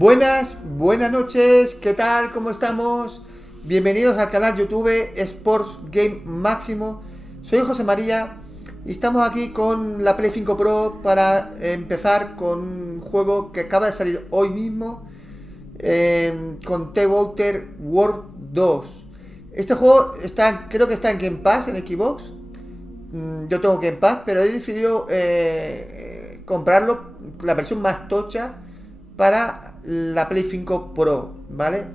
Buenas noches, ¿qué tal? ¿Cómo estamos? Bienvenidos al canal YouTube Sports Game Máximo. Soy José María y estamos aquí con la Play 5 Pro para empezar con un juego que acaba de salir hoy mismo con Outher World 2. Este juego creo que está en Game Pass en Xbox. Yo tengo Game Pass, pero he decidido comprarlo, la versión más tocha, para la Play 5 Pro, ¿vale?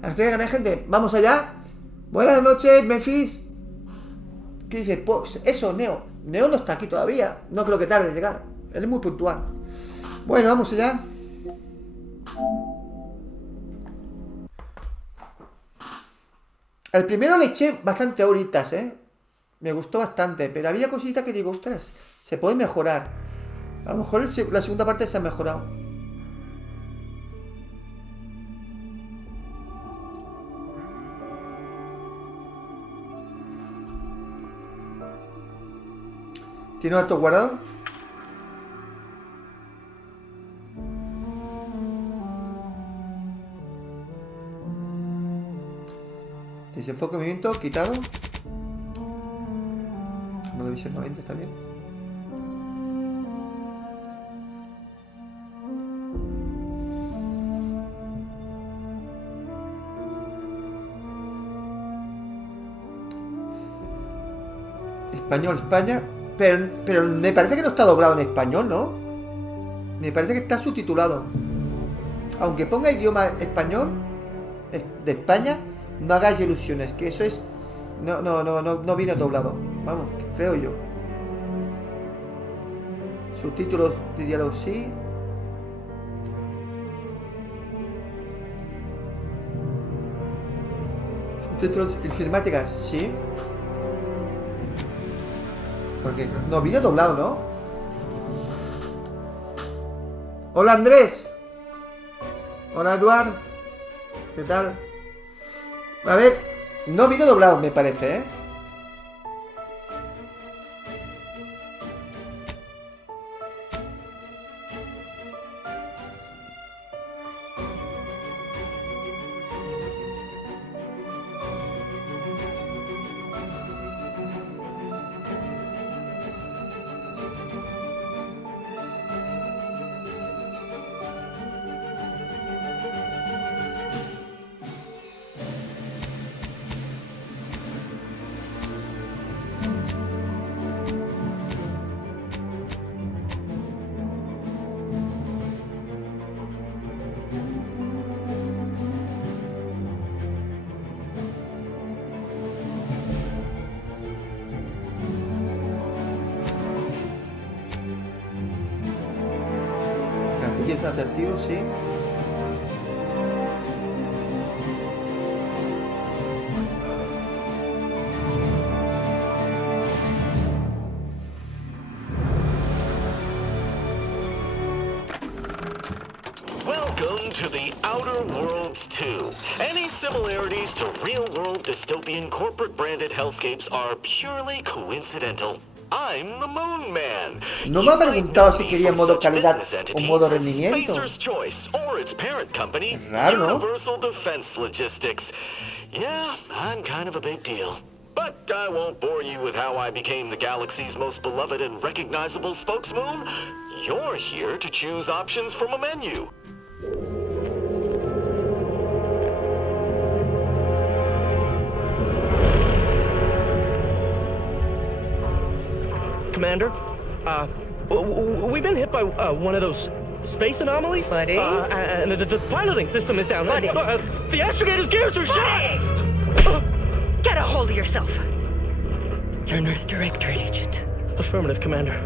Así que, gente, vamos allá. Buenas noches, Memphis. ¿Qué dices? Pues eso, Neo no está aquí todavía. No creo que tarde en llegar. Él es muy puntual. Bueno, vamos allá. El primero le eché bastante horitas, me gustó bastante, pero había cositas que digo, ostras, se puede mejorar. A lo mejor la segunda parte se ha mejorado. ¿Tiene auto guardado? Desenfoque movimiento, quitado. Modo de visión 90, está bien. Español, España. Pero me parece que no está doblado en español, ¿no? Me parece que está subtitulado. Aunque ponga idioma español de España, no hagáis ilusiones, que eso es... No viene doblado. Vamos, creo yo. Subtítulos de diálogo sí. Subtítulos informáticas sí. Porque no viene doblado, ¿no? Hola, Andrés. Hola, Eduard. ¿Qué tal? A ver, no viene doblado, me parece, atractivo, sí. Welcome to the Outer Worlds 2. Any similarities to real-world dystopian corporate-branded hellscapes are purely coincidental. I'm the Moon Man. No me ha preguntado si quería modo calidad o modo rendimiento. Raro, ¿no? Universal Defense Logistics. Yeah, I'm kind of a big deal. But I won't bore you with how I became the galaxy's most beloved and recognizable spokesmoon. You're here to choose options from a menu. Commander, we've been hit by one of those space anomalies. Buddy? And the piloting system is down. Buddy? The astrogator's gears are shot! Get a hold of yourself. You're an Earth Directorate agent. Affirmative, Commander.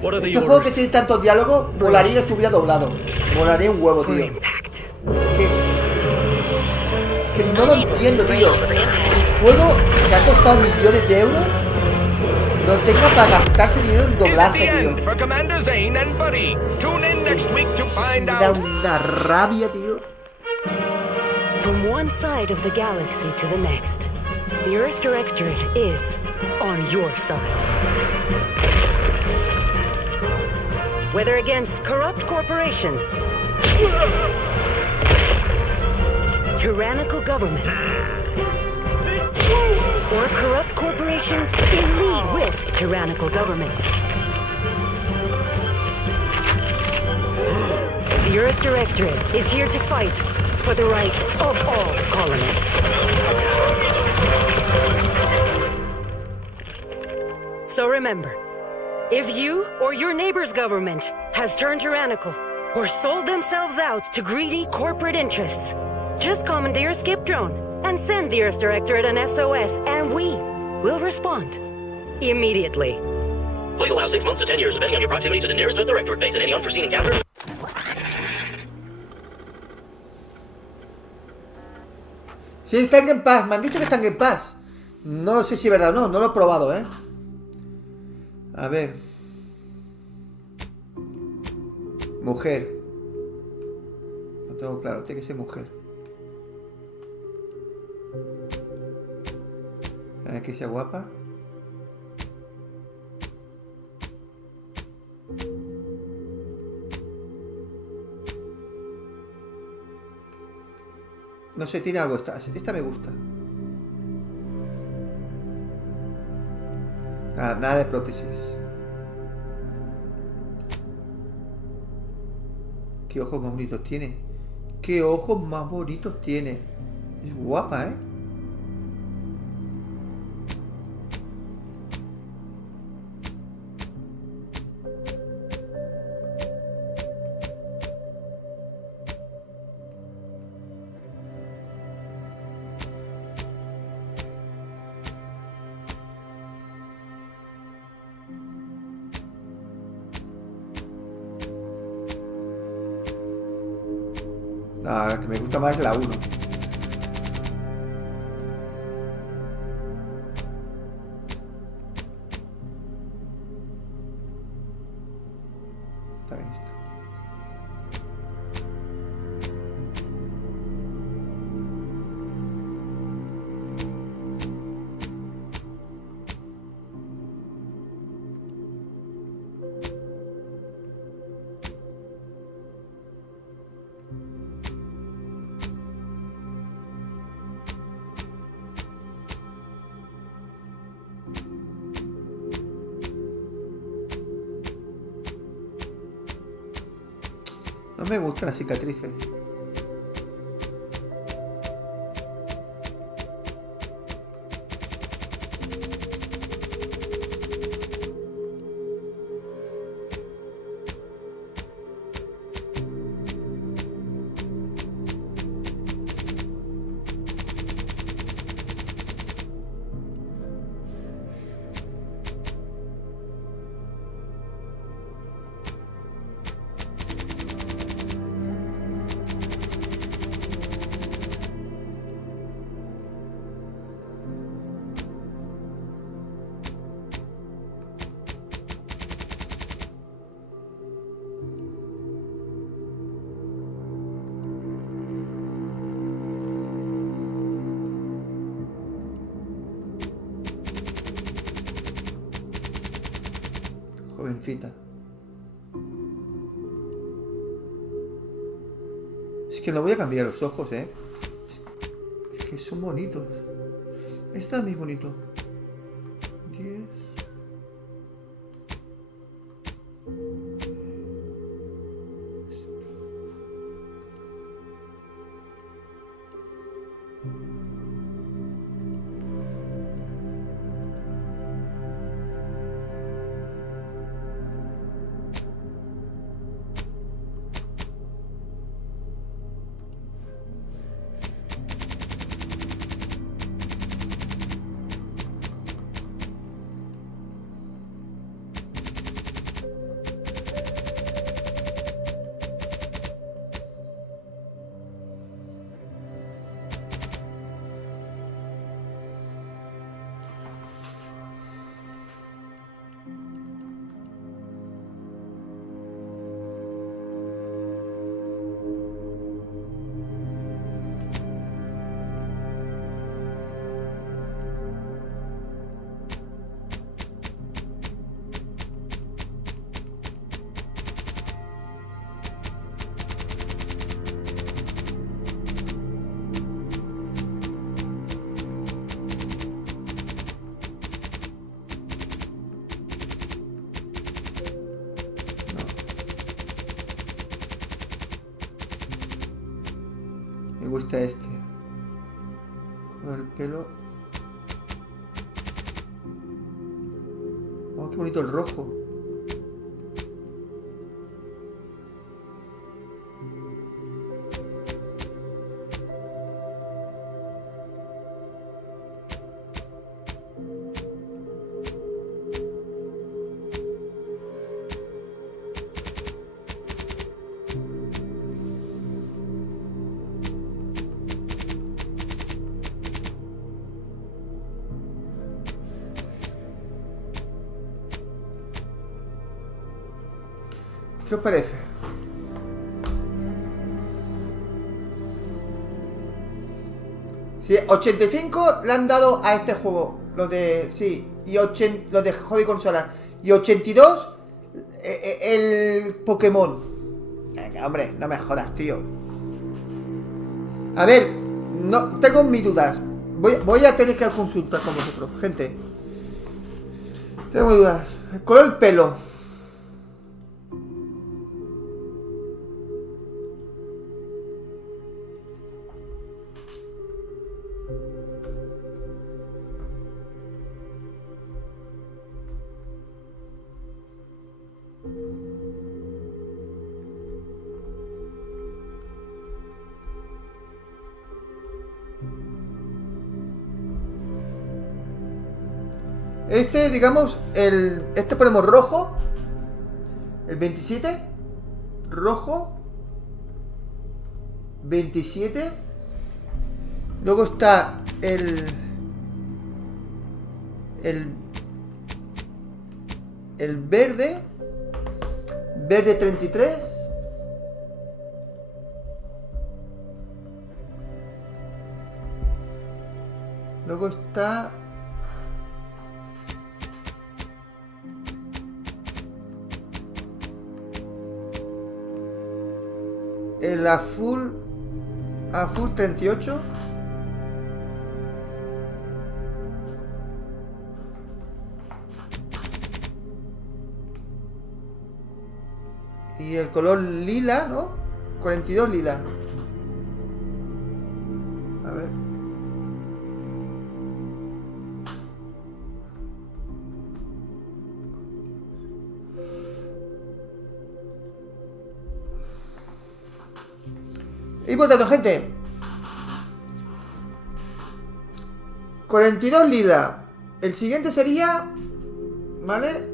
What are the Este juego que tiene tanto diálogo, molaría que estuviera doblado. Molaría un huevo, tío. Es que no lo entiendo, tío. Un juego que ha costado millones de euros no tenga para gastarse dinero en doblaje, tío. Me da una rabia, tío. From one side of the galaxy to the next, the Earth Directorate is on your side. Whether against corrupt corporations Tyrannical governments. Or corrupt corporations in league with tyrannical governments. The Earth Directorate is here to fight for the rights of all colonists. So remember, if you or your neighbor's government has turned tyrannical or sold themselves out to greedy corporate interests, just commandeer a skip drone and send the Earth Directorate an SOS, and we will respond immediately. Please allow 6 months to 10 years, depending on your proximity to the nearest Earth Directorate base and any unforeseen encounters. Sí, está en Game Pass. Me han dicho que está en Game Pass. No sé si es verdad o no. No lo he probado, ¿eh? A ver. Mujer. No tengo claro. Tiene que ser mujer. A ver que sea guapa. No sé, tiene algo. Esta me gusta. Nada de prótesis. ¿Qué ojos más bonitos tiene? ¿Qué ojos más bonitos tiene? Es guapa, ¿eh? La que me gusta más es la 1. Está bien esta. No me gustan las cicatrices. Jovencita. Es que no voy a cambiar los ojos, ¿eh? Es que son bonitos. Este es muy bonito. 10. Me gusta este. Con el pelo. Oh, qué bonito el rojo. ¿Qué os parece? Sí, 85 le han dado a este juego. Los de... Sí. Y los de hobby consola. Y 82 el Pokémon. Venga, hombre, no me jodas, tío. A ver, no, tengo mis dudas. Voy a tener que consultar con vosotros, gente. Tengo mis dudas. El color del pelo. Este, digamos, este ponemos rojo. El 27. Rojo. 27. Luego está el verde. Verde 33. Luego está el azul 38. Y el color lila, ¿no? 42 lila. A ver. Y por tanto, gente, 42 lila. El siguiente sería, ¿vale?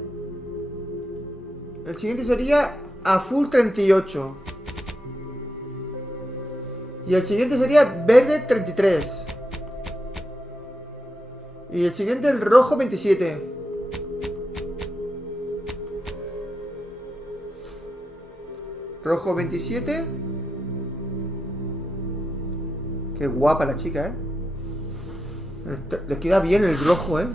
El siguiente sería azul 38. Y el siguiente sería verde 33. Y el siguiente el rojo 27. Rojo 27. Qué guapa la chica, ¿eh? Le queda bien el rojo, ¿eh?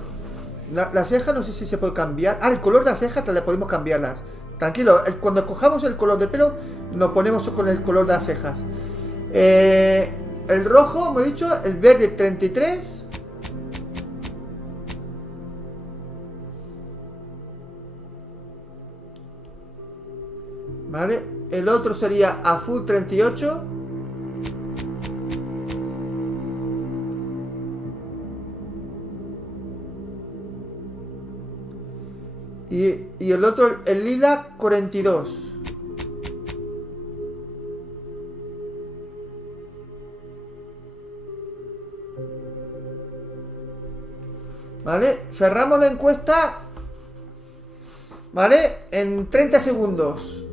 La ceja no sé si se puede cambiar. Ah, el color de la ceja le podemos cambiarlas. Tranquilo, cuando escojamos el color de pelo, nos ponemos con el color de las cejas. El rojo, hemos dicho, el verde 33. Vale, el otro sería azul 38. Y el otro, el lila 42. Vale, cerramos la encuesta. Vale, en 30 segundos.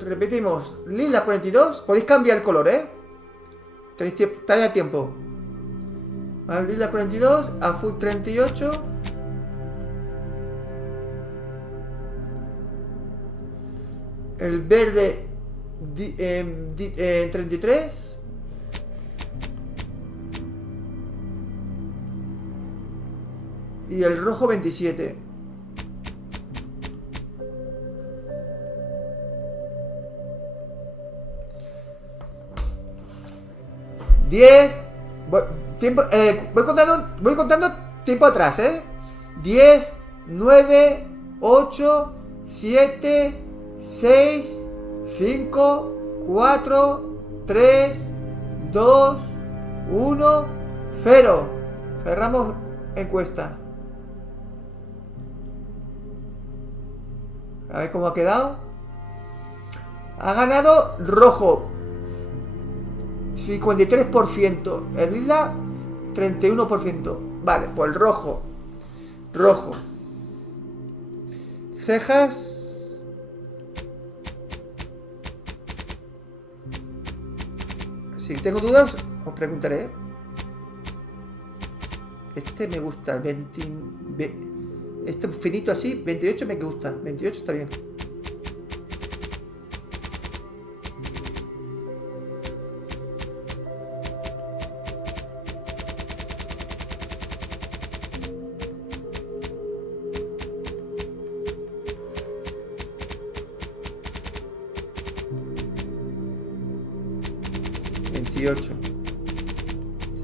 Repetimos, lila 42. Podéis cambiar el color, ¿eh? Tenéis a tiempo. Vale, lila 42, azul 38. El verde 33. Y el rojo 27. Voy contando tiempo atrás, 10, 9, 8, 7, 6, 5, 4, 3, 2, 1, 0. Cerramos encuesta. A ver cómo ha quedado. Ha ganado rojo 53%. El lila 31%. Vale, pues el rojo. Rojo. Cejas. Si tengo dudas, os preguntaré. Este me gusta, el 20. Este finito así, 28 me gusta. 28 está bien.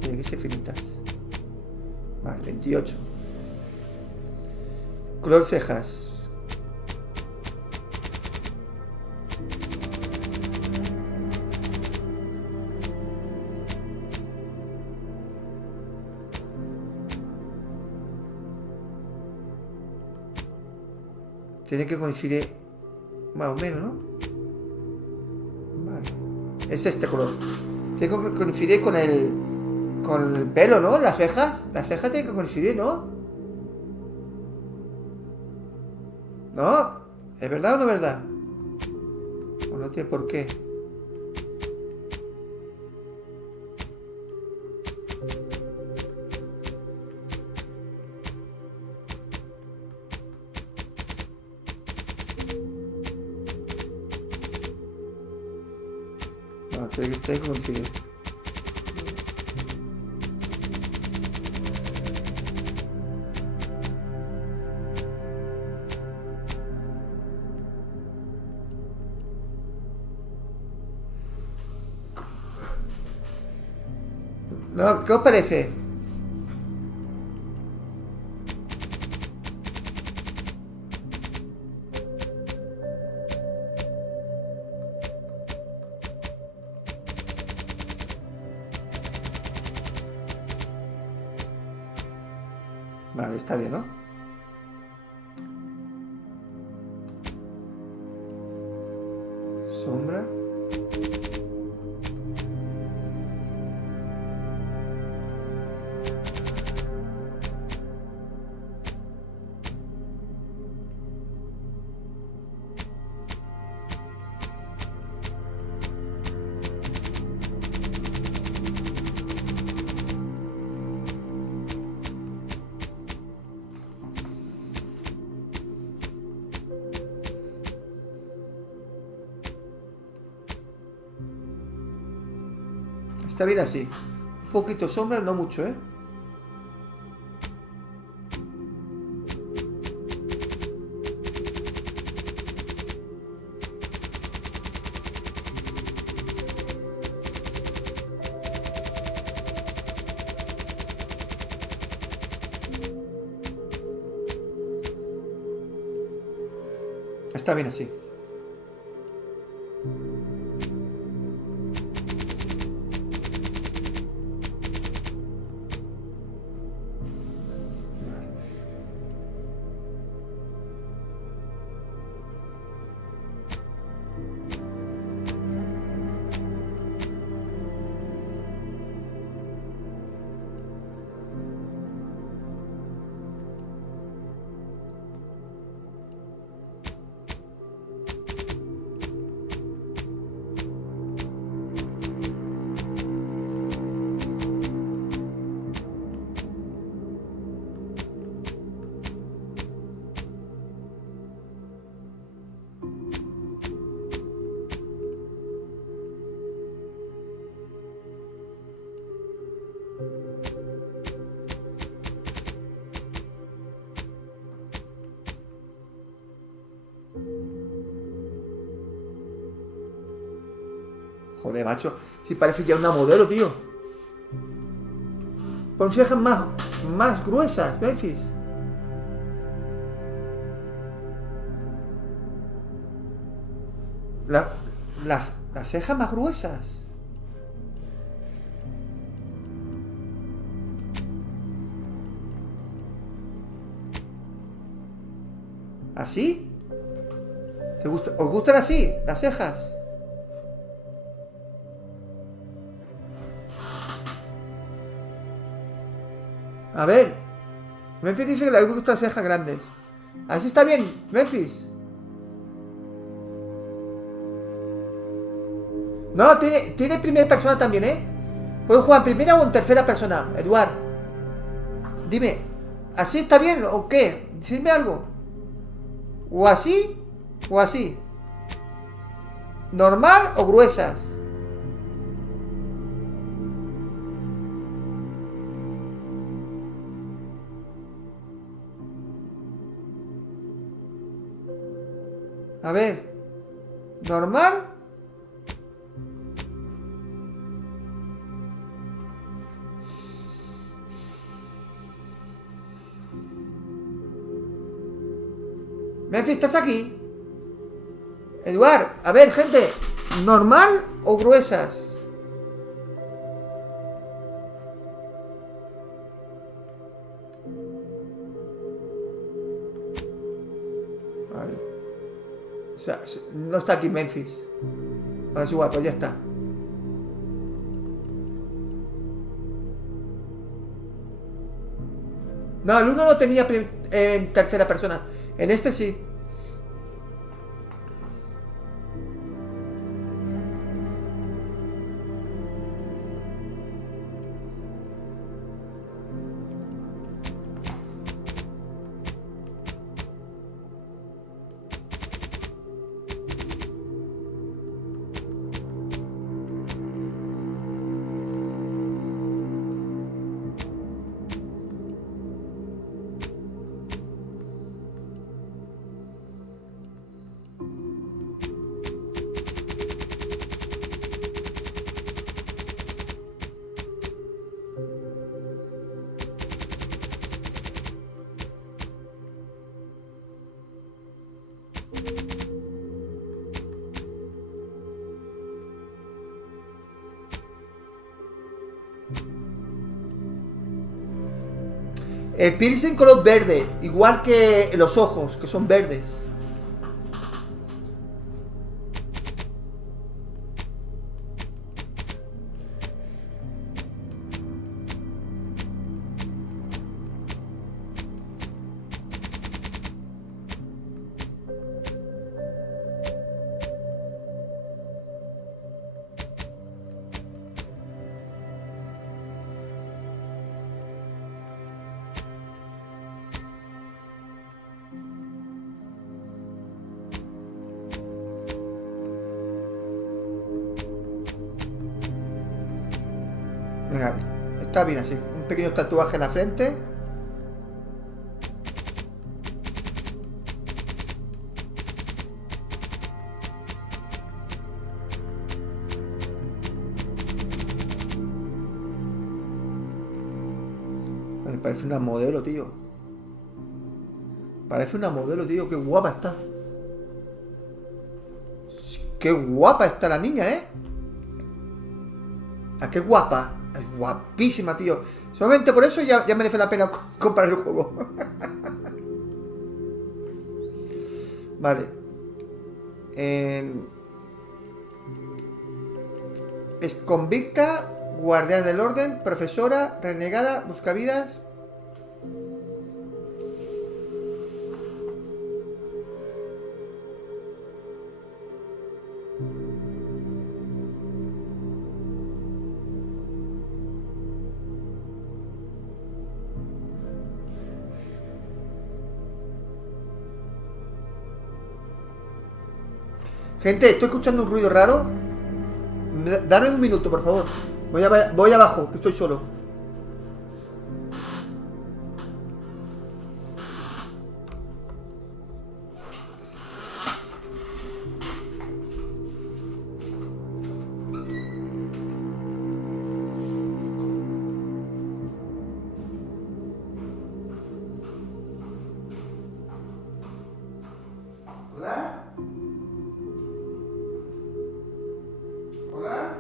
Tiene que ser finitas. Vale, 28. Color cejas. Tiene que coincidir más o menos, ¿no? Vale. Es este color. Tiene que coincidir con el pelo, ¿no? Las cejas. Las cejas tienen que coincidir, ¿no? ¿No? ¿Es verdad o no es verdad? O no tiene por qué. No, tiene que coincidir. No, ¿qué os parece? Vale, está bien, ¿no? Sombra. Está bien así. Un poquito sombra, no mucho, ¿eh? Está bien así. Joder, macho. Si parece ya una modelo, tío. Pon cejas más gruesas, Memphis. Las cejas más gruesas. ¿Así? ¿Os gustan así? Las cejas. A ver. Memphis dice que le gustan las cejas grandes. Así está bien, Memphis. No, tiene primera persona también, ¿eh? ¿Puedo jugar en primera o en tercera persona, Eduard? Dime, ¿así está bien o qué? Decidme algo. ¿O así? ¿O así? ¿Normal o gruesas? A ver. ¿Normal? Memphis, ¿estás aquí? Eduard, a ver, gente. ¿Normal o gruesas? Vale. O sea, no está aquí Memphis. Ahora es igual, pues ya está. No, el uno lo tenía en tercera persona. En este sí. El piercing color verde, igual que los ojos, que son verdes. Venga, está bien así. Un pequeño tatuaje en la frente. Me parece una modelo, tío. Parece una modelo, tío. Qué guapa está. Qué guapa está la niña, ¿eh? ¿A qué guapa? Es guapísima, tío. Solamente por eso ya merece la pena comprar el juego. Vale. Es convicta, guardián del orden, profesora, renegada, buscavidas. Gente, estoy escuchando un ruido raro. Dame un minuto, por favor. Voy abajo, que estoy solo. ¿Hola? ¿Hola?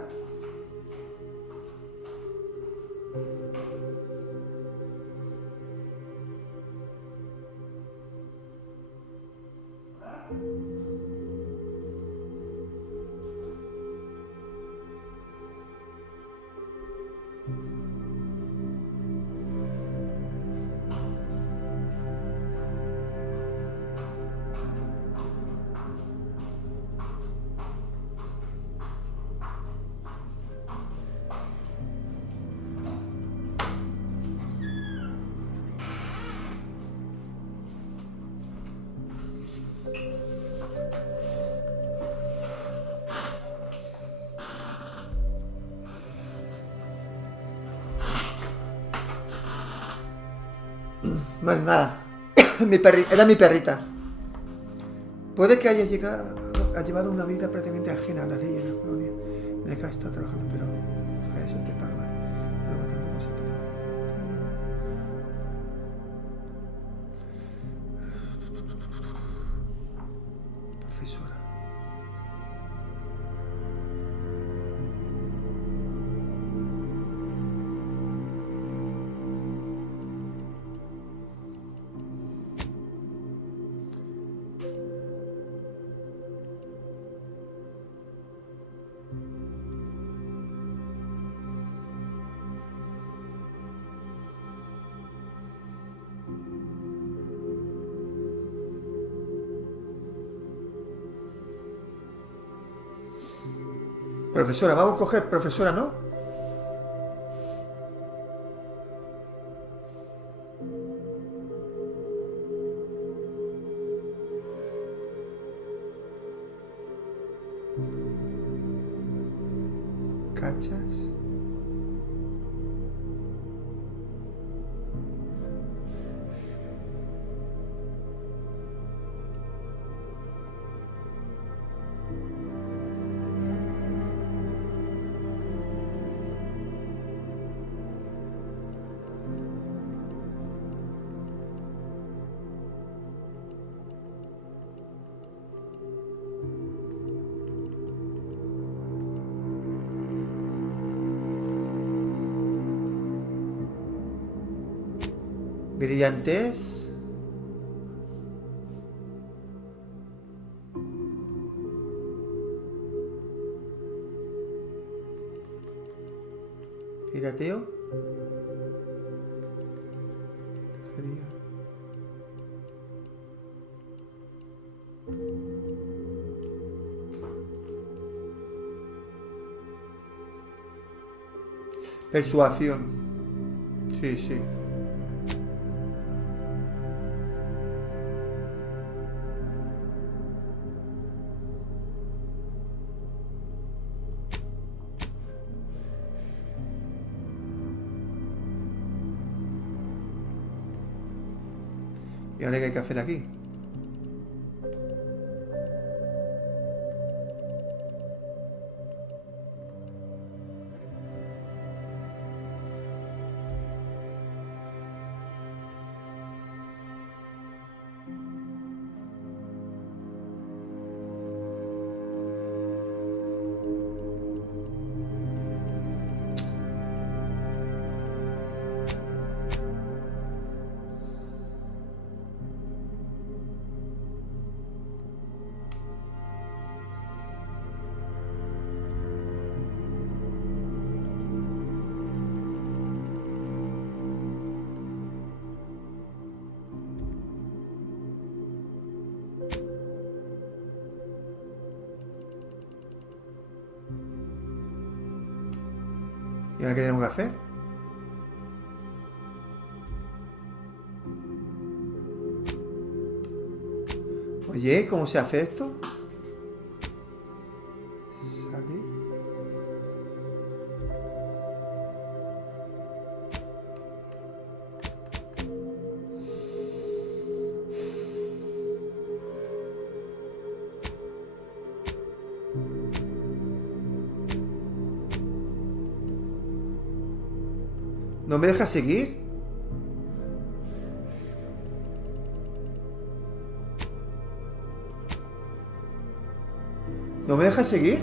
Bueno, nada. Era mi perrita. Puede que haya llevado una vida prácticamente ajena a la ley en la colonia en la que ha estado trabajando, pero a eso te pagan. Luego tampoco sé qué profesora. Profesora, vamos a coger profesora, ¿no? Cachas. Brillantes. Pirateo. Persuasión. Sí, sí. ¿Y ahora qué hay que hacer aquí? ¿Y ahora qué tenemos que hacer? Oye, ¿cómo se hace esto? Salir. ¿No me deja seguir? ¿No me deja seguir?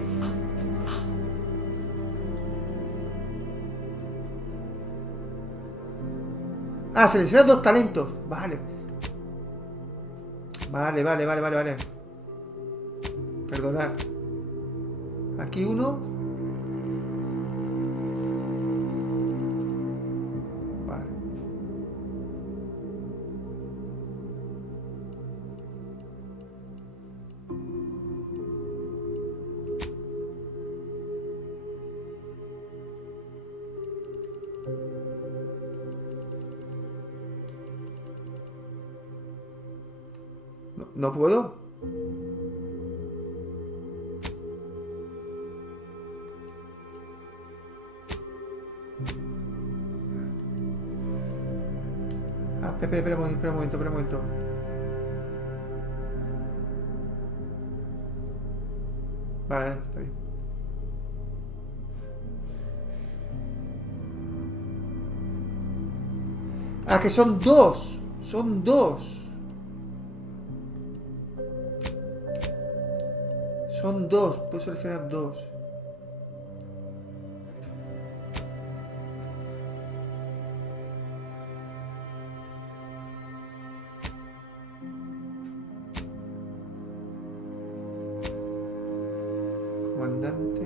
Ah, selecciona 2 talentos. Vale. Vale. Perdonad. Aquí uno. No, no puedo. Ah, espera un momento. Vale, está bien. Ah, que son dos. Son dos. Son dos. Puedo seleccionar dos. Comandante.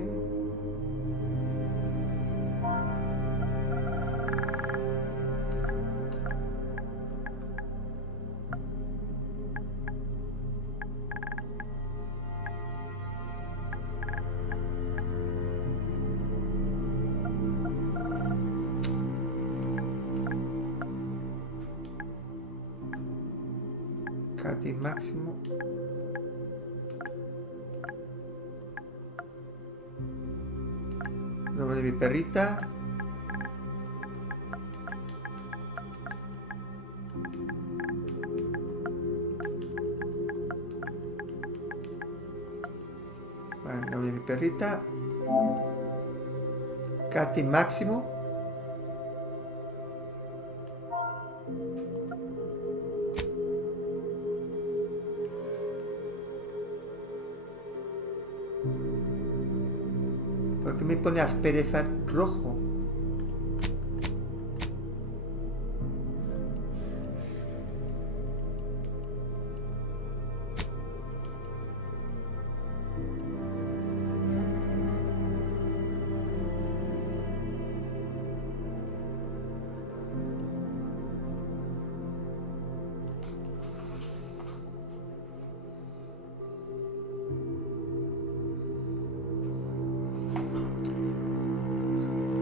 Cati máximo. Nombre de mi perrita. Vale, nombre de mi perrita. Cati máximo. ¿Por qué me pone aspereza rojo?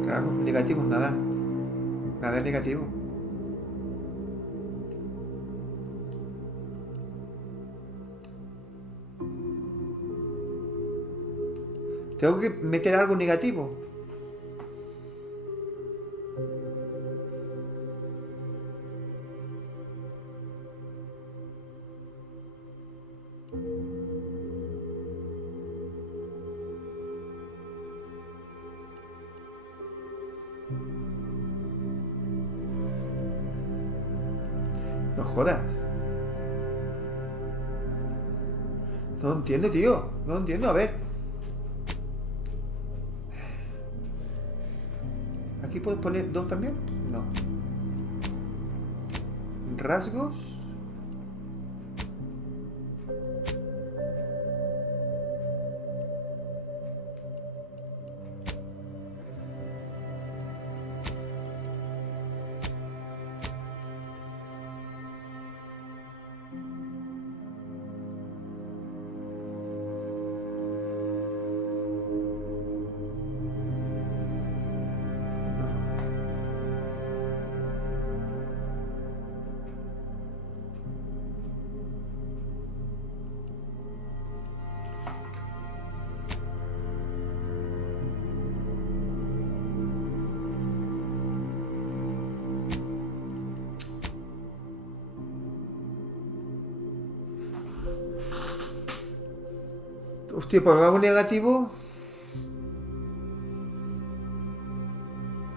Claro, negativos, nada. Nada es negativo. Tengo que meter algo negativo. No jodas. No entiendo, tío. No entiendo, a ver. ¿Aquí puedo poner dos también? No. Rasgos. Hostia, pues hago negativo.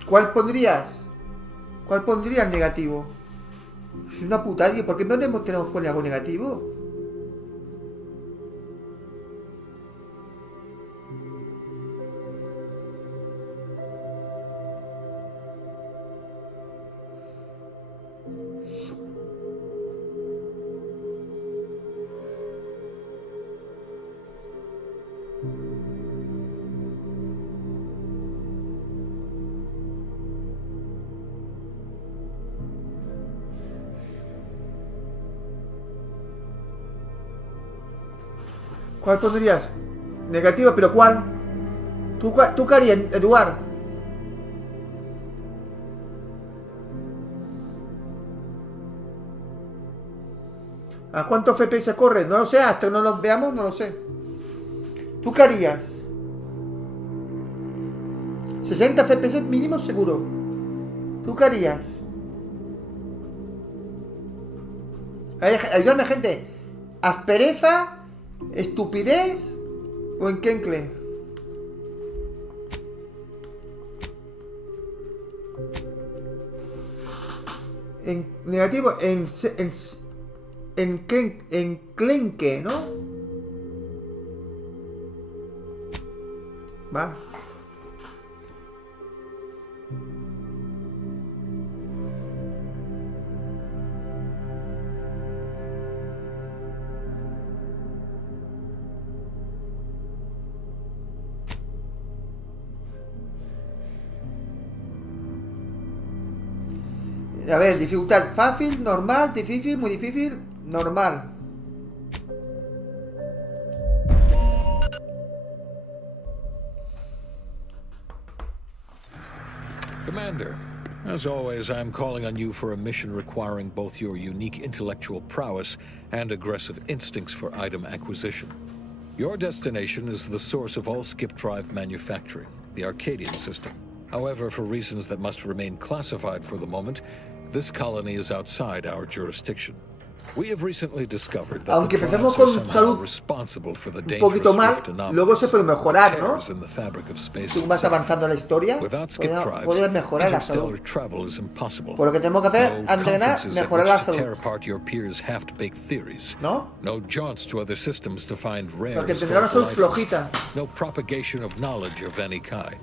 ¿Cuál pondrías? ¿Cuál pondrías negativo? Es una putada, ¿por qué no tenemos que poner algo negativo? ¿Cuál pondrías? Negativa, pero ¿cuál? ¿Tú qué harías, Eduard? ¿A cuántos FPS corre? No lo sé, hasta que no los veamos, no lo sé. ¿Tú qué harías? 60 FPS mínimo seguro. ¿Tú qué harías? A ver, ayúdame, gente. ¿Aspereza? ¿Estupidez? ¿O enquencle? En negativo, enclenque, ¿no? Va. A ver, dificultad fácil, normal, difícil, muy difícil, normal. Commander, as always, I'm calling on you for a mission requiring both your unique intellectual prowess and aggressive instincts for item acquisition. Your destination is the source of all skip drive manufacturing, the Arcadian system. However, for reasons that must remain classified for the moment, this colony is outside our jurisdiction. We have recently discovered that Aunque the empecemos drives are con somehow salud responsible for the un dangerous poquito mal, rift anomalies, luego se puede mejorar, ¿no? tears in the fabric of space Tú vas itself. avanzando en la historia, Without skip drives, puedes mejorar la salud. interstellar travel is impossible. Por lo que tenemos que hacer, No antes de nada, conferences at mejorar which la to tear salud, apart your peers' half-baked theories. ¿no? No jaunts to other systems to find rare Porque tendrá una historical salud items. flojita. No propagation of knowledge of any kind.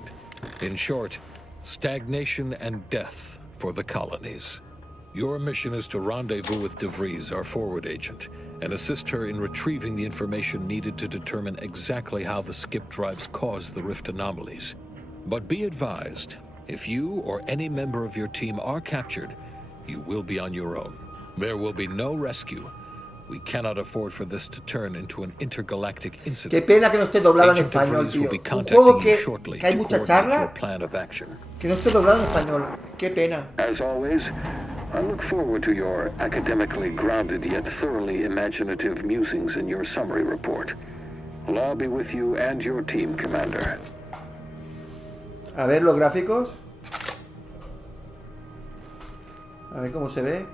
In short, stagnation and death for the colonies. Your mission is to rendezvous with DeVries, our forward agent, and assist her in retrieving the information needed to determine exactly how the skip drives caused the rift anomalies. But be advised, if you or any member of your team are captured, you will be on your own. There will be no rescue. We cannot afford for this to turn into an intergalactic incident. Qué pena que no esté doblado en Agent español, DeVries will tío. be Un contacting juego you que shortly hay to mucha coordinate your charla, plan of action. que no esté doblado en español. Qué pena. As always, I look forward to your academically grounded yet thoroughly imaginative musings in your summary report. Allah be with you and your team, Commander. A ver los gráficos. A ver cómo se ve.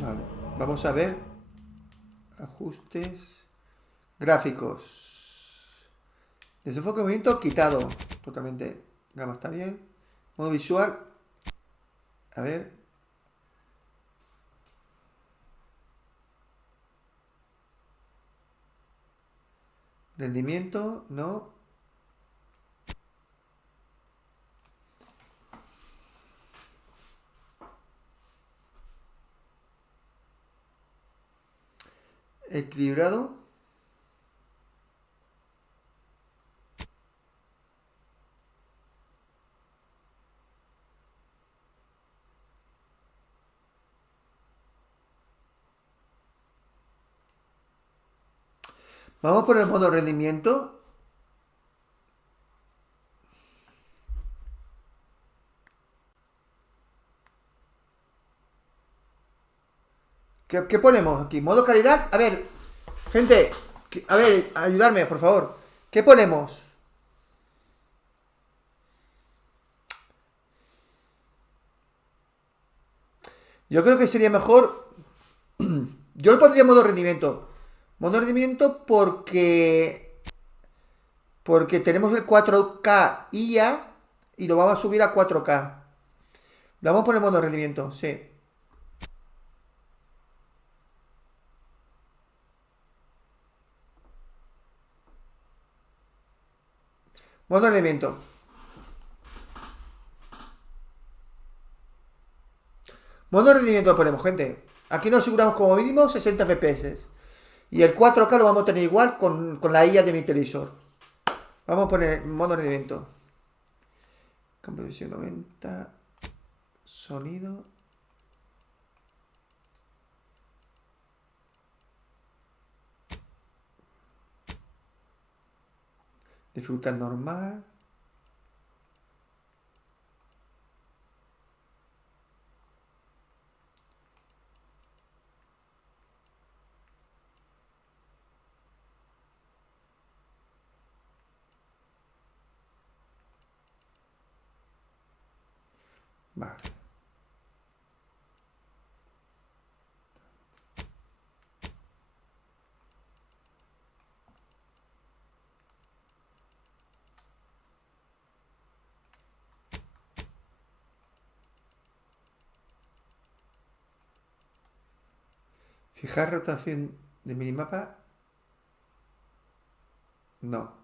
Vale, vamos a ver. Ajustes. Gráficos. Desenfoque de movimiento quitado. Totalmente. Gama está bien. Modo visual. A ver. Rendimiento, no. Equilibrado. Vamos por el modo rendimiento. ¿Qué ponemos aquí? ¿Modo calidad? A ver, gente, a ver, ayudarme, por favor. ¿Qué ponemos? Yo creo que sería mejor... Yo le pondría modo rendimiento. Modo rendimiento porque tenemos el 4K IA y lo vamos a subir a 4K. Lo vamos a poner modo rendimiento, sí. Modo rendimiento. Modo rendimiento lo ponemos, gente. Aquí nos aseguramos como mínimo 60 FPS. Y el 4K lo vamos a tener igual con la IA de mi televisor. Vamos a poner modo rendimiento. Cambio de visión 90. Sonido. Dificultad normal. Vale. Fijar rotación de minimapa. No.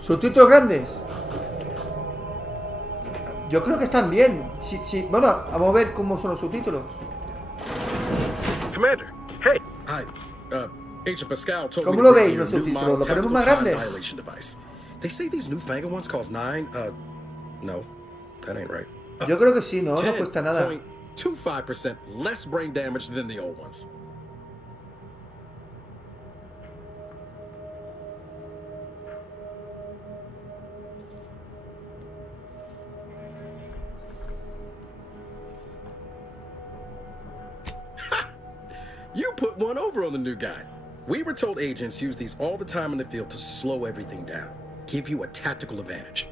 Subtítulos grandes. Yo creo que están bien. Sí. Bueno, vamos a ver cómo son los subtítulos. Commander, hey. Hi. Agent Pascal told me ¿Cómo to lo bring veis you los a new subtítulos? model ¿Lo ponemos tactical más time grandes? annihilation device. They say these newfangled ones cost 9. No, that ain't right. Yo creo que sí, ¿no? No cuesta nada. 10.25% less brain damage than the old ones. You put one over on the new guy. We were told agents use these all the time in the field to slow everything down, give you a tactical advantage.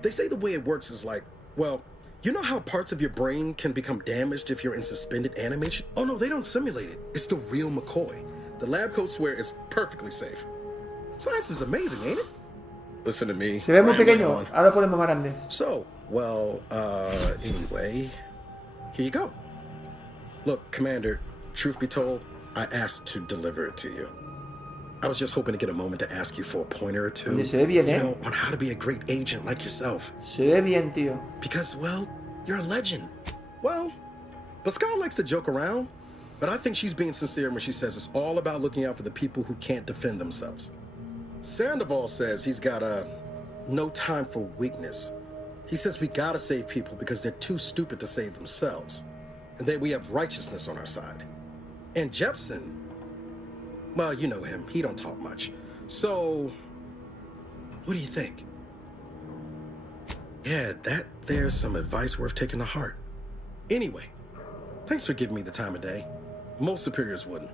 They say the way it works is like, well, you know how parts of your brain can become damaged if you're in suspended animation? Oh no, they don't simulate it. It's the real McCoy. The lab coats swear it's perfectly safe. Science is amazing, ain't it? Listen to me. Se ve muy rambling pequeño. on. Ahora ponemos más grande. So, well, anyway, here you go. Look, Commander, truth be told, I asked to deliver it to you. I was just hoping to get a moment to ask you for a pointer or two, Oye, se ve bien, you know, on how to be a great agent like yourself. Se ve bien, tío. Because, well, you're a legend. Well, Pascal likes to joke around, but I think she's being sincere when she says it's all about looking out for the people who can't defend themselves. Sandoval says he's got no time for weakness. He says we gotta save people because they're too stupid to save themselves. And that we have righteousness on our side. And Jepson, well, you know him. He don't talk much. So, what do you think? Yeah, there's some advice worth taking to heart. Anyway, thanks for giving me the time of day. Most superiors wouldn't.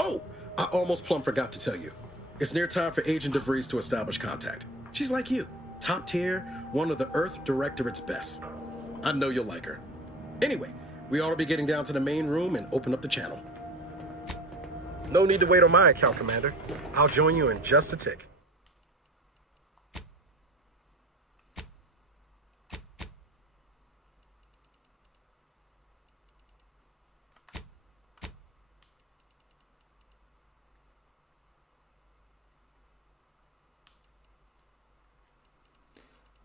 Oh, I almost plumb forgot to tell you. It's near time for Agent DeVries to establish contact. She's like you. Top tier, one of the Earth Directorate's best. I know you'll like her. Anyway, we ought to be getting down to the main room and open up the channel. No need to wait on my account, Commander. I'll join you in just a tick.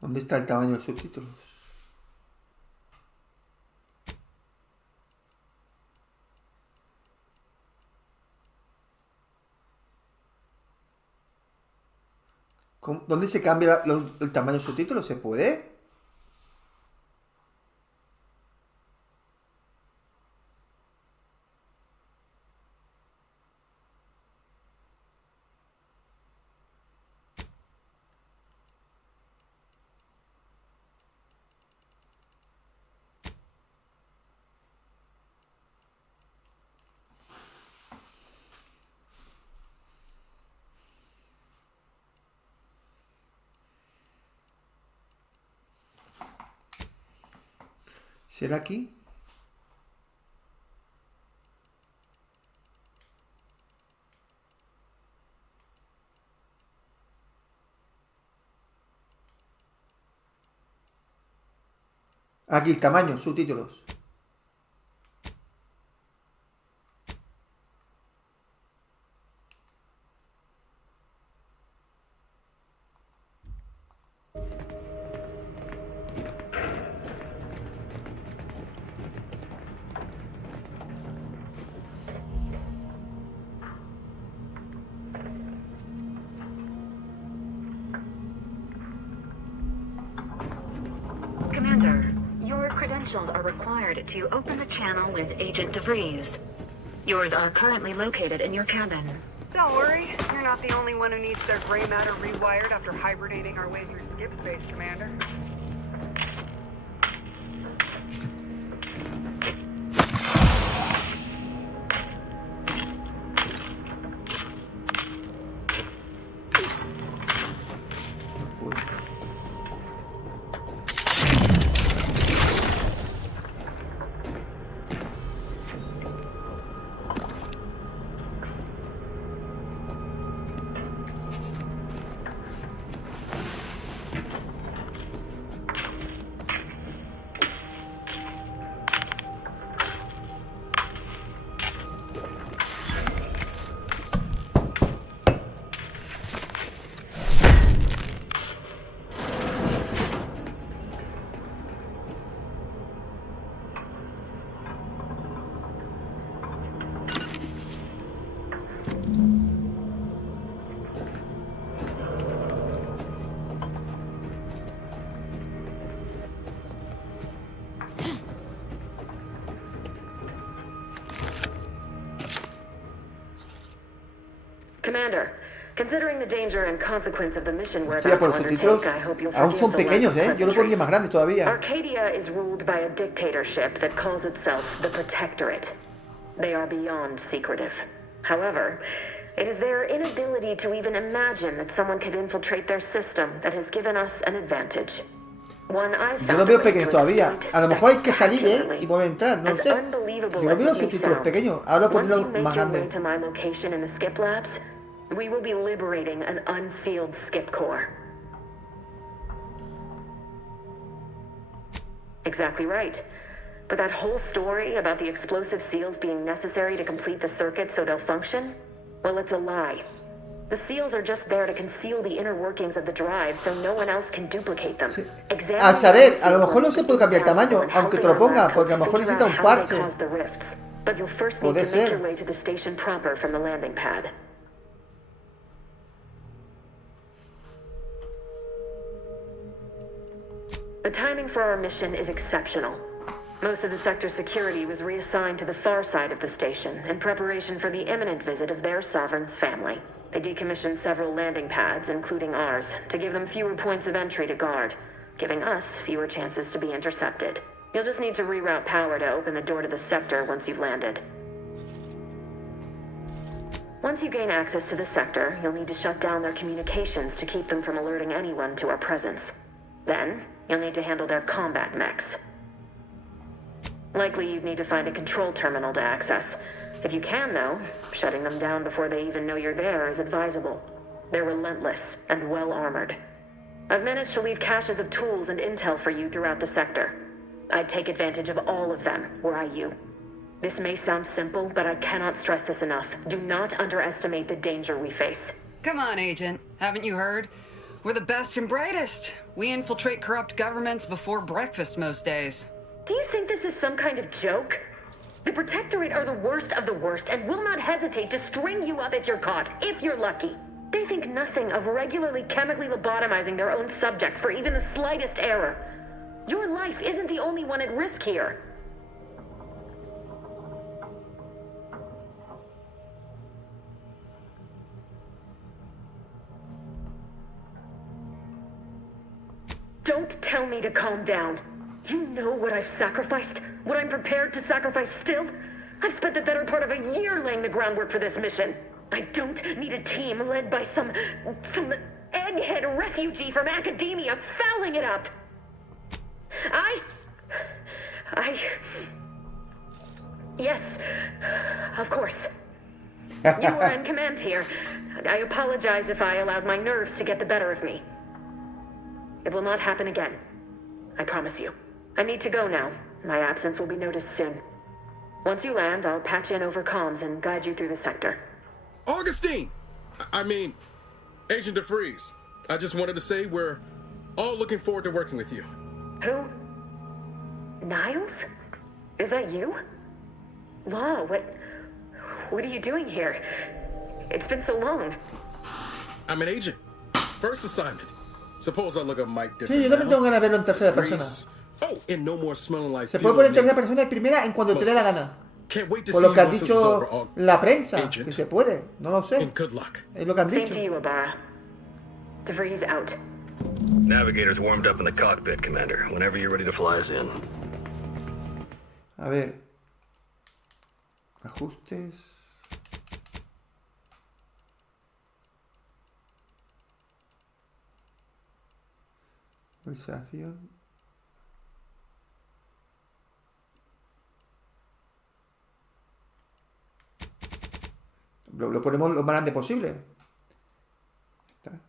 ¿Dónde está el tamaño de los subtítulos? ¿Dónde se cambia el tamaño de subtítulos? ¿Se puede? ¿Será aquí? Aquí el tamaño, subtítulos. Your credentials are required to open the channel with Agent DeVries. Yours are currently located in your cabin. Don't worry, you're not the only one who needs their gray matter rewired after hibernating our way through skip space, Commander. Commander, considering the danger and consequence of the mission we're Hostia, about por to los subtítulos undertake, I hope you'll aún forgive son the pequeños, lack Yo of lo pondría más grande todavía. Arcadia is ruled by a dictatorship that calls itself the Protectorate. They are beyond secretive. However, it is their inability to even imagine that someone could infiltrate their system that has given us an advantage. One I Yo lo veo pequeño todavía. A lo mejor hay que salir, y volver a entrar, no lo sé. Yo lo veo los subtítulos pequeños. Ahora pondré más grande. To my location in the skip labs, we will be liberating an unsealed skip core. Exactly right. But that whole story about the explosive seals being necessary to complete the circuit so they'll function, well, it's a lie. The seals are just there to conceal the inner workings of the drive so no one else can duplicate them. Sí. A saber, a lo mejor no se puede cambiar el tamaño, aunque te lo ponga, porque a lo mejor necesita un parche. Puede ser. The timing for our mission is exceptional. Most of the sector's security was reassigned to the far side of the station in preparation for the imminent visit of their sovereign's family. They decommissioned several landing pads, including ours, to give them fewer points of entry to guard, giving us fewer chances to be intercepted. You'll just need to reroute power to open the door to the sector once you've landed. Once you gain access to the sector, you'll need to shut down their communications to keep them from alerting anyone to our presence. Then, you'll need to handle their combat mechs. Likely you'd need to find a control terminal to access. If you can, though, shutting them down before they even know you're there is advisable. They're relentless and well-armored. I've managed to leave caches of tools and intel for you throughout the sector. I'd take advantage of all of them, were I you. This may sound simple, but I cannot stress this enough. Do not underestimate the danger we face. Come on, Agent. Haven't you heard? We're the best and brightest. We infiltrate corrupt governments before breakfast most days. Do you think this is some kind of joke? The Protectorate are the worst of the worst and will not hesitate to string you up if you're caught, if you're lucky. They think nothing of regularly chemically lobotomizing their own subjects for even the slightest error. Your life isn't the only one at risk here. Don't tell me to calm down. You know what I've sacrificed? What I'm prepared to sacrifice still? I've spent the better part of a year laying the groundwork for this mission. I don't need a team led by some egghead refugee from academia fouling it up. Yes, of course. You are in command here. I apologize if I allowed my nerves to get the better of me. It will not happen again. I promise you. I need to go now. My absence will be noticed soon. Once you land, I'll patch in over comms and guide you through the sector. Augustine! Agent DeVries. I just wanted to say we're all looking forward to working with you. Who? Niles? Is that you? Law, what are you doing here? It's been so long. I'm an agent. First assignment. Suppose I look at Mike Sí, different yo también tengo ganas de verlo en tercera Grease, persona. Oh, and no more smelling like Se puede poner en tercera persona y primera en cuando te dé la gana. Can't wait to Por see lo que you ha once this is over, dicho la prensa, que se puede. No lo sé. and good luck. Es lo que han Same dicho. to you, Ibarra. DeVries out. Navigator's warmed up in the cockpit, Commander. Whenever you're ready to fly us in. A ver. Ajustes. Visualización. Lo ponemos lo más grande posible. Está.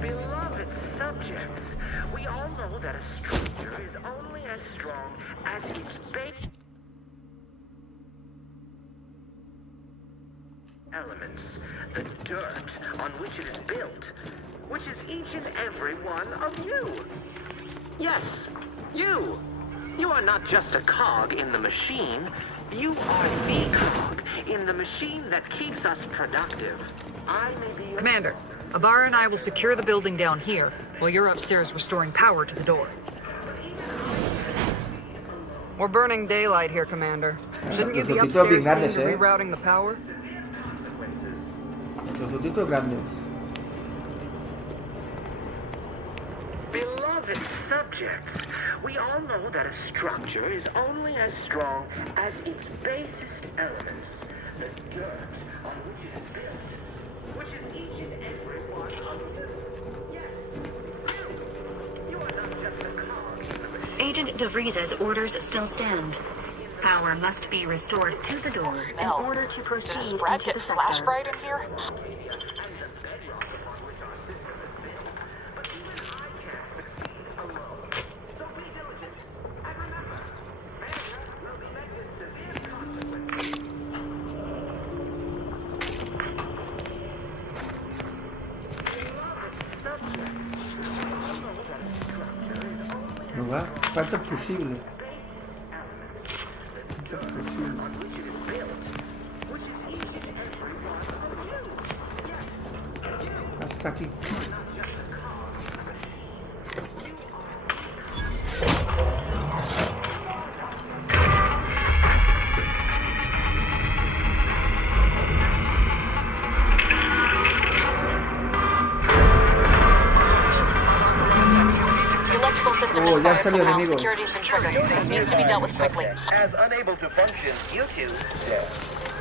Beloved subjects, we all know that a structure is only as strong as its base elements, the dirt on which it is built, which is each and every one of you. Yes, you. You are not just a cog in the machine. You are the cog in the machine that keeps us productive. I may be... Commander, Ibarra and I will secure the building down here, while you're upstairs restoring power to the door. We're burning daylight here, Commander. Shouldn't you be upstairs soon to rerouting the power? Los subtítulos grandes. Beloved subjects, we all know that a structure is only as strong as its basest elements, the dirt on which it is built, which is each and every one of you. Yes, you are not just a cog in the machine. Agent DeVries' orders still stand. Power must be restored to the door in order to proceed into the sector. Right in here? And the bedrock upon which our system is built. But even I can't succeed alone. So be diligent. And remember, failure will be met with severe consequences. Beloved subjects, we all know that a structure is only No va. Falta el fusible. Hasta aquí. Oh, ya han salido enemigos. As unable to function due to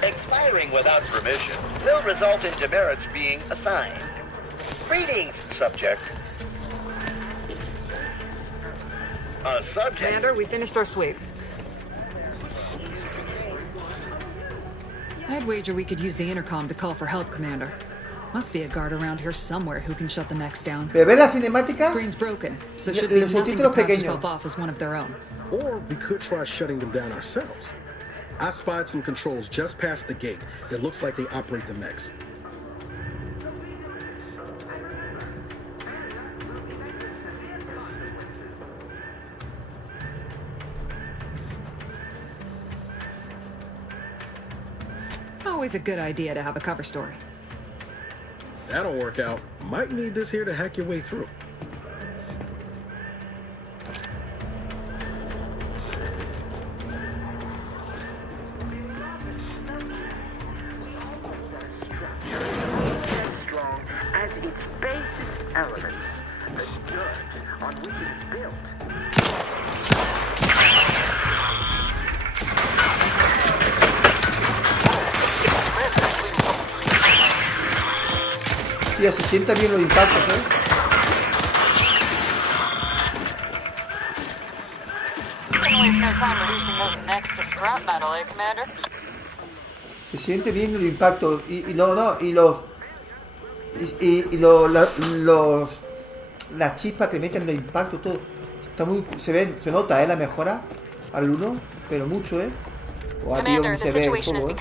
expiring without permission will result in demerits being assigned. Greetings, subject. A subject. Commander, we finished our sweep. I'd wager we could use the intercom to call for help, Commander. Must be a guard around here somewhere who can shut the mechs down. ¿Ve la cinemática? Screen's broken, so should be nothing to pass yourself off as one of their own. Or we could try shutting them down ourselves. I spied some controls just past the gate that looks like they operate the mechs. Always a good idea to have a cover story. That'll work out. Might need this here to hack your way through. elements. The dirt on which it is built. Tía, se sienten bien los impactos, ¿eh? Se siente bien el impacto y las chispas que meten los impactos, todo está muy, se nota, la mejora al 1, pero mucho, o a tío, se ve el juego,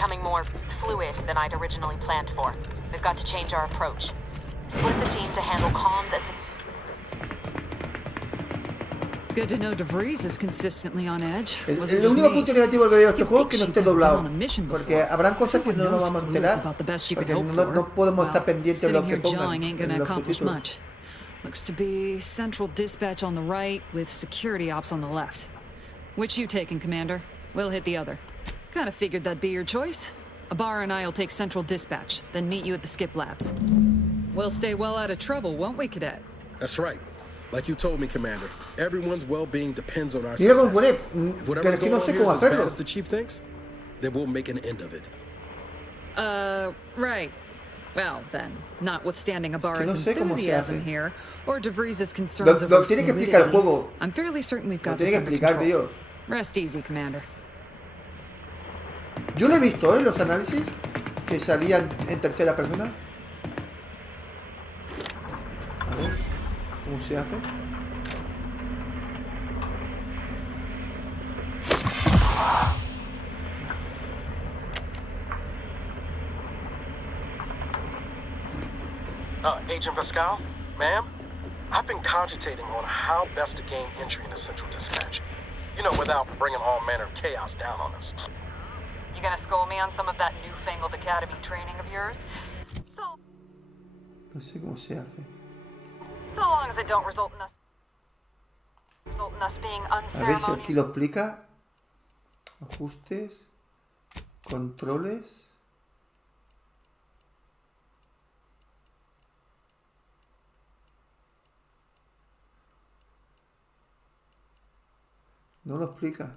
Good to know DeVries is consistently on edge. El único punto negativo que veo de este juego es que no esté doblado, porque habrán cosas que no nos vamos a enterar, porque no podemos estar pendientes de lo que pongan en los subtítulos. Looks to be central dispatch on the right with security ops on the left. Which you taking, Commander? We'll hit the other. Kind of figured that'd be your choice. Ibarra and I'll take central dispatch, then meet you at the skip labs. We'll stay well out of trouble, won't we, Cadet? That's right. Like you told me, Commander, everyone's well-being depends on our success. If whatever's going on here is as bad as the Chief thinks, then we'll make an end of it. Right. Well, then, notwithstanding Ibarra's enthusiasm here, or DeVries' concerns over fluidity, I'm fairly certain we've got this under control. Rest easy, Commander. Yo lo he visto, los análisis que salían en tercera persona. A ver, ¿cómo se hace? Agent Pascal, ma'am, I've been cogitating on how best to gain entry into Central Dispatch. You know, without bringing all manner of chaos down on us. You gonna school me on some of that newfangled academy training of yours? No sé cómo se hace. So long as it don't result in us being A ver si aquí lo explica. Ajustes. Controles. No lo explica.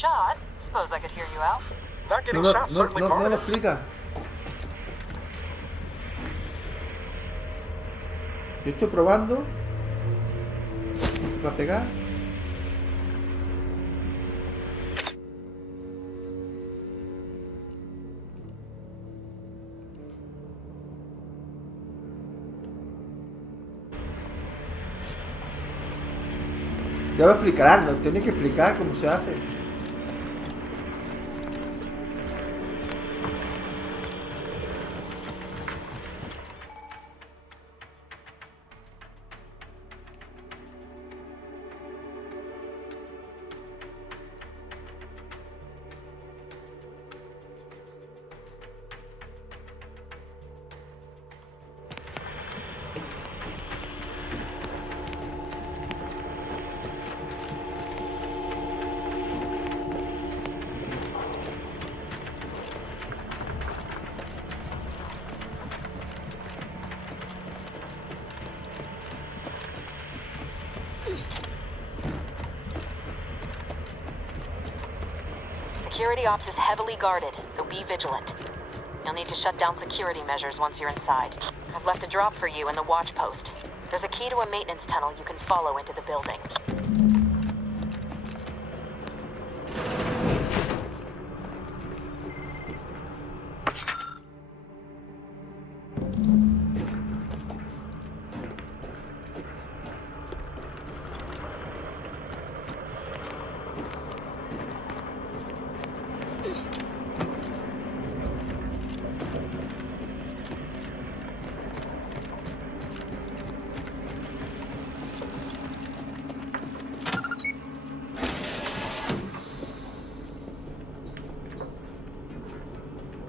Shot. Suppose I could hear you out. Not getting shot, certainly no lo explica. Yo estoy probando. Va a pegar. Ya lo explicarán, nos tiene que explicar cómo se hace. Security ops is heavily guarded, so be vigilant. You'll need to shut down security measures once you're inside. I've left a drop for you in the watch post. There's a key to a maintenance tunnel you can follow into the building.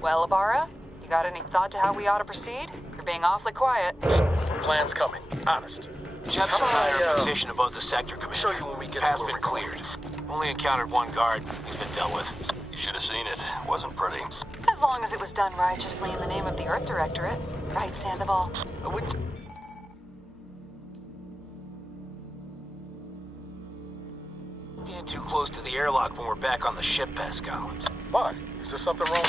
Well, Ibarra, you got any thought to how we ought to proceed? You're being awfully quiet. Plan's coming. Honest. Jets and I are in position above the sector, Commander. Show you when we get Path's been cleared. Only encountered one guard. He's been dealt with. You should have seen it. Wasn't pretty. As long as it was done righteously in the name of the Earth Directorate. Right, Sandoval? I wouldn't... Getting too close to the airlock when we're back on the ship, Pascal. Why? Is there something wrong?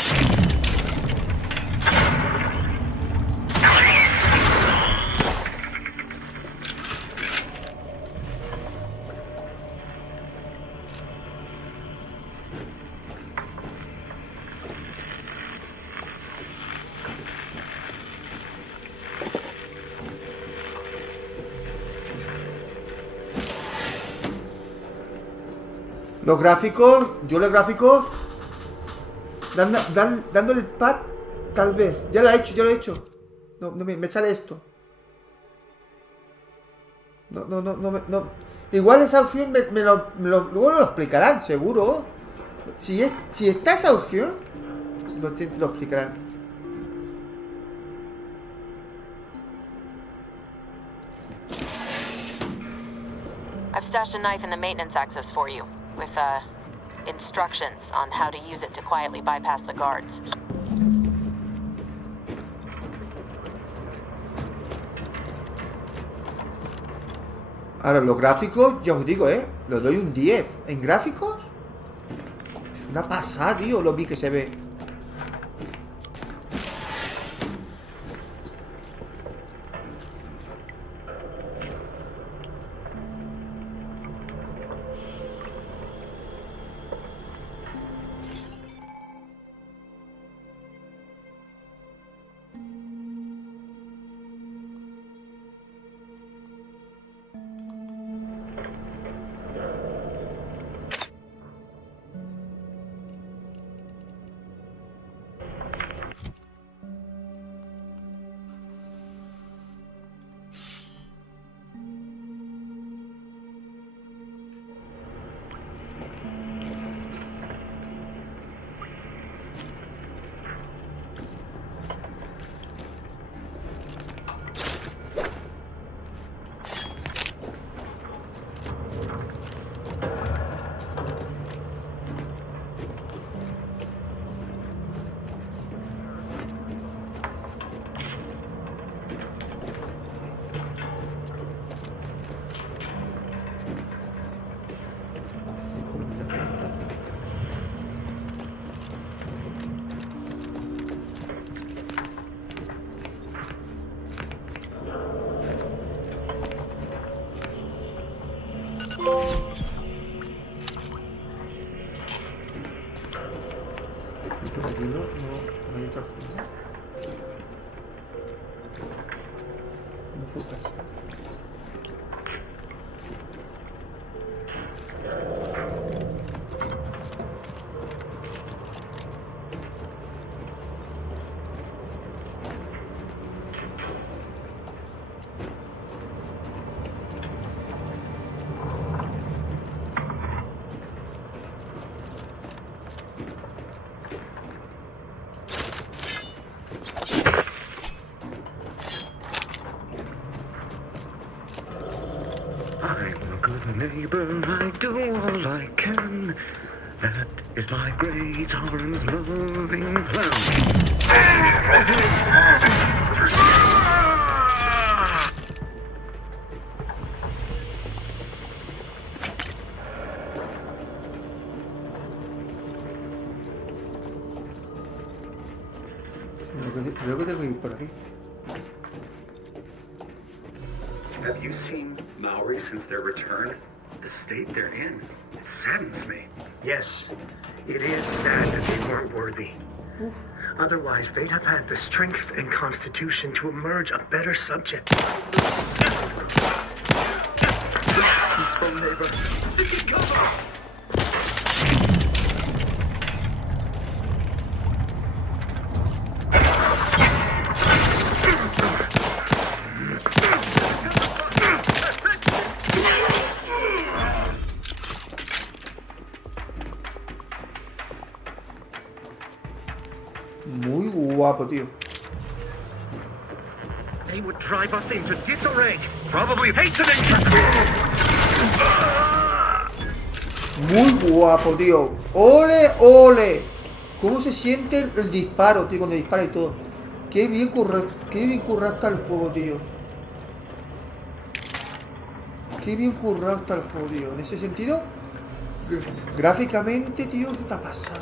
Los gráficos, yo los gráficos dándole el pad, tal vez. Ya lo he hecho. No, me sale esto. No. Igual esa opción luego lo explicarán, seguro. Si está esa opción, lo explicarán. I've stashed a knife in the maintenance access for you, with, instructions on how to use it to quietly bypass the guards. Ahora, los gráficos, ya os digo, los doy un 10. ¿En gráficos? Es una pasada, tío, lo vi que se ve. Por aquí no hay otra forma. No puedo pasar. Neighbor, I do all I can. That is my great orange loving plan. Creo que tengo que ir por aquí. Have you seen Maori since their return? The state they're in, it saddens me. Yes, it is sad that they weren't worthy. Otherwise, they'd have had the strength and constitution to emerge a better subject. Peaceful neighbor. Muy guapo, tío. They would drive us into disarray, probably hastening. Muy guapo, tío. ¡Ole, ole! ¿Cómo se siente el disparo, tío? Cuando dispara y todo. Qué bien currado está el juego, tío. Qué bien currado está el juego, tío. En ese sentido, gráficamente, tío, eso está pasado.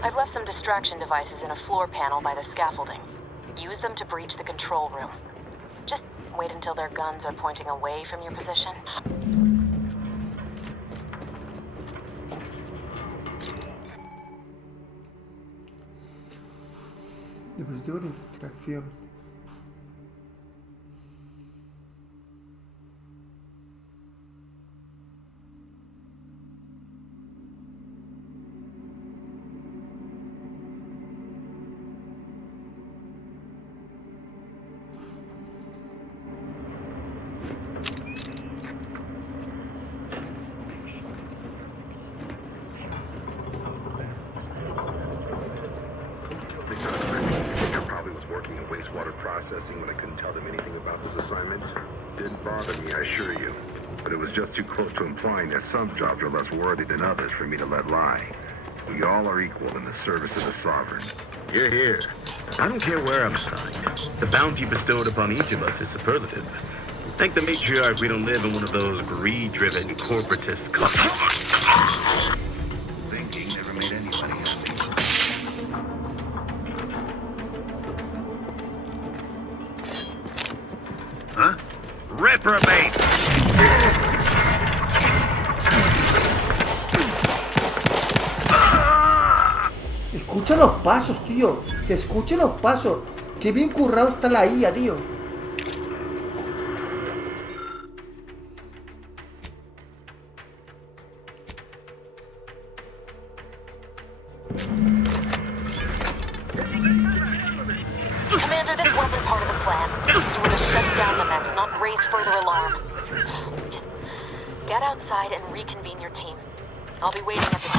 I've left some distraction devices in a floor panel by the scaffolding. Use them to breach the control room. Just wait until their guns are pointing away from your position. Dispositivo de distracción. Processing when I couldn't tell them anything about this assignment. Didn't bother me, I assure you. But it was just too close to implying that some jobs are less worthy than others for me to let lie. We all are equal in the service of the Sovereign. Hear, hear. I don't care where I'm assigned. The bounty bestowed upon each of us is superlative. Thank the matriarch we don't live in one of those greed-driven corporatist cultures. Thinking never made anybody happy. Huh? Reprobate! Escucha los pasos, tío. Que escuche los pasos. Qué bien currado está la IA, tío. Commander, this wasn't part of the plan. You were to shut down the mess, not raise further alarm. Just get outside and reconvene your team. I'll be waiting at the door.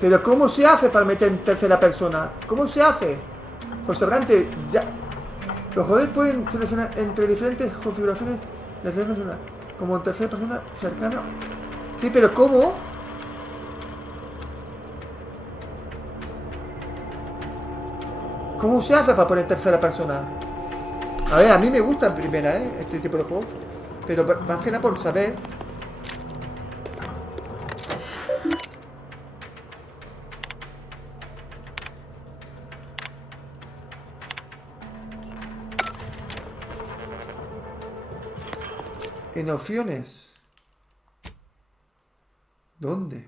Pero ¿cómo se hace para meter en tercera persona? ¿Cómo se hace? José Brante, ya. Los jugadores pueden seleccionar entre diferentes configuraciones de tercera persona, como en tercera persona cercana. Sí, pero ¿cómo? ¿Cómo se hace para poner tercera persona? A ver, a mí me gusta en primera, este tipo de juegos. Pero más que nada por saber. En opciones. ¿Dónde?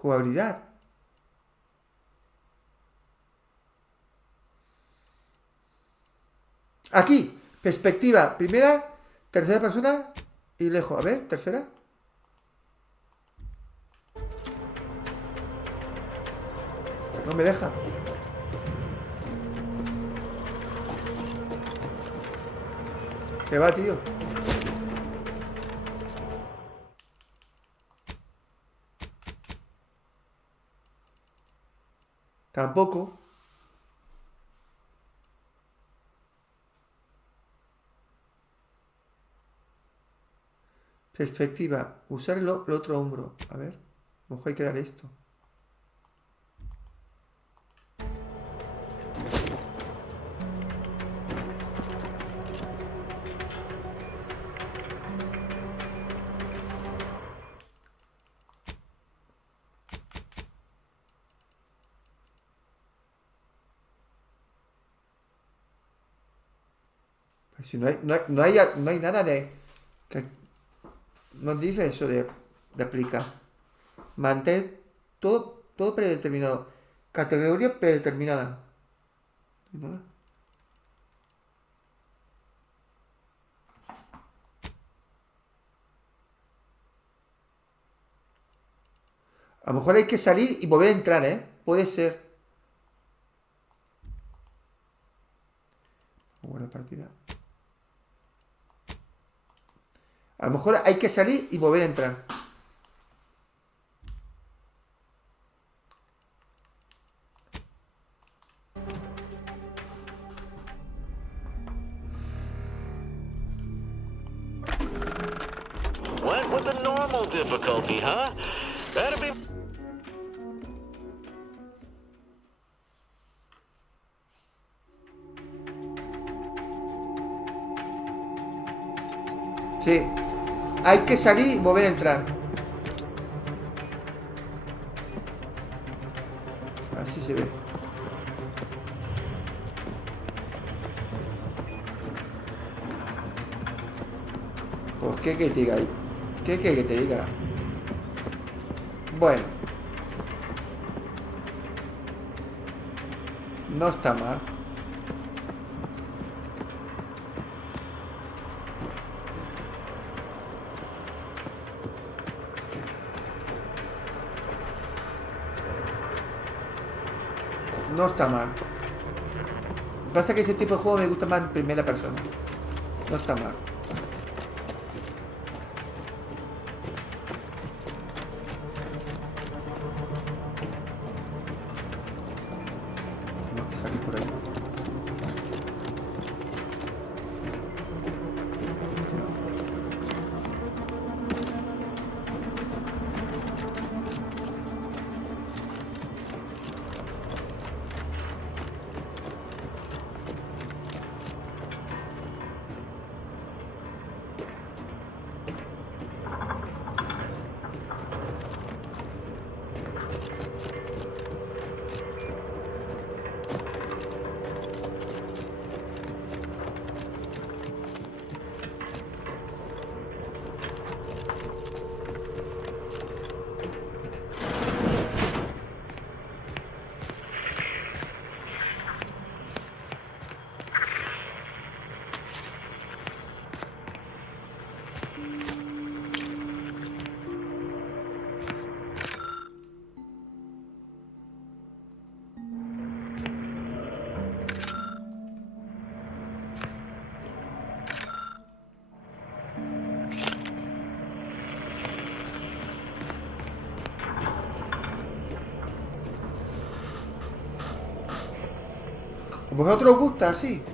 Jugabilidad. Aquí, perspectiva, primera, tercera persona y lejos. A ver, tercera. No me deja. ¿Qué va, tío? Tampoco. Perspectiva. Usar el otro hombro. A ver. A lo mejor hay que dar esto. Pues si no hay nada de... que nos dice eso de aplicar. Mantener todo predeterminado. Categoría predeterminada. ¿No? A lo mejor hay que salir y volver a entrar, ¿eh? Puede ser. Buena partida. A lo mejor hay que salir y volver a entrar. Went with the normal difficulty, huh? That'd be... Sí. Hay que salir y volver a entrar. Así se ve. Pues qué que te diga ahí. ¿Qué que te diga? Bueno. No está mal. No está mal. Lo que pasa es que ese tipo de juego me gusta más en primera persona. No está mal. No, salí por ahí. ¿A vosotros os gusta así?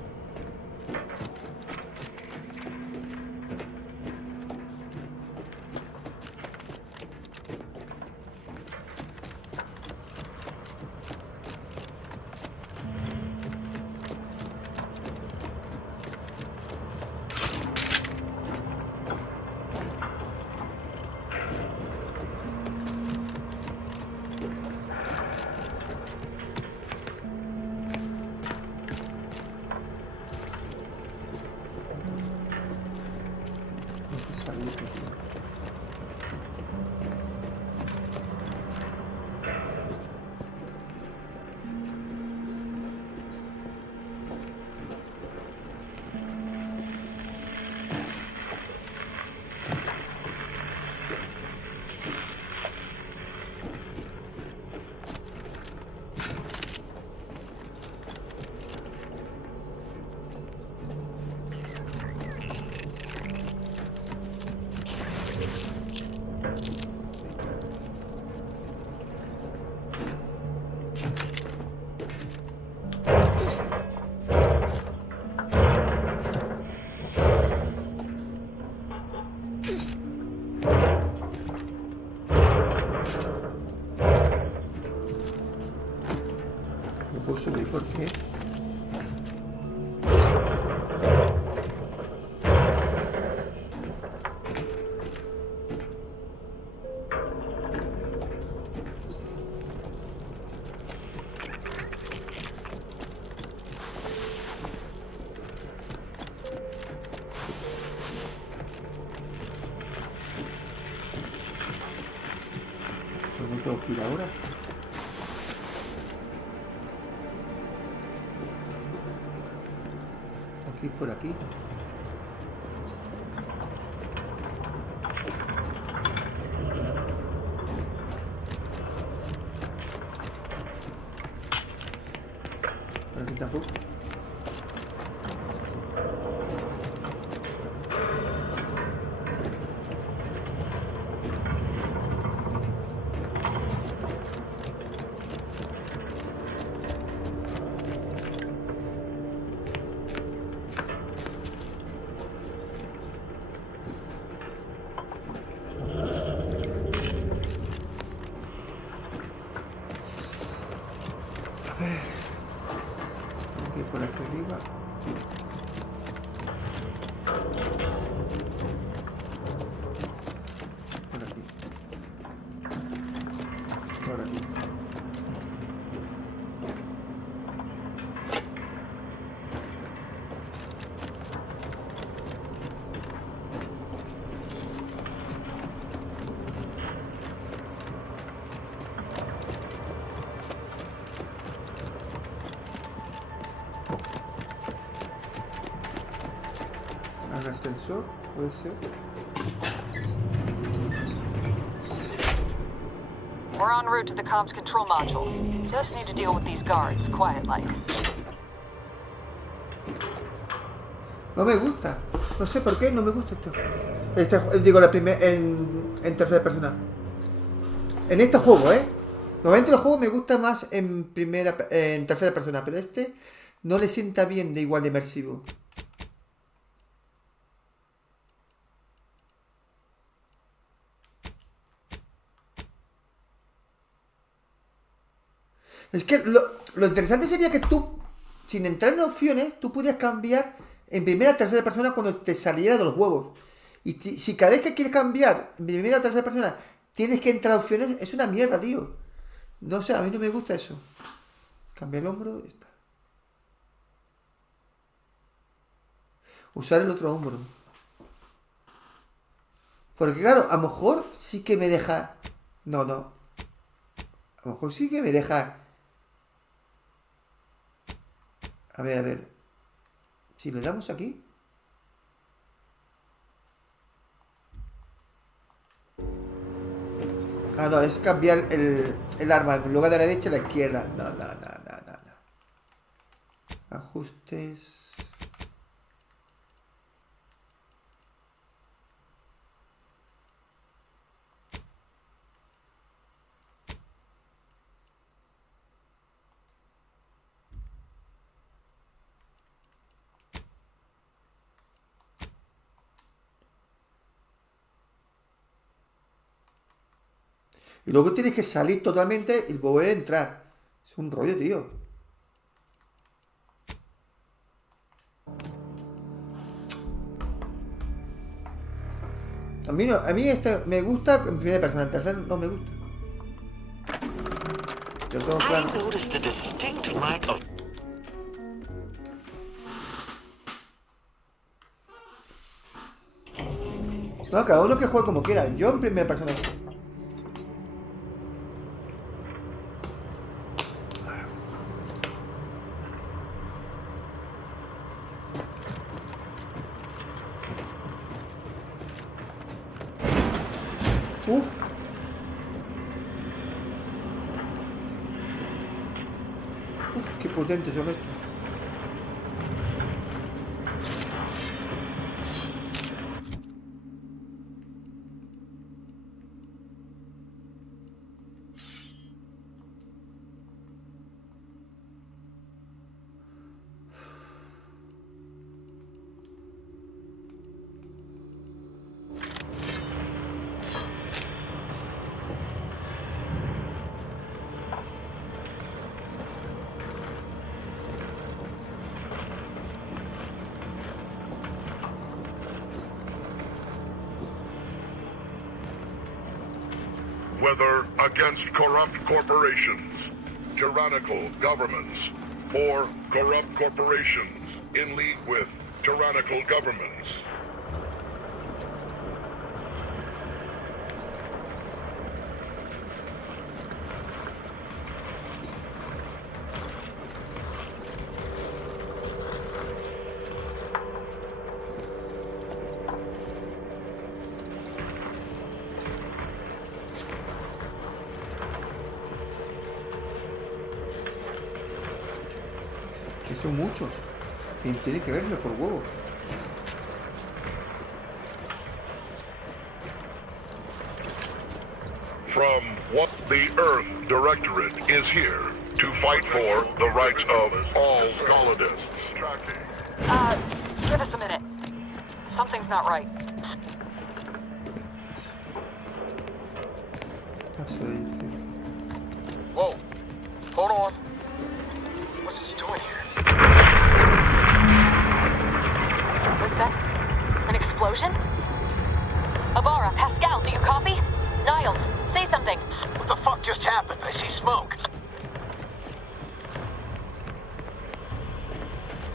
que ir ahora? Aquí, por aquí. Por aquí tampoco. Por aquí arriba. Por aquí. Por aquí. Al ascensor, puede ser. We're en route to the comms control module. Just need to deal with these guards, quiet-like. No me gusta. No sé por qué no me gusta esto. Digo, en tercera persona. En este juego, Normalmente los juegos me gusta más en tercera persona, pero este no le sienta bien de igual de inmersivo. Es que lo interesante sería que tú, sin entrar en opciones, tú pudieras cambiar en primera o tercera persona cuando te saliera de los huevos. Y si cada vez que quieres cambiar en primera o tercera persona tienes que entrar a opciones, es una mierda, tío. No sé, a mí no me gusta eso. Cambia el hombro y está. Usar el otro hombro. Porque claro, a lo mejor sí que me deja... No. A lo mejor sí que me deja... A ver. Si le damos aquí. Ah, no, es cambiar el arma. En lugar de la derecha a la izquierda. No. Ajustes. Y luego tienes que salir totalmente y volver a entrar. Es un rollo, tío. A mí este me gusta en primera persona, en tercera no me gusta. Yo tengo claro. No, cada uno que juegue como quiera. Yo en primera persona. Qué potentes son estos. Whether against corrupt corporations, tyrannical governments, or corrupt corporations in league with tyrannical governments. son muchos. Y tiene que verlo por huevos. From what the Earth Directorate is here to fight for the rights of all colonists. Give us a minute. Something's not right. Whoa. Hold on. What's this doing here? Was that an explosion? Avara, Pascal, do you copy? Niles, say something. What the fuck just happened? I see smoke.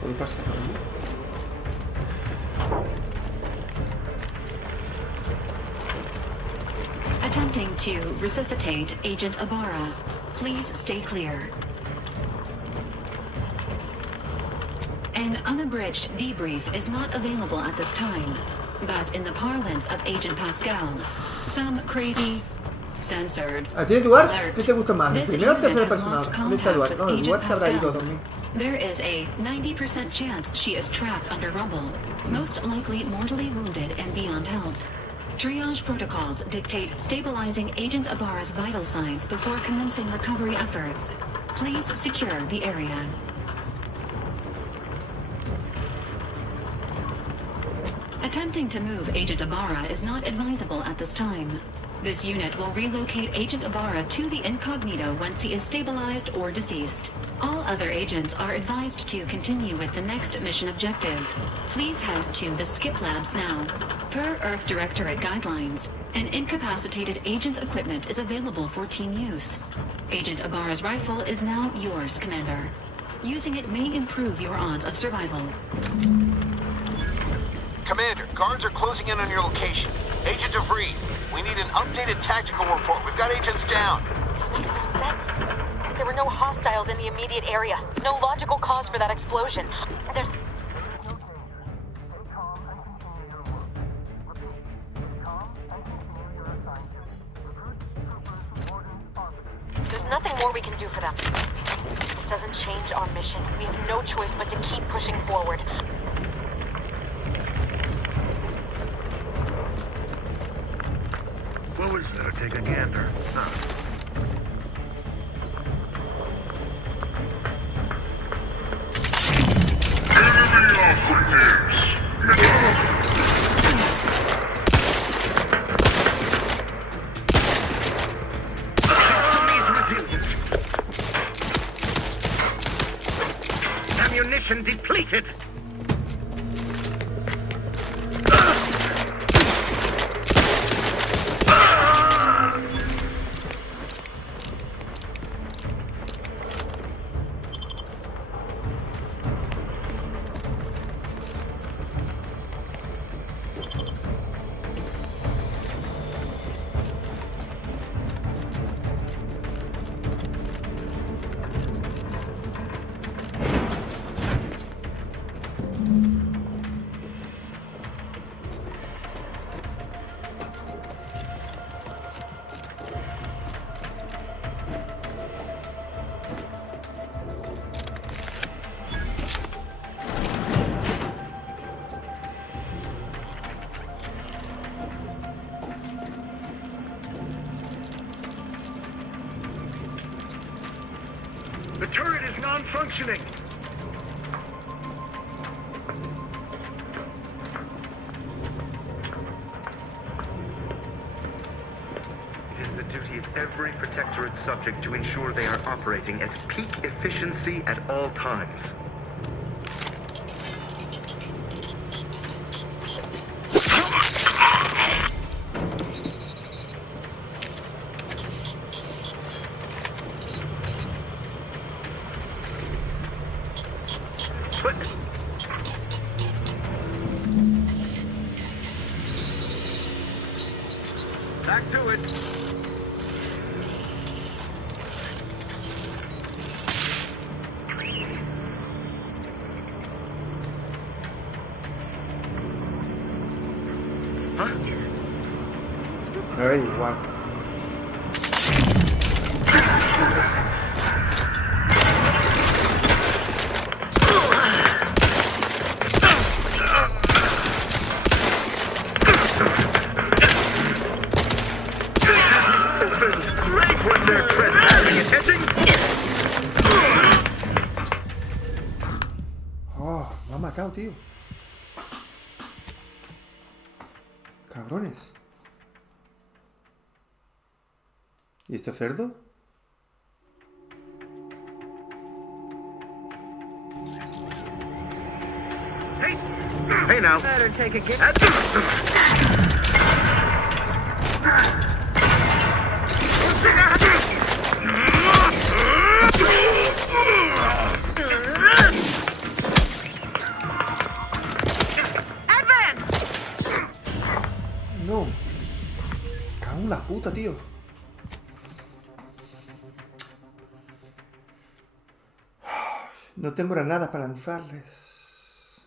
¿Puede pasar por ahí? Attempting to resuscitate Agent Ibarra. Please stay clear. An unabridged debrief is not available at this time, but in the parlance of Agent Pascal, some crazy, censored, ¿A ti, Eduard? alert. ¿Qué te gusta más? ¿El This primero o el tercero unit has personal? lost ¿Dónde está contact Eduard? No, with Eduard Agent se habrá ido a Pascal. dormir. There is a 90% chance she is trapped under rubble, most likely mortally wounded and beyond health. Triage protocols dictate stabilizing Agent Ibarra's vital signs before commencing recovery efforts. Please secure the area. Attempting to move Agent Ibarra is not advisable at this time. This unit will relocate Agent Ibarra to the incognito once he is stabilized or deceased. All other agents are advised to continue with the next mission objective. Please head to the skip labs now. Per Earth Directorate guidelines, an incapacitated agent's equipment is available for team use. Agent Ibarra's rifle is now yours, Commander. Using it may improve your odds of survival. Commander, guards are closing in on your location. Agent DeVries, we need an updated tactical report. We've got agents down. There were no hostiles in the immediate area. No logical cause for that explosion. There's nothing more we can do for them. This doesn't change our mission. We have no choice but to keep pushing forward. What was there? Take a gander. Ammunition depleted. The turret is non-functioning. It is the duty of every Protectorate subject to ensure they are operating at peak efficiency at all times. Back to it. A ver, igual. Me ha matado, tío. Cabrones. ¿Y este cerdo? Hey now. Better take a kick. No. Cago en la puta, tío. No tengo granadas para lanzarles.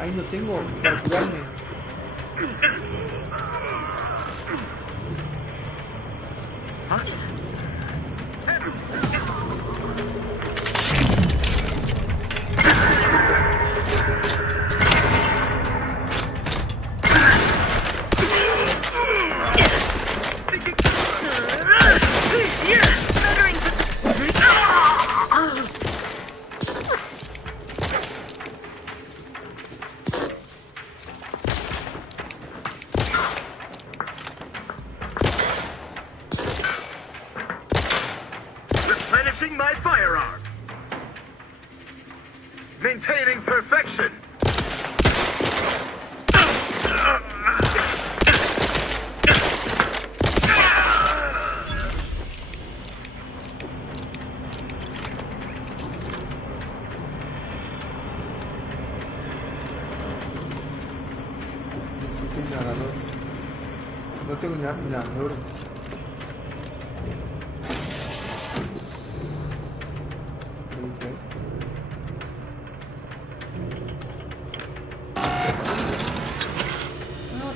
Ahí no tengo para curarme. Replenishing my firearm. Maintaining perfection. No tengo inhaladores. Ah,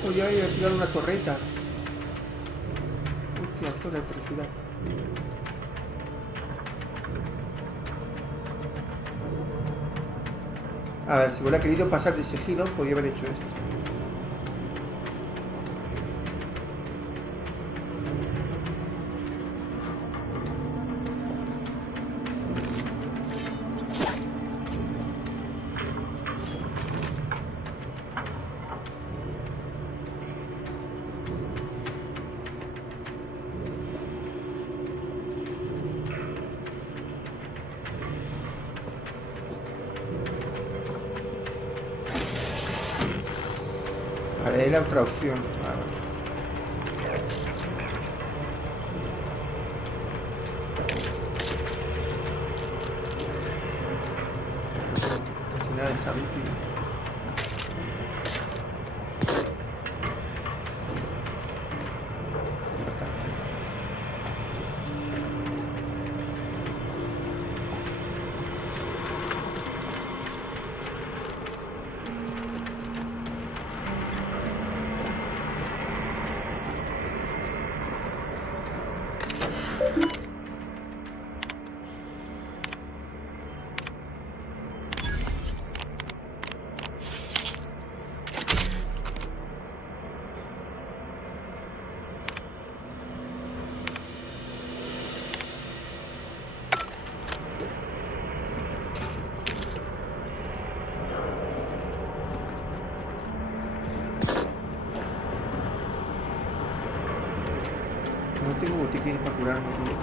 pues ya he tirado una torreta. Hostia, toda la electricidad. A ver, si hubiera querido pasar de sigilo, podría haber hecho esto. A ver, la otra opción. Casi nada de salud, tío. No tengo botiquines para curarme, tío.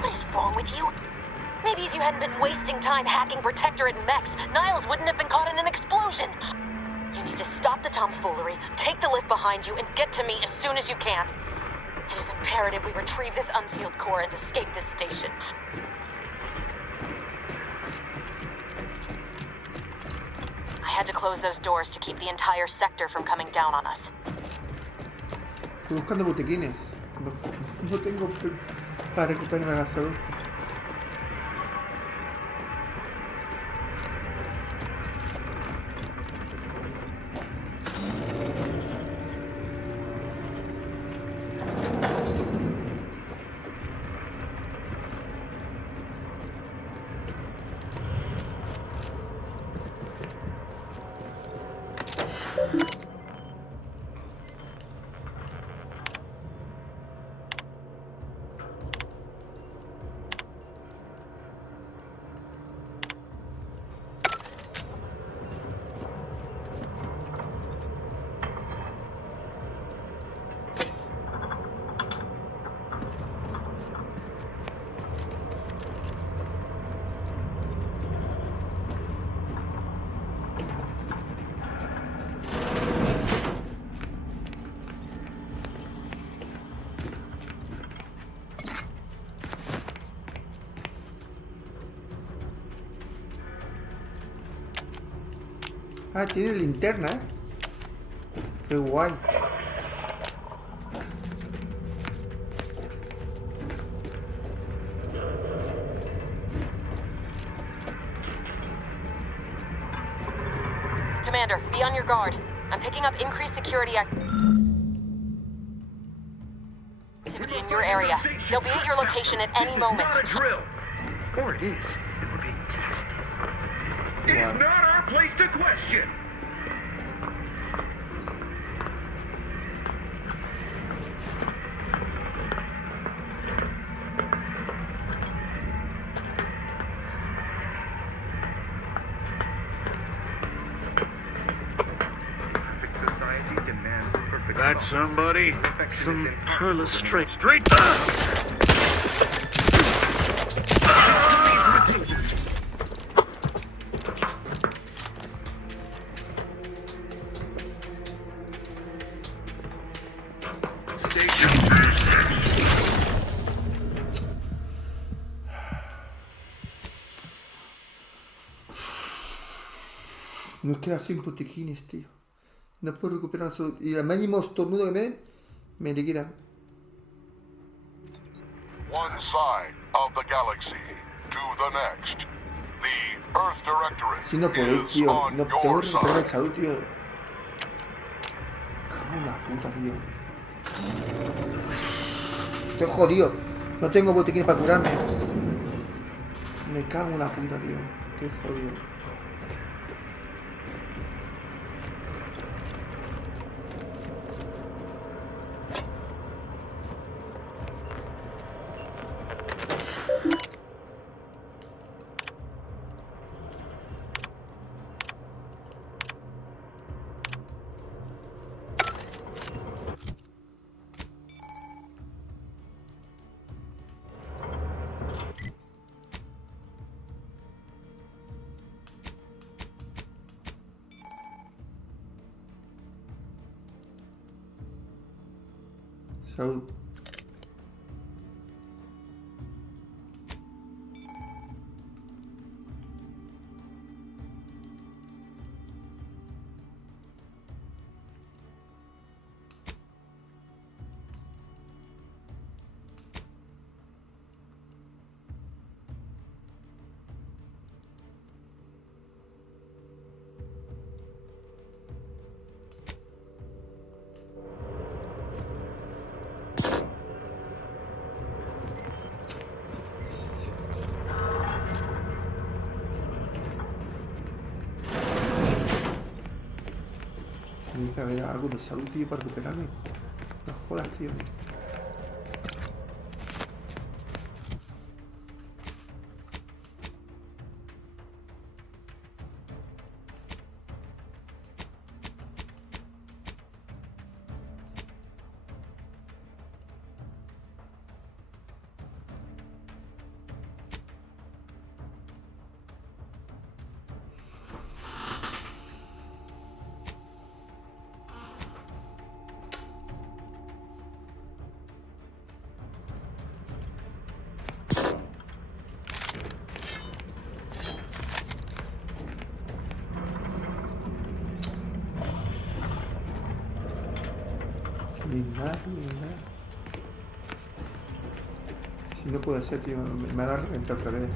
What is wrong with you? Maybe if you hadn't been wasting time hacking Protectorate mechs, Niles wouldn't have been caught in an explosion. You need to stop the tomfoolery, take the lift behind you, and get to me as soon as you can. It is imperative we retrieve this unsealed core and escape this station. I had to close those doors to keep the entire sector from coming down on us. Estoy buscando botiquines. No tengo para recuperarme la salud. Ah, tiene linterna, ¿eh? Qué guay. Commander, be on your guard. I'm picking up increased security activity in your area. They'll be at your location at any moment. This is not a drill. Or it is, and we're being tested. It is not our place to question. That somebody? Some pearless straight. Nos queda sin botiquines, tío. No puedo recuperar salud. Y el mínimo estornudo que me den, me liquidan. One side of the galaxy to the next. The Earth Directorate Si no puedo, is tío. on No tengo your que recuperar side. salud, tío. Cago en la puta, tío. Estoy jodido. No tengo botiquines para curarme. Me cago en la puta, tío. Estoy jodido. Salud. Tiene que haber algo de salud, tío, para recuperarme. No jodas, tío. Ni nada. Si no puede ser, tío, me van a reventar otra vez.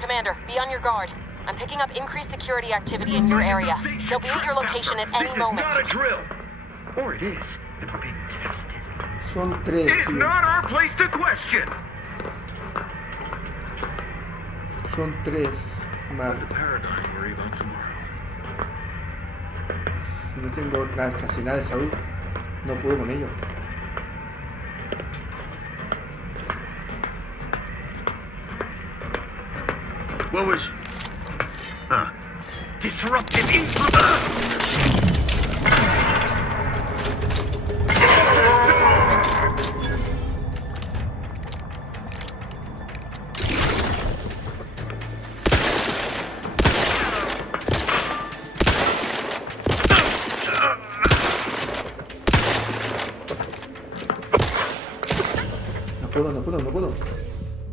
Commander, be on your guard. I'm picking up increased security activity in your area. They'll be at your location at any moment. This is not a drill. Or it is, and we're being tested. Son tres, It is tío. not our place to question. Son tres. Vale. Si no tengo casi nada de salud, no puedo con ellos. What was... disruptive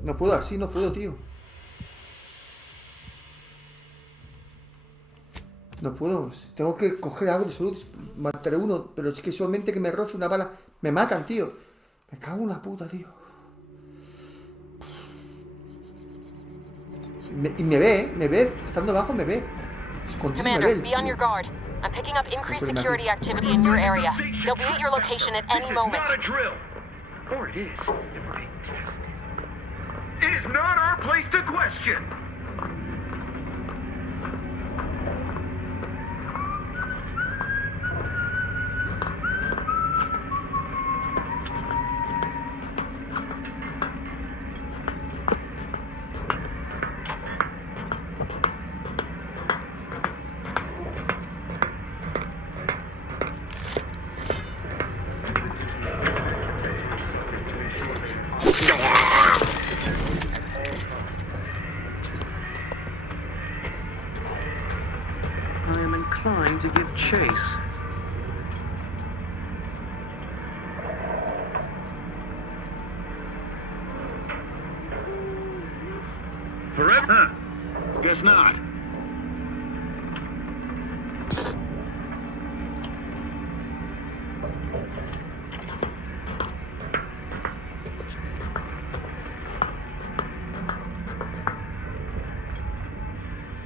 No puedo, así no puedo, tío. No puedo, tengo que coger algo de salud, mataré uno, pero es que solamente que me roce una bala, me matan, tío. Me cago en la puta, tío. Y me ve, estando abajo me ve. Escondido me ve. Commander, be on your guard. I'm picking up increased security activity in your area. They'll be at your location at any moment. Not a drill. Or it is. It will be tested. It is not our place to question. I am inclined to give chase. Forever? Huh. Guess not.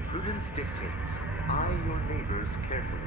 Prudence dictates, eye your neighbors carefully.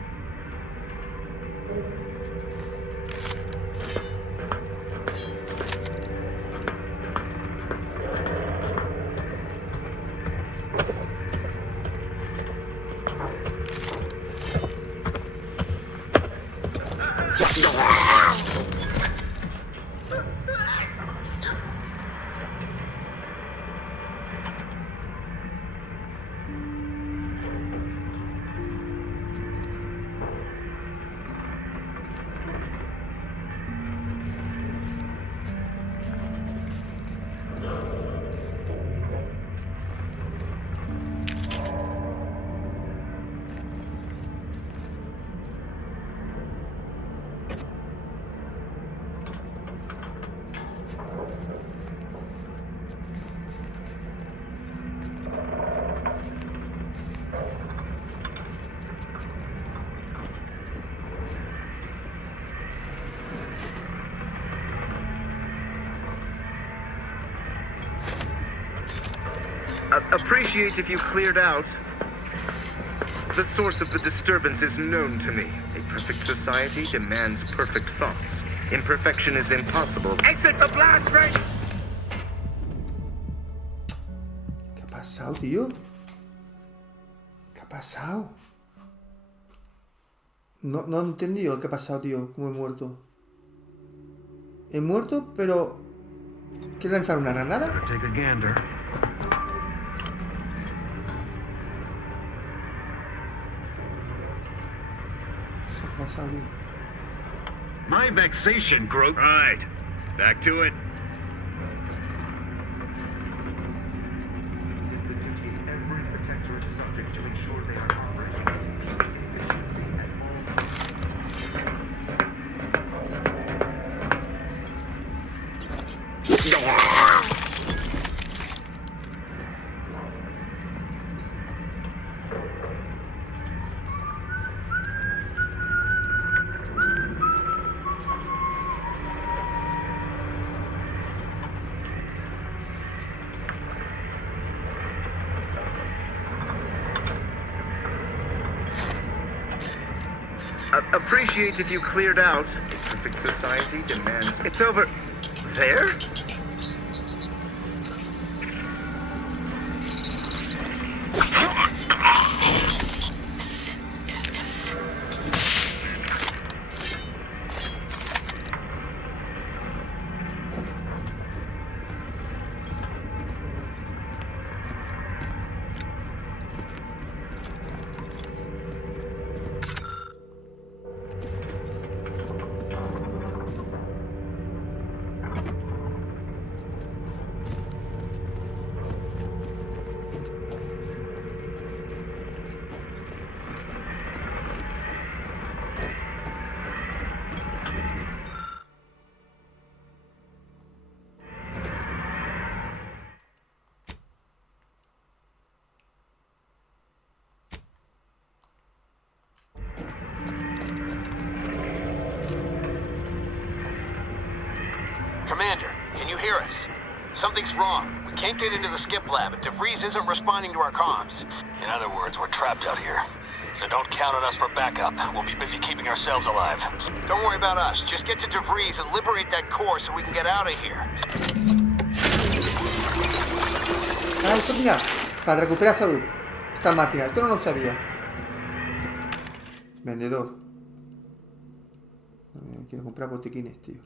Appreciate if you cleared out. The source of the disturbance is known to me. A perfect society demands perfect thoughts. Imperfection is impossible. Exit the blast range! ¿Qué ha pasado, tío? ¿Qué ha pasado? No he entendido qué ha pasado, tío. ¿Cómo he muerto? He muerto, pero... ¿Qué lanzar una granada? Take a gander. My vexation group. Right. Back to it. It is the duty of every protectorate subject to ensure they are operating at peak efficiency at all Appreciate if you cleared out. A perfect society demands... It's over... There? Commander, can you hear us? Something's wrong. We can't get into the skip lab, and DeVries isn't responding to our comms. In other words, we're trapped out here. So don't count on us for backup. We'll be busy keeping ourselves alive. Don't worry about us. Just get to DeVries and liberate that core so we can get out of here. Ah, esto mira, para recuperar salud. Esta máquina, esto no lo sabía. Vendedor. Quiero comprar botiquines, tío.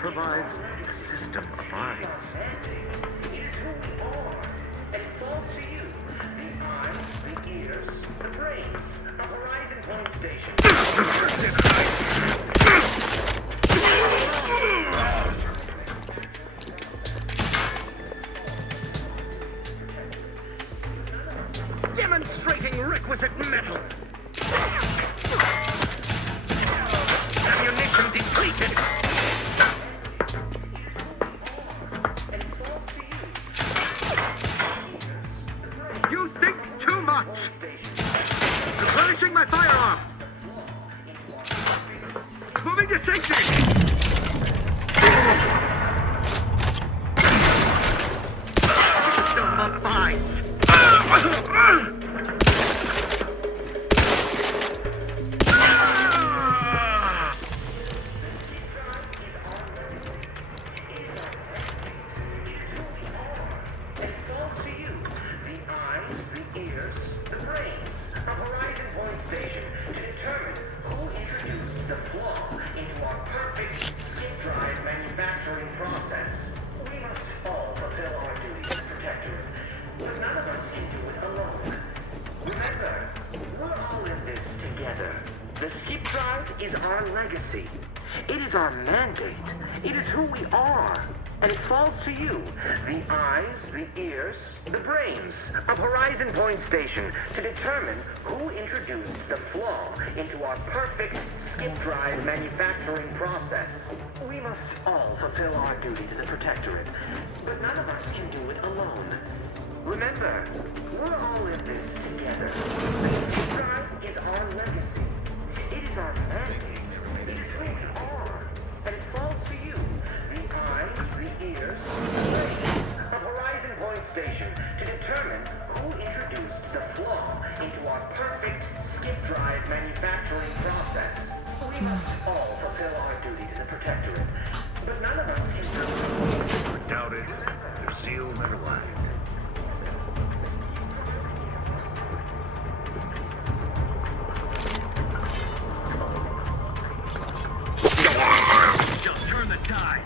Provides, the system abides. It's who we are, and it falls to you. The eyes, the ears, the brains, the horizon point station. Demonstrating requisite metal. Ammunition depleted. Replenishing my firearm! Moving to safety! Still fine. The skip drive is our legacy. It is our mandate. It is who we are. And it falls to you, the eyes, the ears, the brains of Horizon Point Station to determine who introduced the flaw into our perfect skip drive manufacturing process. We must all fulfill our duty to the Protectorate, but none of us can do it alone. Remember, we're all in this together. The skip drive is our legacy. It is our mandate. It is who we are. And it falls to you, the eyes, the ears, the brains of Horizon Point Station to determine who introduced the flaw into our perfect skip drive manufacturing process. We must all fulfill our duty to the Protectorate, but none of us can do it. Undoubted, their zeal never lacked. Just turn the tide.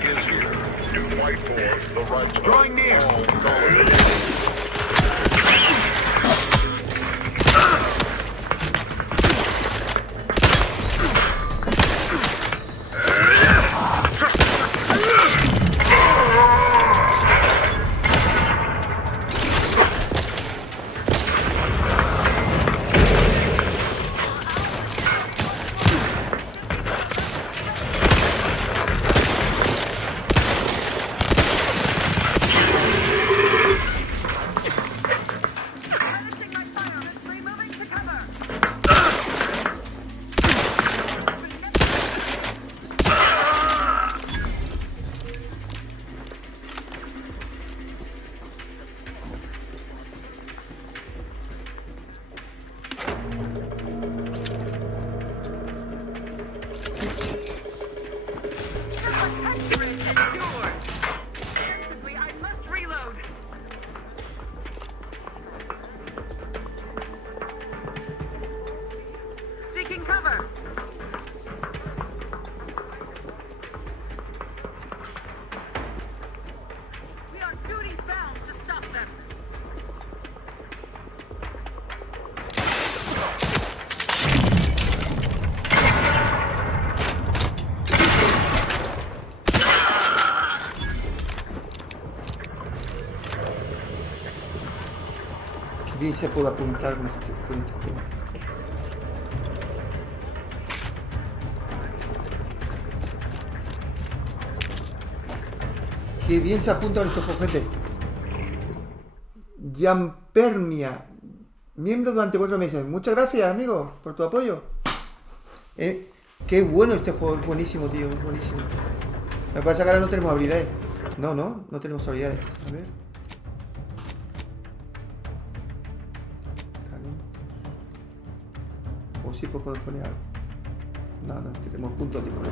Is here to fight for the rights of Drawing near. all colonists. cover! We are duty bound to stop them! Qué bien se puede apuntar con este juego. Qué bien se apunta con estos juegos, gente. Jampernia, miembro durante 4 meses. Muchas gracias, amigo, por tu apoyo. Qué bueno este juego, es buenísimo, tío, es buenísimo. Lo que pasa es que ahora no tenemos habilidades. No tenemos habilidades. A ver. O sí puedo poner algo. No, tenemos puntos de poner.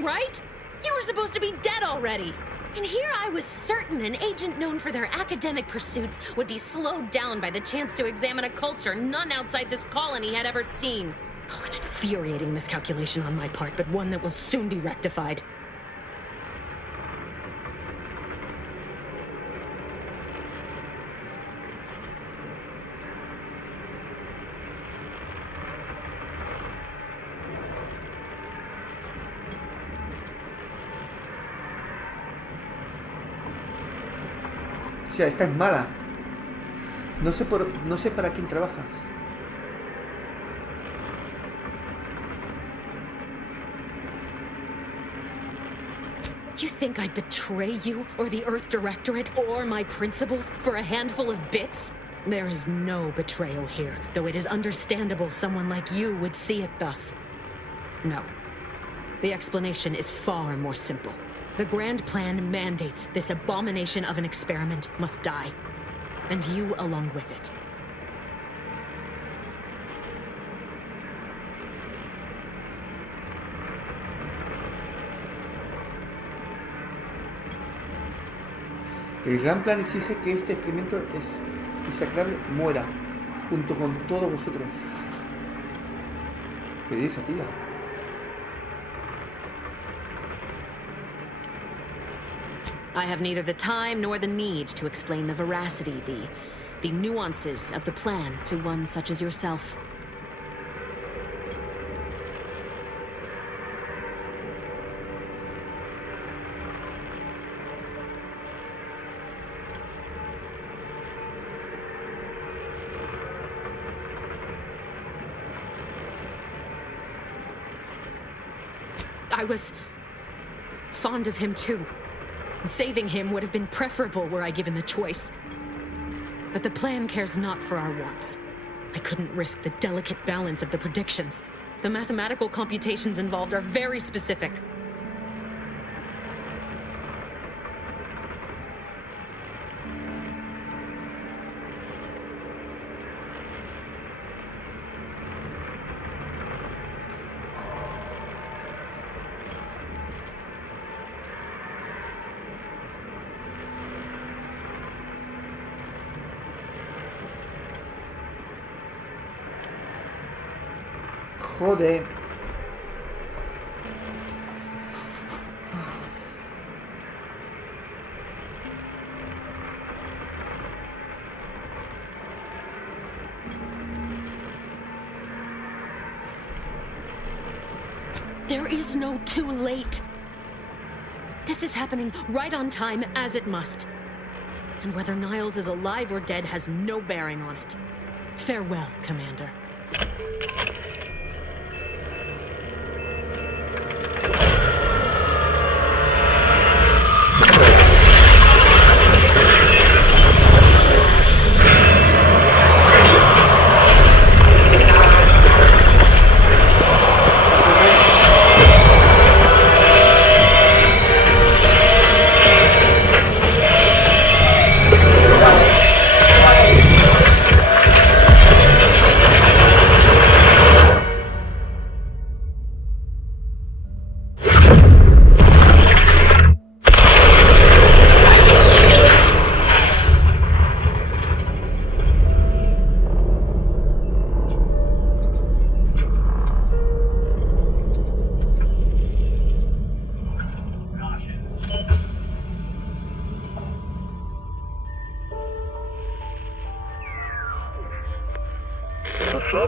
Right? You were supposed to be dead already. And here I was certain an agent known for their academic pursuits would be slowed down by the chance to examine a culture none outside this colony had ever seen. Oh, an infuriating miscalculation on my part, but one that will soon be rectified. O sea, esta es mala. No sé para quién trabajas. You think I'd betray you, or the Earth Directorate, or my principals for a handful of bits? There is no betrayal here, though it is understandable someone like you would see it thus. No. The explanation is far more simple. The grand plan mandates this abomination of an experiment must die, and you along with it. El gran plan exige que este experimento execrable muera, junto con todos vosotros. ¿Qué dice, tía? I have neither the time nor the need to explain the veracity, the nuances of the plan to one such as yourself. I was fond of him too. Saving him would have been preferable were I given the choice. But the plan cares not for our wants. I couldn't risk the delicate balance of the predictions. The mathematical computations involved are very specific. Joder. There is no too late. This is happening right on time, as it must. And whether Niles is alive or dead has no bearing on it. Farewell, Commander.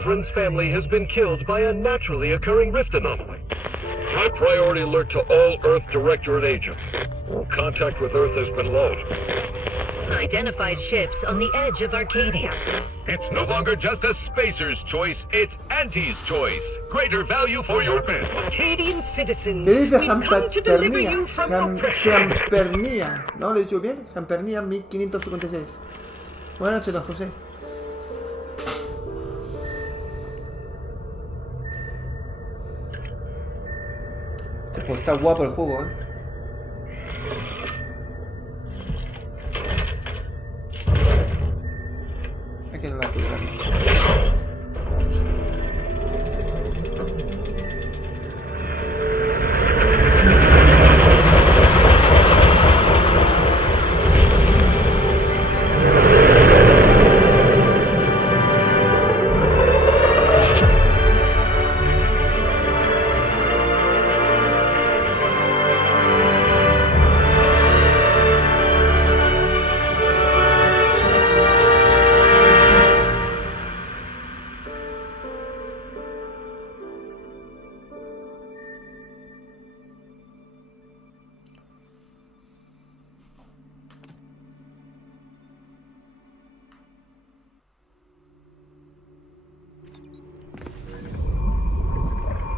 Sovereign's family has been killed by a naturally occurring rift anomaly. High priority alert to all Earth Directorate agents. Contact with Earth has been low. Identified ships on the edge of Arcadia. It's no longer just a spacer's choice, it's Auntie's choice. Greater value for your men. Arcadian citizens, ¿Qué dice we've come to deliver you from oppression. Jampernía? ¿No lo he dicho bien? Jampernía 1556. Buenas noches, don José. Pues está guapo el juego, Aquí no la puedo ver.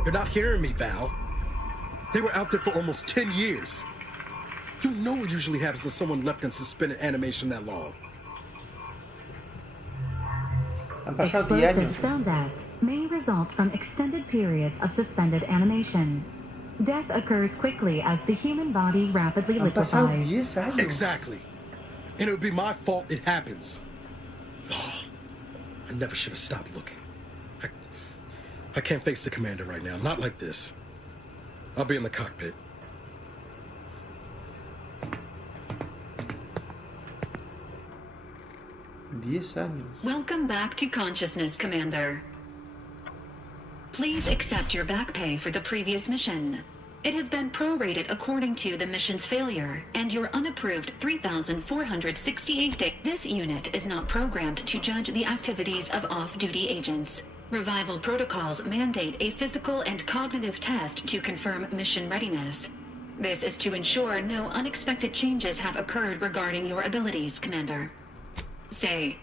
You're not hearing me, Val. They were out there for almost 10 years. You know what usually happens when someone left in suspended animation that long. Explosive cell death may result from extended periods of suspended animation. Death occurs quickly as the human body rapidly liquefies. Exactly. And it would be my fault it happens. Oh, I never should have stopped looking. I can't face the commander right now, not like this. I'll be in the cockpit. Welcome back to consciousness, Commander. Please accept your back pay for the previous mission. It has been prorated according to the mission's failure, and your unapproved 3,468 days. This unit is not programmed to judge the activities of off-duty agents. Revival protocols mandate a physical and cognitive test to confirm mission readiness. This is to ensure no unexpected changes have occurred regarding your abilities, Commander. Say,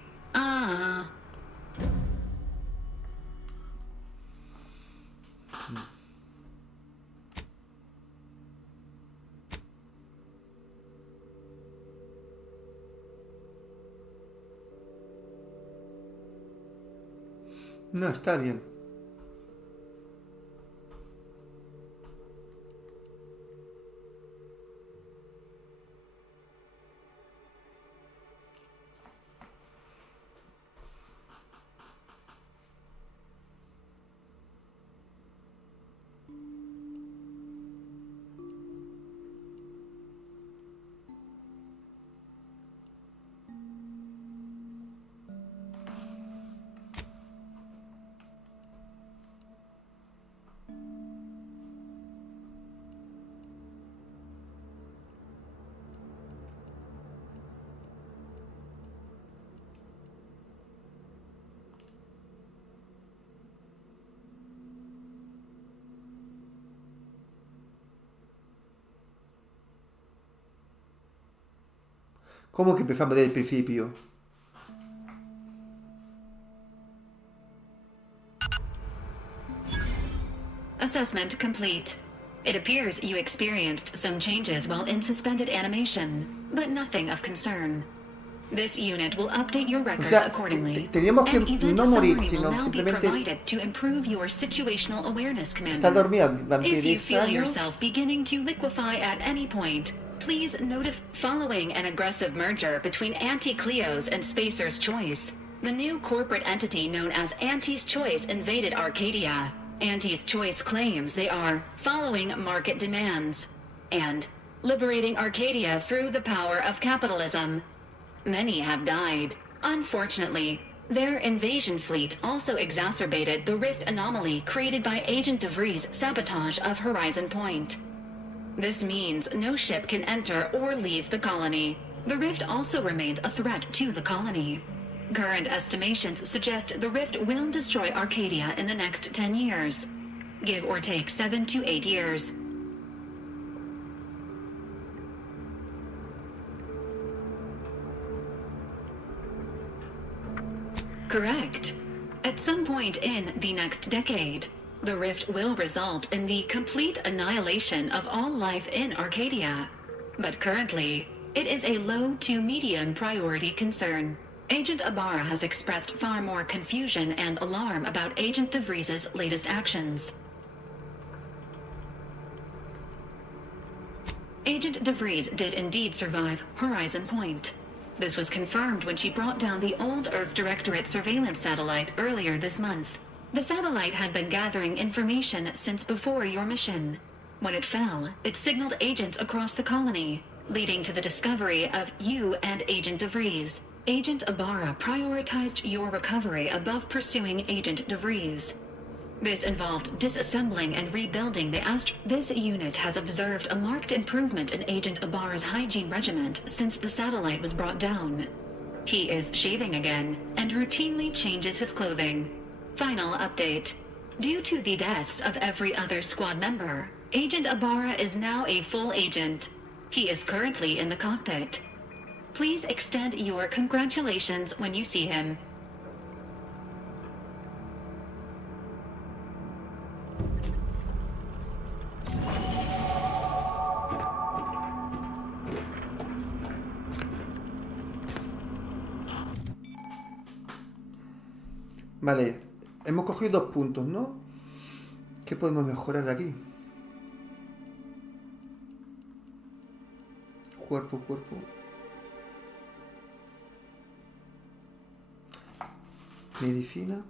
No, está bien. ¿Cómo que empezamos desde el principio? Assessment complete. It appears you experienced some changes while in suspended animation, but nothing of concern. This unit will update your records accordingly. Teníamos que An event no morir, summary sino will now be simplemente provided to improve your situational awareness, Commander. estar dormida durante If you 10 feel años. yourself beginning to liquefy at any point, please notify. Following an aggressive merger between Anti-Cleo's and Spacer's Choice, the new corporate entity known as Anti's Choice invaded Arcadia. Anti's Choice claims they are following market demands and liberating Arcadia through the power of capitalism. Many have died. Unfortunately, their invasion fleet also exacerbated the rift anomaly created by Agent DeVries' sabotage of Horizon Point. This means no ship can enter or leave the colony. The rift also remains a threat to the colony. Current estimations suggest the rift will destroy Arcadia in the next 10 years. Give or take 7 to 8 years. Correct. At some point in the next decade, the rift will result in the complete annihilation of all life in Arcadia. But currently, it is a low to medium priority concern. Agent Ibarra has expressed far more confusion and alarm about Agent DeVries's latest actions. Agent DeVries did indeed survive Horizon Point. This was confirmed when she brought down the old Earth Directorate surveillance satellite earlier this month. The satellite had been gathering information since before your mission. When it fell, it signaled agents across the colony, leading to the discovery of you and Agent DeVries. Agent Ibarra prioritized your recovery above pursuing Agent DeVries. This involved disassembling and rebuilding the This unit has observed a marked improvement in Agent Ibarra's hygiene regiment since the satellite was brought down. He is shaving again and routinely changes his clothing. Final update. Due to the deaths of every other squad member, Agent Ibarra is now a full agent. He is currently in the cockpit. Please extend your congratulations when you see him. Vale, hemos cogido 2 puntos, ¿no? ¿Qué podemos mejorar de aquí? Cuerpo. Medicina.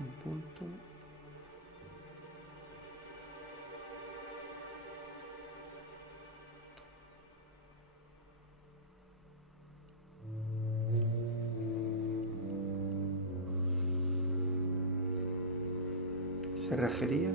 Un punto. Cerrajería.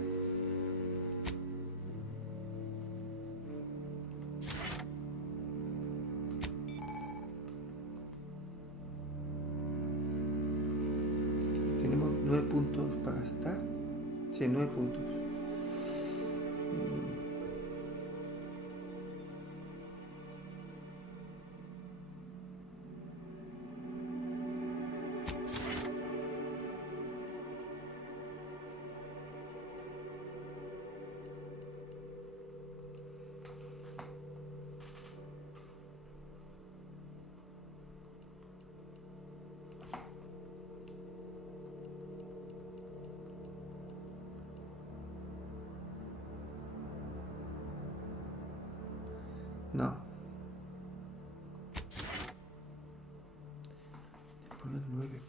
Tenemos 9 puntos para gastar. Sí, 9 puntos. No. Poner 9.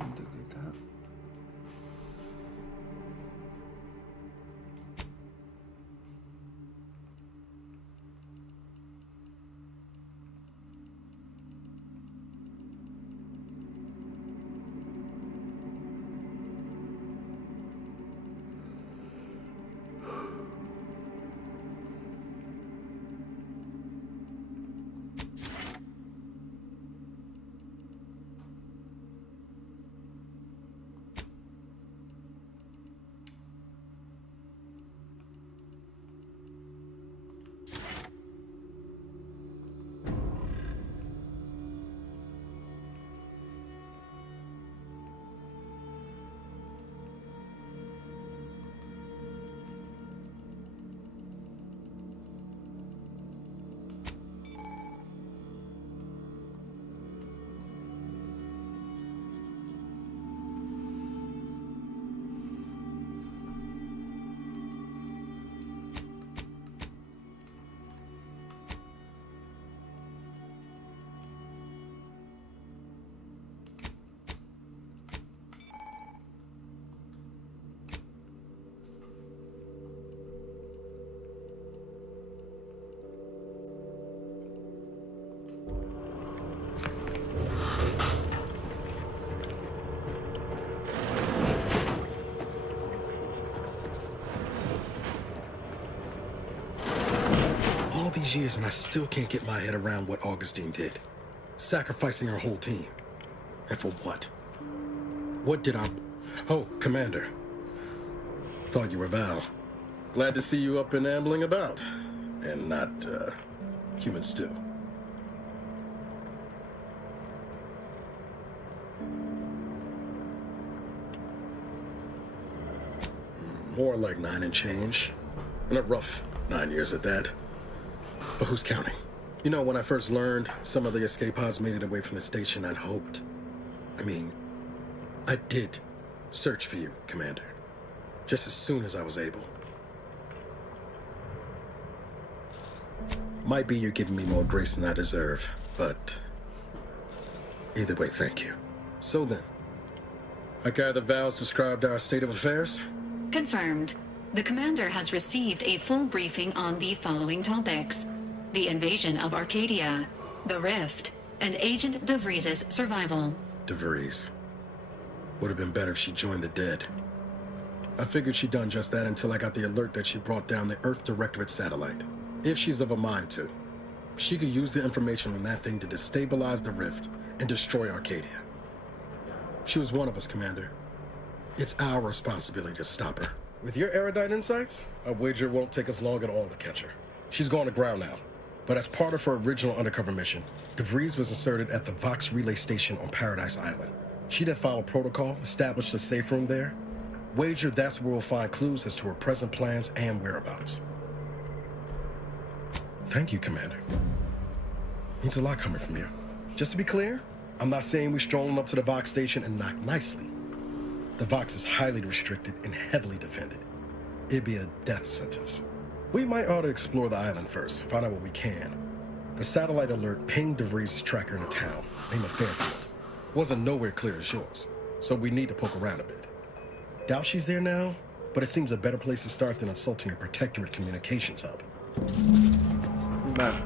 Integridad. these years and I still can't get my head around what Augustine did. Sacrificing her whole team. And for what? What did our... Oh, Commander. Thought you were Val. Glad to see you up and ambling about. And not, human stew. More like 9 and change. And a rough 9 years at that. But who's counting? You know, when I first learned some of the escape pods made it away from the station, I'd hoped. I did search for you, Commander. Just as soon as I was able. Might be you're giving me more grace than I deserve, but either way, thank you. So then, I gather Val's described our state of affairs? Confirmed. The commander has received a full briefing on the following topics: the invasion of Arcadia, the Rift, and Agent DeVries' survival. DeVries. Would have been better if she joined the dead. I figured she'd done just that until I got the alert that she brought down the Earth Directorate satellite. If she's of a mind to, she could use the information on that thing to destabilize the Rift and destroy Arcadia. She was one of us, Commander. It's our responsibility to stop her. With your erudite insights, I wager it won't take us long at all to catch her. She's gone to ground now. But as part of her original undercover mission, DeVries was inserted at the Vox Relay Station on Paradise Island. She'd have followed protocol, established a safe room there. Wager that's where we'll find clues as to her present plans and whereabouts. Thank you, Commander. Means a lot coming from you. Just to be clear, I'm not saying we're strolling up to the Vox station and knock nicely. The Vox is highly restricted and heavily defended. It'd be a death sentence. We might ought to explore the island first, find out what we can. The satellite alert pinged DeVries' tracker in a town named Fairfield. Wasn't nowhere clear as yours, so we need to poke around a bit. Doubt she's there now, but it seems a better place to start than insulting a protectorate communications hub. Vale.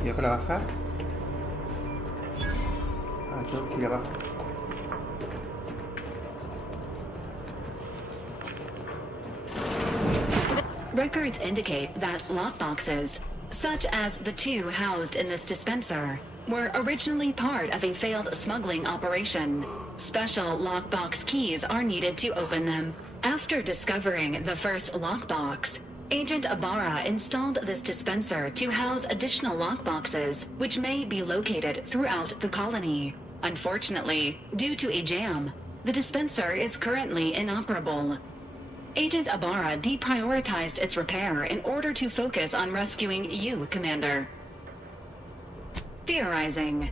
¿Y para bajar? Ah, tengo que ir abajo. Records indicate that lockboxes, such as the two housed in this dispenser, were originally part of a failed smuggling operation. Special lockbox keys are needed to open them. After discovering the first lockbox, Agent Ibarra installed this dispenser to house additional lockboxes, which may be located throughout the colony. Unfortunately, due to a jam, the dispenser is currently inoperable. Agent Ibarra deprioritized its repair in order to focus on rescuing you, Commander. Theorizing.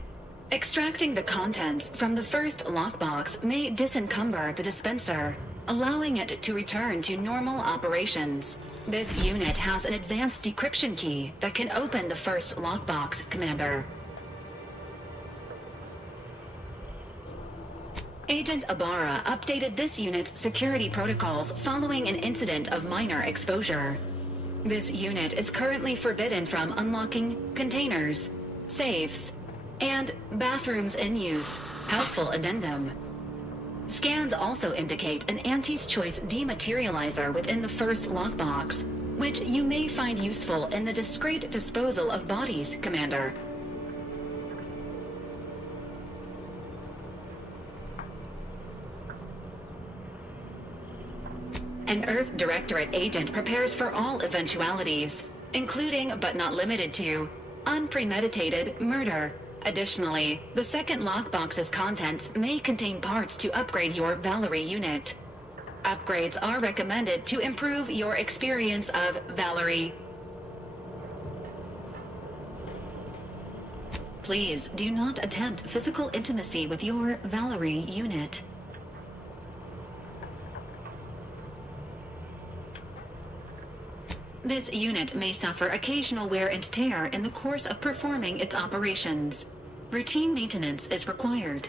Extracting the contents from the first lockbox may disencumber the dispenser, allowing it to return to normal operations. This unit has an advanced decryption key that can open the first lockbox, Commander. Agent Ibarra updated this unit's security protocols following an incident of minor exposure. This unit is currently forbidden from unlocking containers, safes, and bathrooms in use. Helpful addendum. Scans also indicate an Anti's Choice dematerializer within the first lockbox, which you may find useful in the discreet disposal of bodies, Commander. An Earth Directorate agent prepares for all eventualities, including but not limited to unpremeditated murder. Additionally, the second lockbox's contents may contain parts to upgrade your Valerie unit. Upgrades are recommended to improve your experience of Valerie. Please do not attempt physical intimacy with your Valerie unit. This unit may suffer occasional wear and tear in the course of performing its operations. Routine maintenance is required.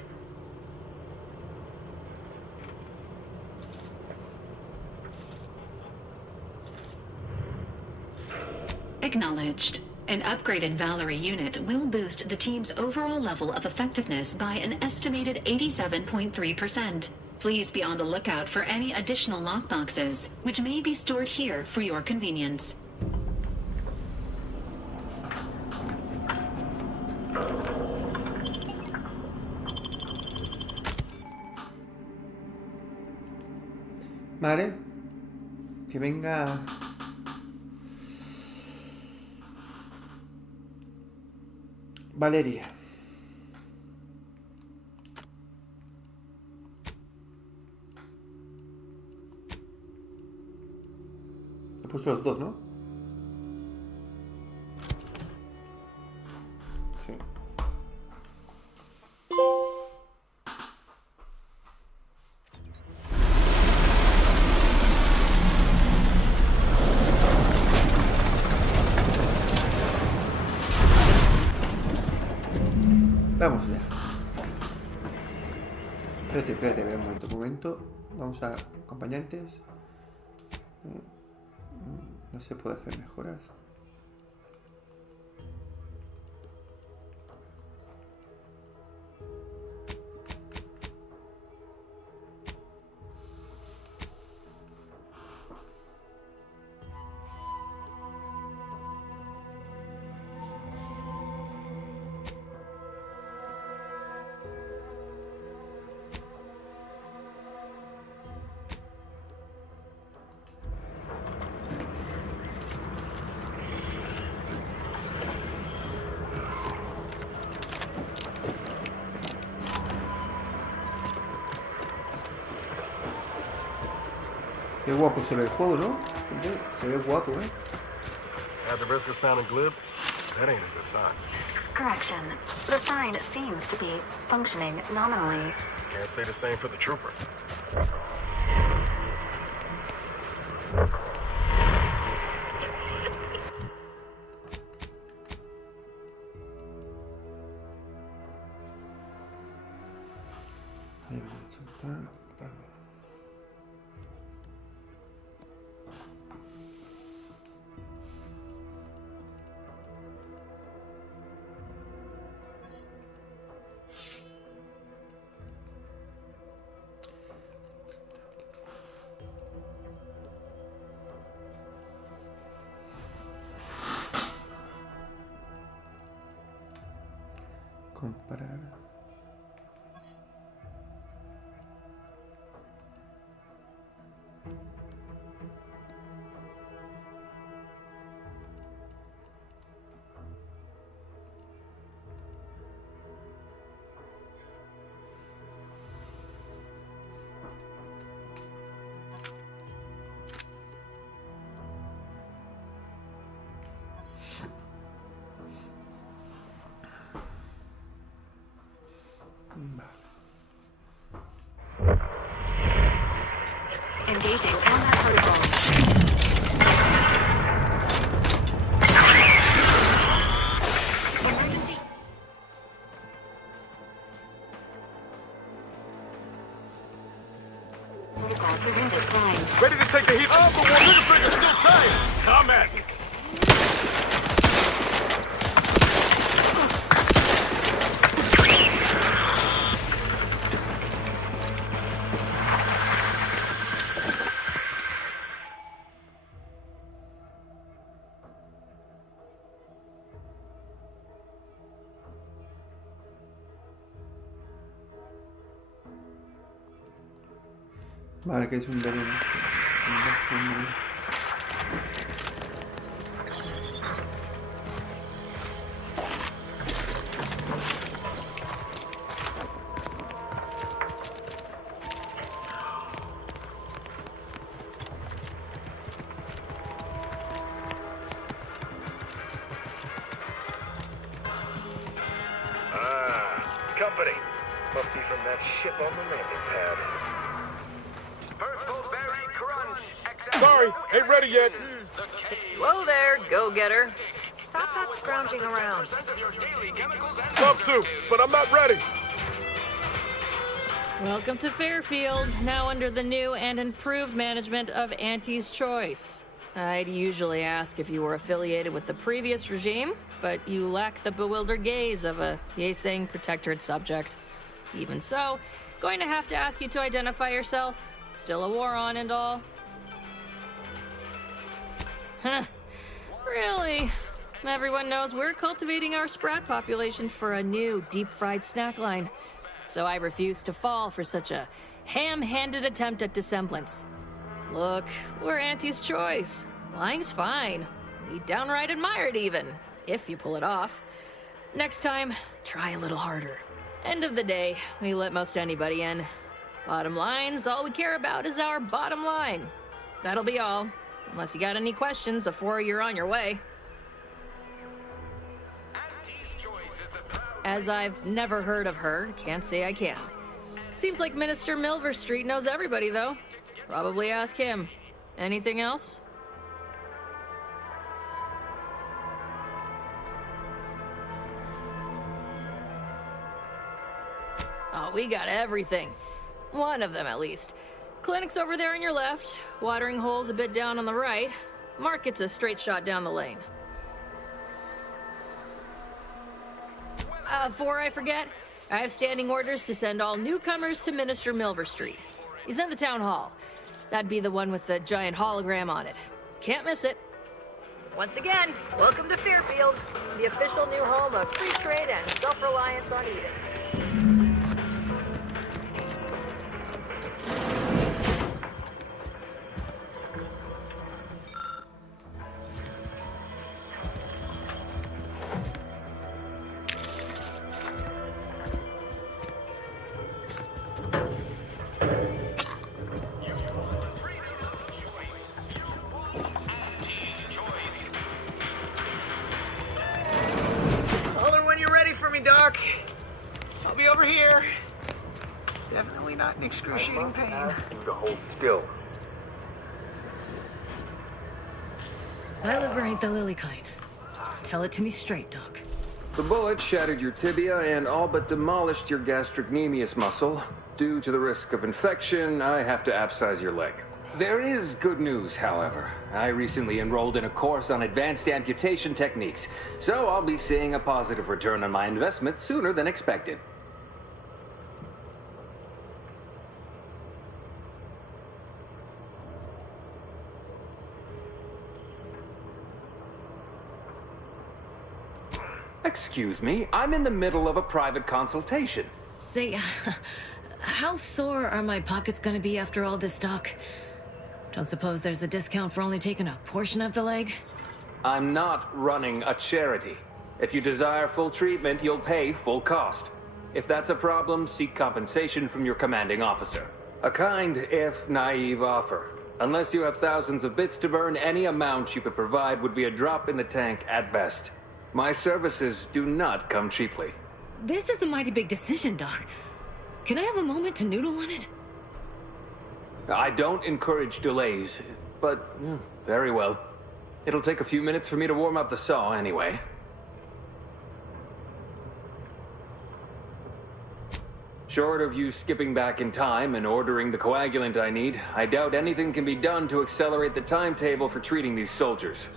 Acknowledged. An upgraded Valerie unit will boost the team's overall level of effectiveness by an estimated 87.3%. Please be on the lookout for any additional lockboxes, which may be stored here for your convenience. Vale. Que venga... Valeria. He puesto los dos, ¿no? Sí. Vamos ya. Espérate, un momento. Vamos a acompañantes. No se puede hacer mejoras. Qué guapo se ve el juego, ¿no? Se ve guapo, ¿eh? At the risk of sounding glib, that ain't a good sign. Correction. The sign seems to be functioning nominally. Can't say the same for the trooper. Comparar. Engaging combat protocol. Emergency. Protocol syringes primed. Ready to take the heat off, but one little finger's still tight. Come at me. Vale, que es un veneno. company. Must be from that ship on the landing pad. Purple-berry crunch. Sorry, ain't ready yet. Whoa there, go-getter. Stop that scrounging around. Love to, but I'm not ready. Welcome to Fairfield, now under the new and improved management of Auntie's Choice. I'd usually ask if you were affiliated with the previous regime, but you lack the bewildered gaze of a yay-saying protectorate subject. Even so, going to have to ask you to identify yourself. Still a war on and all. Huh. Really? Everyone knows we're cultivating our sprat population for a new deep-fried snack line. So I refuse to fall for such a ham-handed attempt at dissemblance. Look, we're Auntie's Choice. Lying's fine. We downright admire it even, if you pull it off. Next time, try a little harder. End of the day, we let most anybody in. Bottom line's all we care about is our bottom line. That'll be all, unless you got any questions before you're on your way. As I've never heard of her, can't say I can. Seems like Minister Milverstreet knows everybody, though. Probably ask him. Anything else? Oh, we got everything. One of them, at least. Clinic's over there on your left, watering hole's a bit down on the right. Market's a straight shot down the lane. Before I forget, I have standing orders to send all newcomers to Minister Milverstreet. He's in the town hall. That'd be the one with the giant hologram on it. Can't miss it. Once again, welcome to Fairfield, the official new home of free trade and self-reliance on eating. Doc. I'll be over here. Definitely not in excruciating pain. To hold still. My liver ain't the lily kind. Tell it to me straight, Doc. The bullet shattered your tibia and all but demolished your gastrocnemius muscle. Due to the risk of infection, I have to abscise your leg. There is good news, however. I recently enrolled in a course on advanced amputation techniques, so I'll be seeing a positive return on my investment sooner than expected. Excuse me, I'm in the middle of a private consultation. Say, how sore are my pockets gonna be after all this, Doc? Don't suppose there's a discount for only taking a portion of the leg? I'm not running a charity. If you desire full treatment, you'll pay full cost. If that's a problem, seek compensation from your commanding officer. A kind, if naive offer. Unless you have thousands of bits to burn, any amount you could provide would be a drop in the tank at best. My services do not come cheaply. This is a mighty big decision, Doc. Can I have a moment to noodle on it? I don't encourage delays, but very well. It'll take a few minutes for me to warm up the saw anyway. Short of you skipping back in time and ordering the coagulant I need, I doubt anything can be done to accelerate the timetable for treating these soldiers.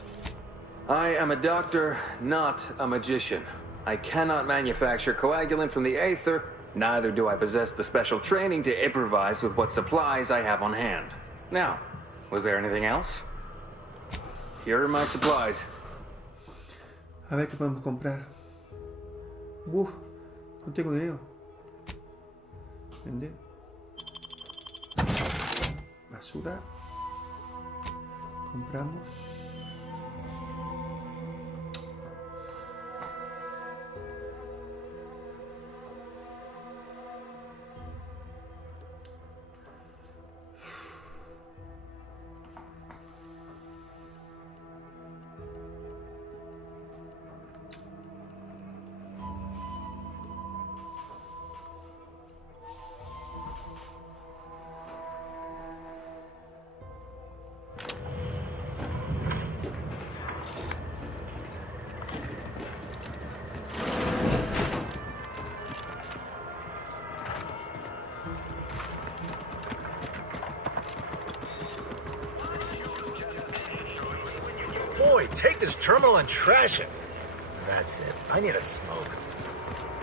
I am a doctor, not a magician. I cannot manufacture coagulant from the Outher. Neither do I possess the special training to improvise with what supplies I have on hand. Now, was there anything else? Here are my supplies. A ver qué podemos comprar. Uf, no tengo dinero. Vender. Basura. Compramos. take this terminal and trash it. That's it. I need a smoke.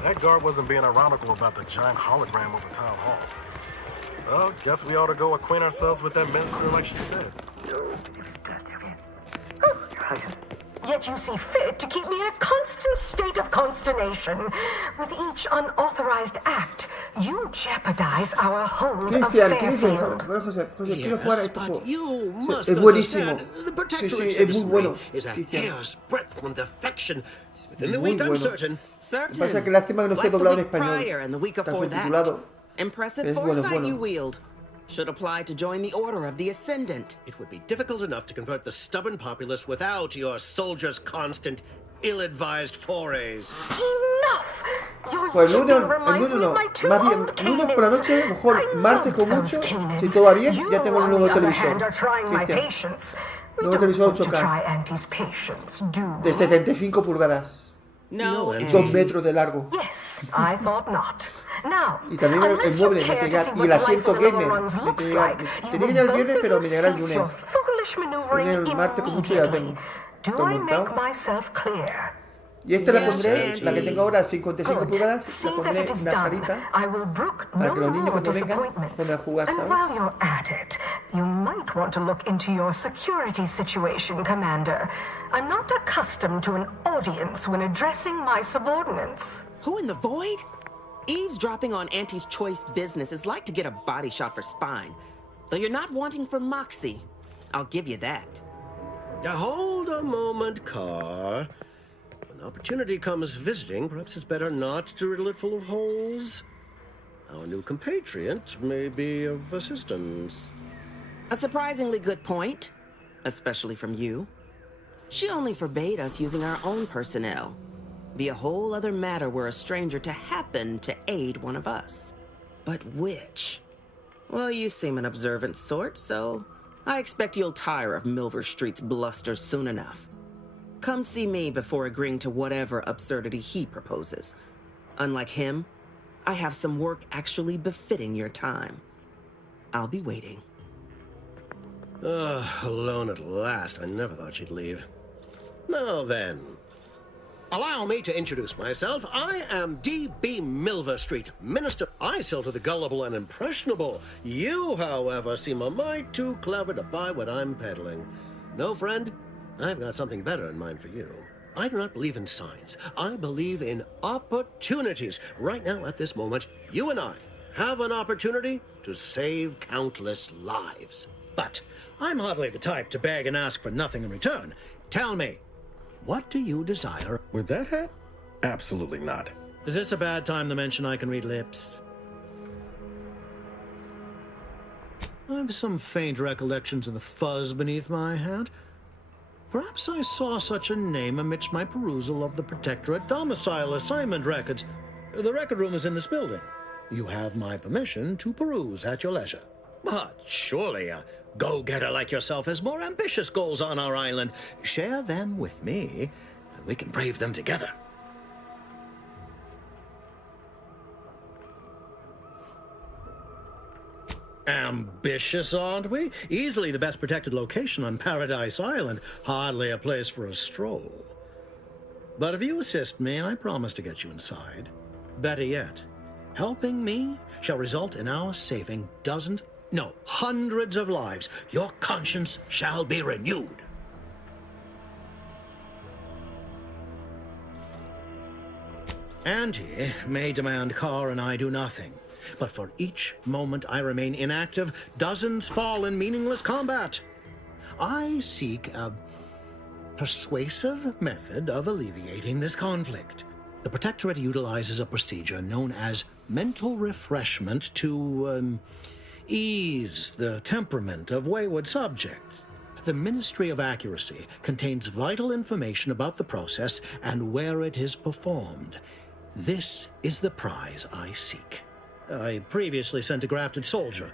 That guard wasn't being ironical about the giant hologram over town hall. Well, guess we ought to go acquaint ourselves with that minister like she said. Yet you see fit to keep me in a constant state of consternation. With each unauthorized act, you jeopardize our hold of Fairfield. José, quiero jugar a esto. You must Es buenísimo. understand, the protectorate Sí, es muy bueno. is a hair's breadth from defection. Within the Muy week, I'm bueno. certain. Lo que pasa es que lástima que no esté doblado en español. and the week Está before that. subtitulado. Impressive Es bueno, es foresight bueno. you wield. Should apply to join the Order of the Ascendant. It would be difficult enough to convert the stubborn populace without your soldiers' constant, ill-advised forays. Pues el lunes no, más bien lunes por la noche, mejor martes con mucho, si todo va bien, ya tengo el nuevo televisor. Cristian. Nuevo televisor 8K de 75 pulgadas. 2 metros de largo. Y también el mueble me llega, y el asiento gamer me llega, tenía que llegar el viernes, pero me llegará el lunes. El martes con mucho ya lo tengo. Todo montado. Y esta la pondré, la que tengo ahora, 55 pulgadas, la pondré en una salita para que los niños cuando vengan puedan jugar, ¿sabes? While you're at it, you might want to look into your security situation, Commander. I'm not accustomed to an audience when addressing my subordinates. Who in the void? Eavesdropping on Auntie's choice business is like to get a body shot for spine. Though you're not wanting for moxie. I'll give you that. Now hold a moment, Carr. When opportunity comes visiting, perhaps it's better not to riddle it full of holes. Our new compatriot may be of assistance. A surprisingly good point, especially from you. She only forbade us using our own personnel. Be a whole other matter were a stranger to happen to aid one of us. But which? Well, you seem an observant sort, so I expect you'll tire of Milver Street's bluster soon enough. Come see me before agreeing to whatever absurdity he proposes. Unlike him, I have some work actually befitting your time. I'll be waiting. Alone at last. I never thought she'd leave. Now then, allow me to introduce myself. I am D.B. Milver Street, Minister. I sell to the gullible and impressionable. You, however, seem a mite too clever to buy what I'm peddling. No, friend, I've got something better in mind for you. I do not believe in signs. I believe in opportunities. Right now, at this moment, you and I have an opportunity to save countless lives. But I'm hardly the type to beg and ask for nothing in return. Tell me, what do you desire? With that hat? Absolutely not. Is this a bad time to mention I can read lips? I've some faint recollections of the fuzz beneath my hat. Perhaps I saw such a name amidst my perusal of the Protectorate domicile assignment records. The record room is in this building. You have my permission to peruse at your leisure. But surely a go-getter like yourself has more ambitious goals on our island. Share them with me, and we can brave them together. Ambitious, aren't we? Easily the best protected location on Paradise Island. Hardly a place for a stroll. But if you assist me, I promise to get you inside. Better yet, helping me shall result in our saving dozens, no, hundreds of lives. Your conscience shall be renewed. Auntie may demand Carr and I do nothing. But for each moment I remain inactive, dozens fall in meaningless combat. I seek a persuasive method of alleviating this conflict. The Protectorate utilizes a procedure known as mental refreshment to ease the temperament of wayward subjects. The Ministry of Accuracy contains vital information about the process and where it is performed. This is the prize I seek. I previously sent a grafted soldier,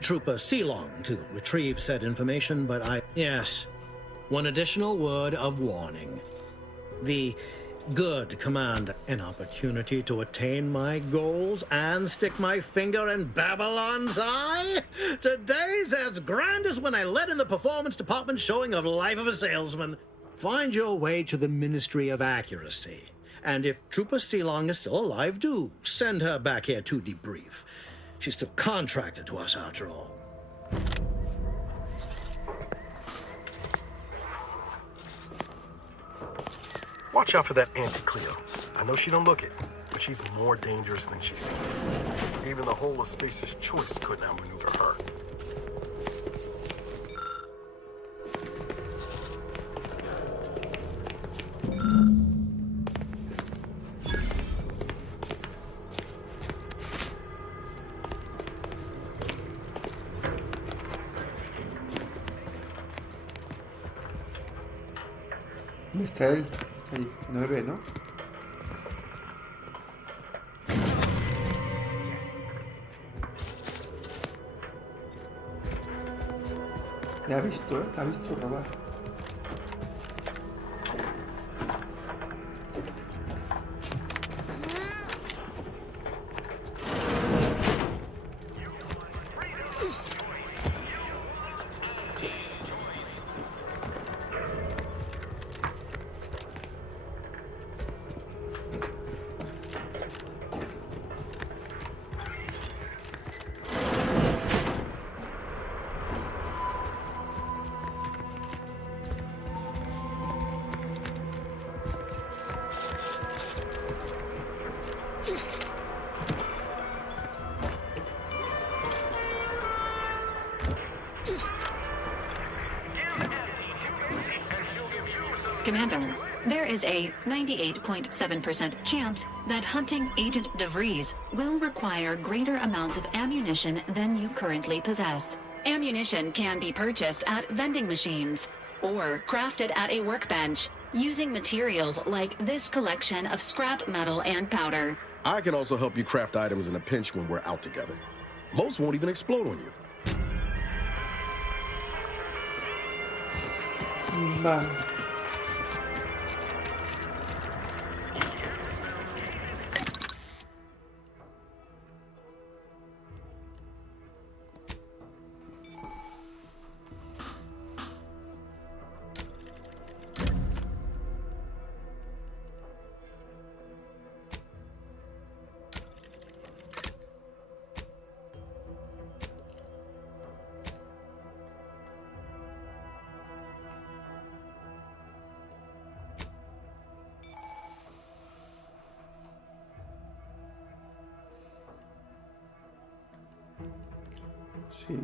Trooper Ceylon, to retrieve said information, but Yes, one additional word of warning. The good commander, an opportunity to attain my goals and stick my finger in Babylon's eye? Today's as grand as when I led in the performance department showing of Life of a Salesman. Find your way to the Ministry of Accuracy. And if Trooper Sealong is still alive, do send her back here to debrief. She's still contracted to us after all. Watch out for that Anti-Cleo. I know she don't look it, but she's more dangerous than she seems. Even the whole of Space's choice couldn't outmaneuver her. ¿Dónde está él? Ahí, 9, ¿no? Me ha visto, ¿eh? Me ha visto robar. Commander, there is a 98.7% chance that hunting Agent DeVries will require greater amounts of ammunition than you currently possess. Ammunition can be purchased at vending machines or crafted at a workbench using materials like this collection of scrap metal and powder. I can also help you craft items in a pinch when we're out together. Most won't even explode on you. Vale. Sí.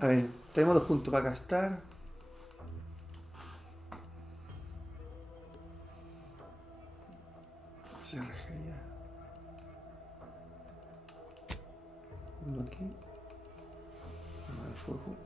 A ver, tenemos 2 puntos para gastar. Cerrajería. Uno aquí. Arma de fuego.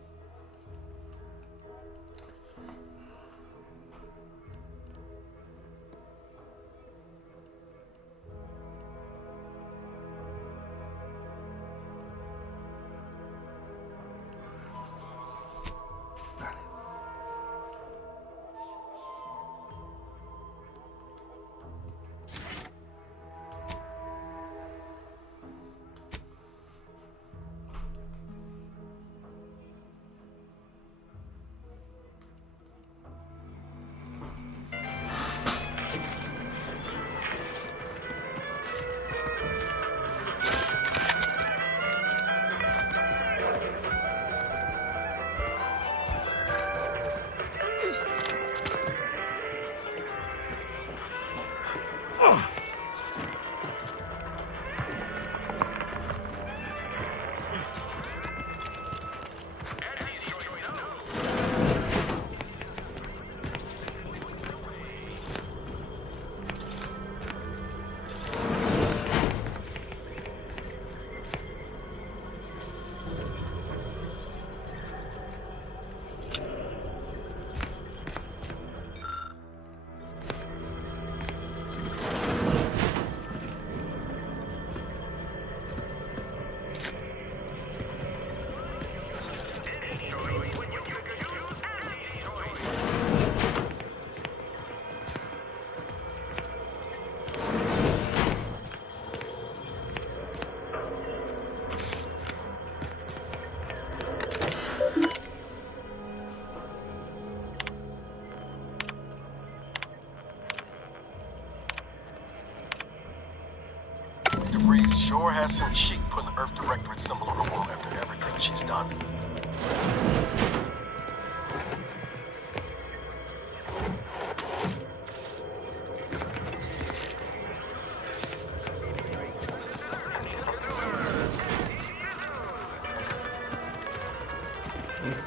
she's done.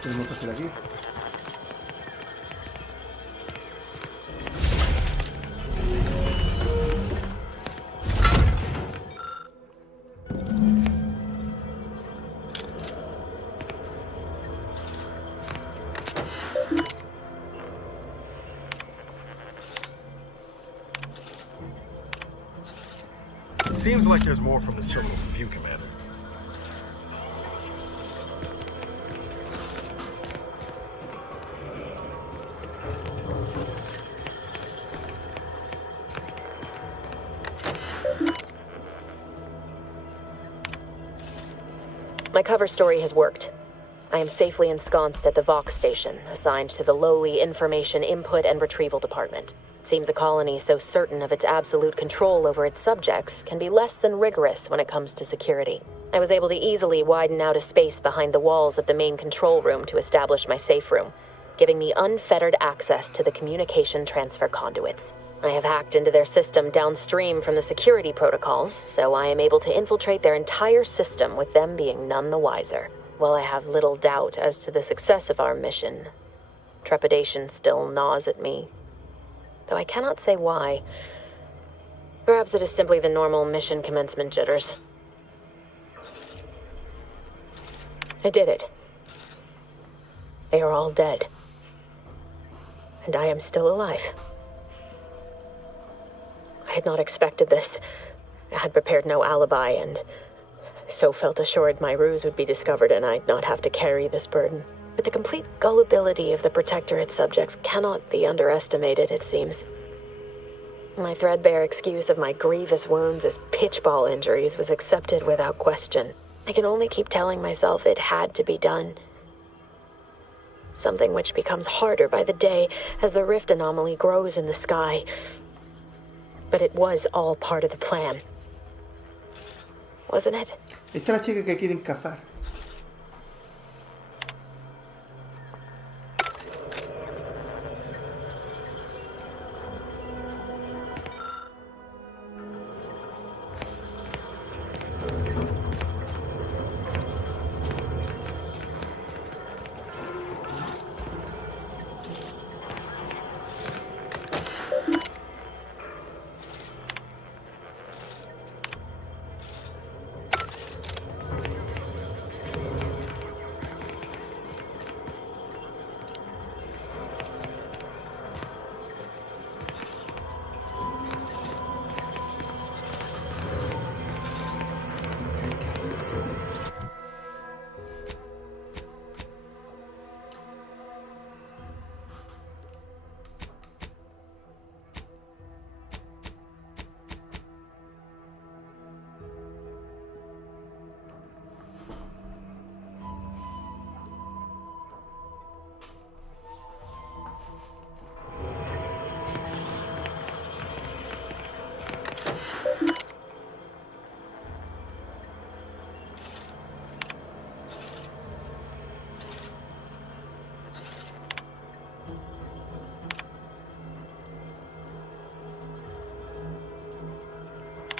Tenemos que hacer aquí. Seems like there's more from this terminal's view, Commander. My cover story has worked. I am safely ensconced at the Vox station, assigned to the lowly Information Input and Retrieval Department. It seems a colony so certain of its absolute control over its subjects can be less than rigorous when it comes to security. I was able to easily widen out a space behind the walls of the main control room to establish my safe room, giving me unfettered access to the communication transfer conduits. I have hacked into their system downstream from the security protocols, so I am able to infiltrate their entire system with them being none the wiser. While I have little doubt as to the success of our mission, trepidation still gnaws at me, though I cannot say why. Perhaps it is simply the normal mission commencement jitters. I did it. They are all dead. And I am still alive. I had not expected this. I had prepared no alibi, and so felt assured my ruse would be discovered and I'd not have to carry this burden. But the complete gullibility of the Protectorate subjects cannot be underestimated, it seems. My threadbare excuse of my grievous wounds as pitchball injuries was accepted without question. I can only keep telling myself it had to be done. Something which becomes harder by the day as the rift anomaly grows in the sky. But it was all part of the plan. Wasn't it? Esta es la chica que quieren cazar.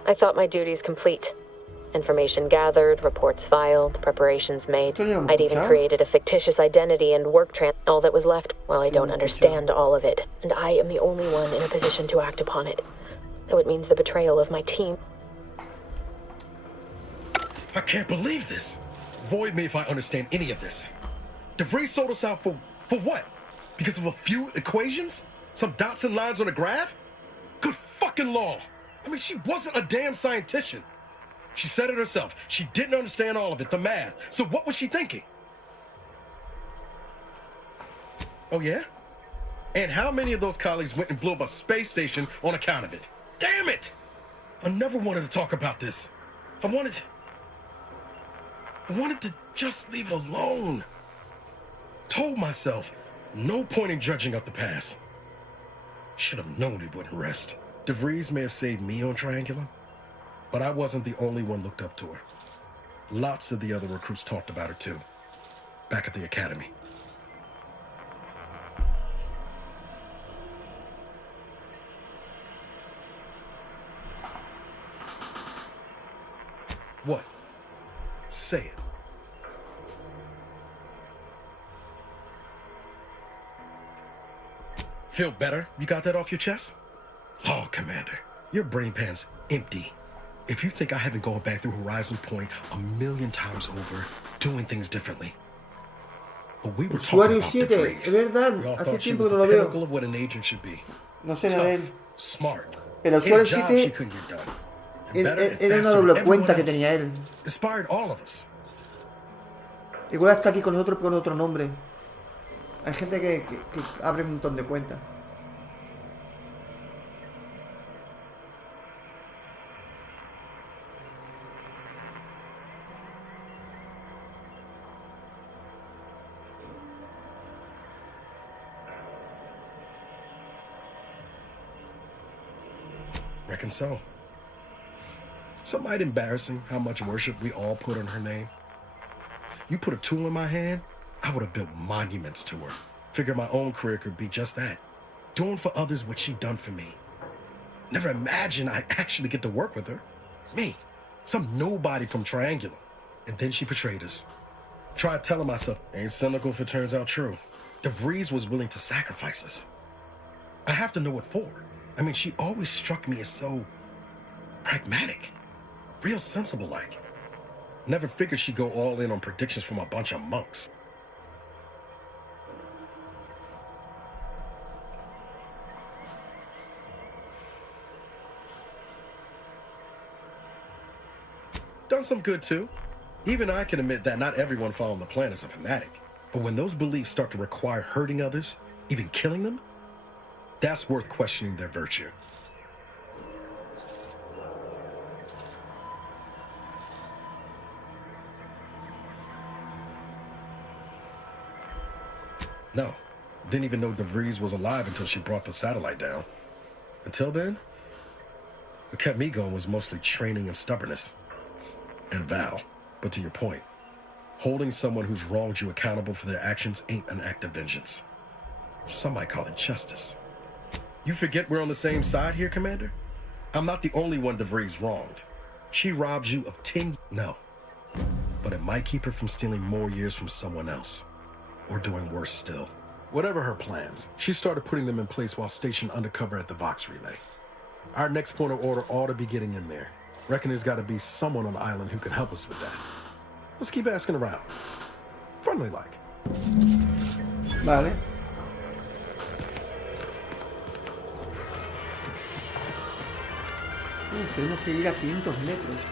I thought my duties complete. Information gathered, reports filed, preparations made. I'd even created a fictitious identity and work all that was left. Well, I don't understand all of it, and I am the only one in a position to act upon it. Though it means the betrayal of my team. I can't believe this. Void me if I understand any of this. DeVries sold us out for what? Because of a few equations? Some dots and lines on a graph? Good fucking law. I mean, she wasn't a damn scientist. She said it herself. She didn't understand all of it, the math. So what was she thinking? Oh, yeah? And how many of those colleagues went and blew up a space station on account of it? Damn it! I never wanted to talk about this. I wanted to just leave it alone. Told myself, no point in judging up the past. Should have known it wouldn't rest. DeVries may have saved me on Triangulum, but I wasn't the only one looked up to her. Lots of the other recruits talked about her too, back at the academy. What? Say it. Feel better? You got that off your chest? Oh, Commander, your brain pan's empty. If you think I haven't gone back through Horizon Point 1,000,000 times over, doing things differently. But we were talking about the freeze. Es verdad, We all hace thought she tiempo was que the no lo veo. pinnacle of what an agent should be. No sé nada de él. Tough, smart. Pero Any Usuario job 7 she couldn't get done. And better and era una faster doble than cuenta que everyone tenía else. él. Inspired all of us. Igual está aquí con otro nombre. Hay gente que abre un montón de cuentas. Reckon so. Somewhat embarrassing how much worship we all put on her name. You put a tool in my hand, I would have built monuments to her. Figured my own career could be just that. Doing for others what she done for me. Never imagined I'd actually get to work with her. Me, some nobody from Triangular. And then she betrayed us. Tried telling myself, ain't cynical if it turns out true. DeVries was willing to sacrifice us. I have to know what for. I mean, she always struck me as so pragmatic. Real sensible-like. Never figured she'd go all in on predictions from a bunch of monks. Done some good, too. Even I can admit that not everyone following the plan is a fanatic. But when those beliefs start to require hurting others, even killing them, that's worth questioning their virtue. No, didn't even know DeVries was alive until she brought the satellite down. Until then, what kept me going was mostly training and stubbornness. And Val. But to your point, holding someone who's wronged you accountable for their actions ain't an act of vengeance. Some might call it justice. You forget we're on the same side here, Commander? I'm not the only one DeVries wronged. She robbed you of 10... No. But it might keep her from stealing more years from someone else. Or doing worse still. Whatever her plans, she started putting them in place while stationed undercover at the Vox Relay. Our next point of order ought to be getting in there. Reckon there's got to be someone on the island who can help us with that. Let's keep asking around. Friendly like. Vale. Tenemos que ir a 500 metros.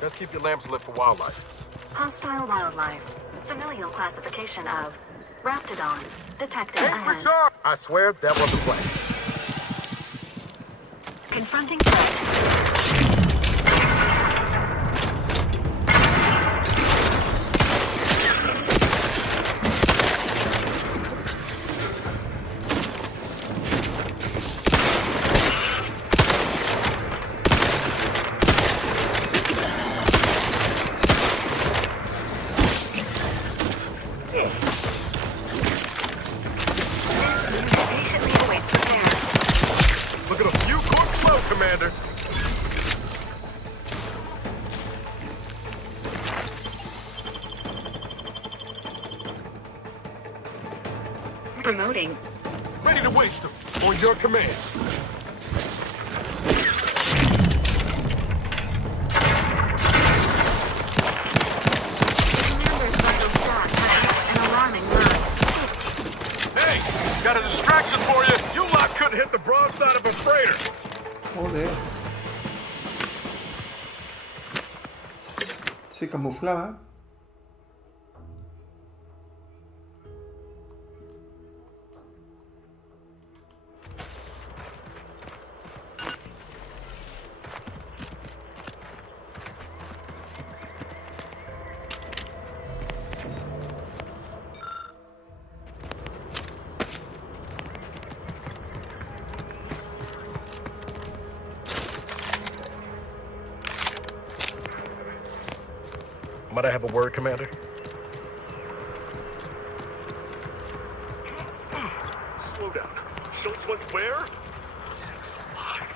Best keep your lamps lit for wildlife. Hostile wildlife. Familial classification of Raptidon. Detected ahead. I swear that wasn't planned. Confronting threat. Promoting. Ready to waste them. On your command. Commander's vital stats have reached an alarming low. Hey, got a distraction for you. You lot couldn't hit the broadside of a freighter. Joder. Se camuflaba. Might I have a word, Commander? Slow down. Schultz went where? Six alive.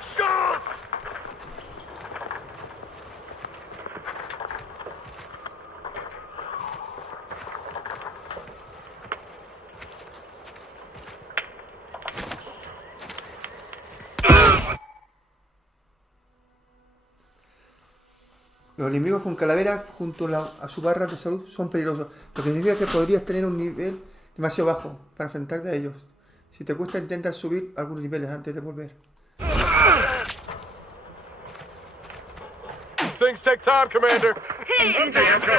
Schultz! Los enemigos con calaveras junto a su barra de salud son peligrosos, lo que significa que podrías tener un nivel demasiado bajo para enfrentarte a ellos. Si te cuesta, intenta subir algunos niveles antes de volver. These things take time, Commander. Hey, emergency.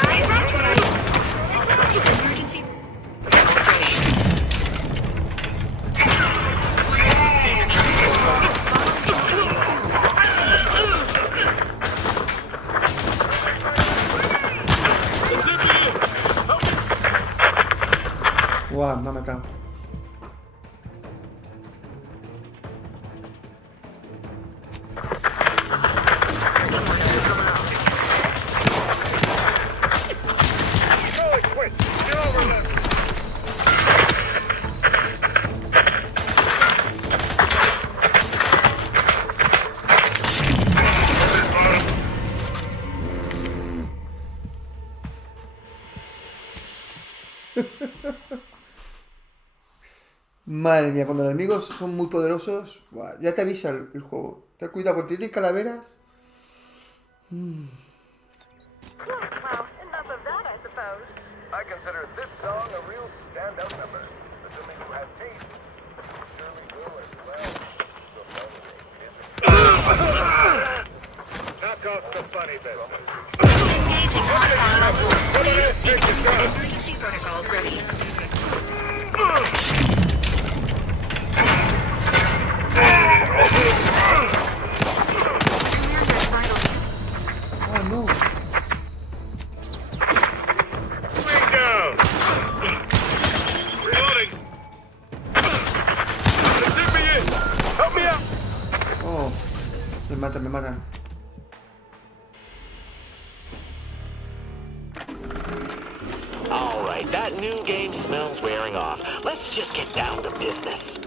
Wow, me ha matado. Madre mía, cuando los enemigos son muy poderosos, ya te avisa el juego. Ten cuidado, cuando tienes calaveras. Well, enough of that, I suppose. I consider this song a real standout number. Assuming you have taste, surely will as well. Knock off the funny bit. Engaging hostile level. Emergency protocols ready. Oh no. Window! Reloading! Zip me in! Help me out! Oh, me matan, me matan. Alright, that new game smells wearing off. Let's just get down to business.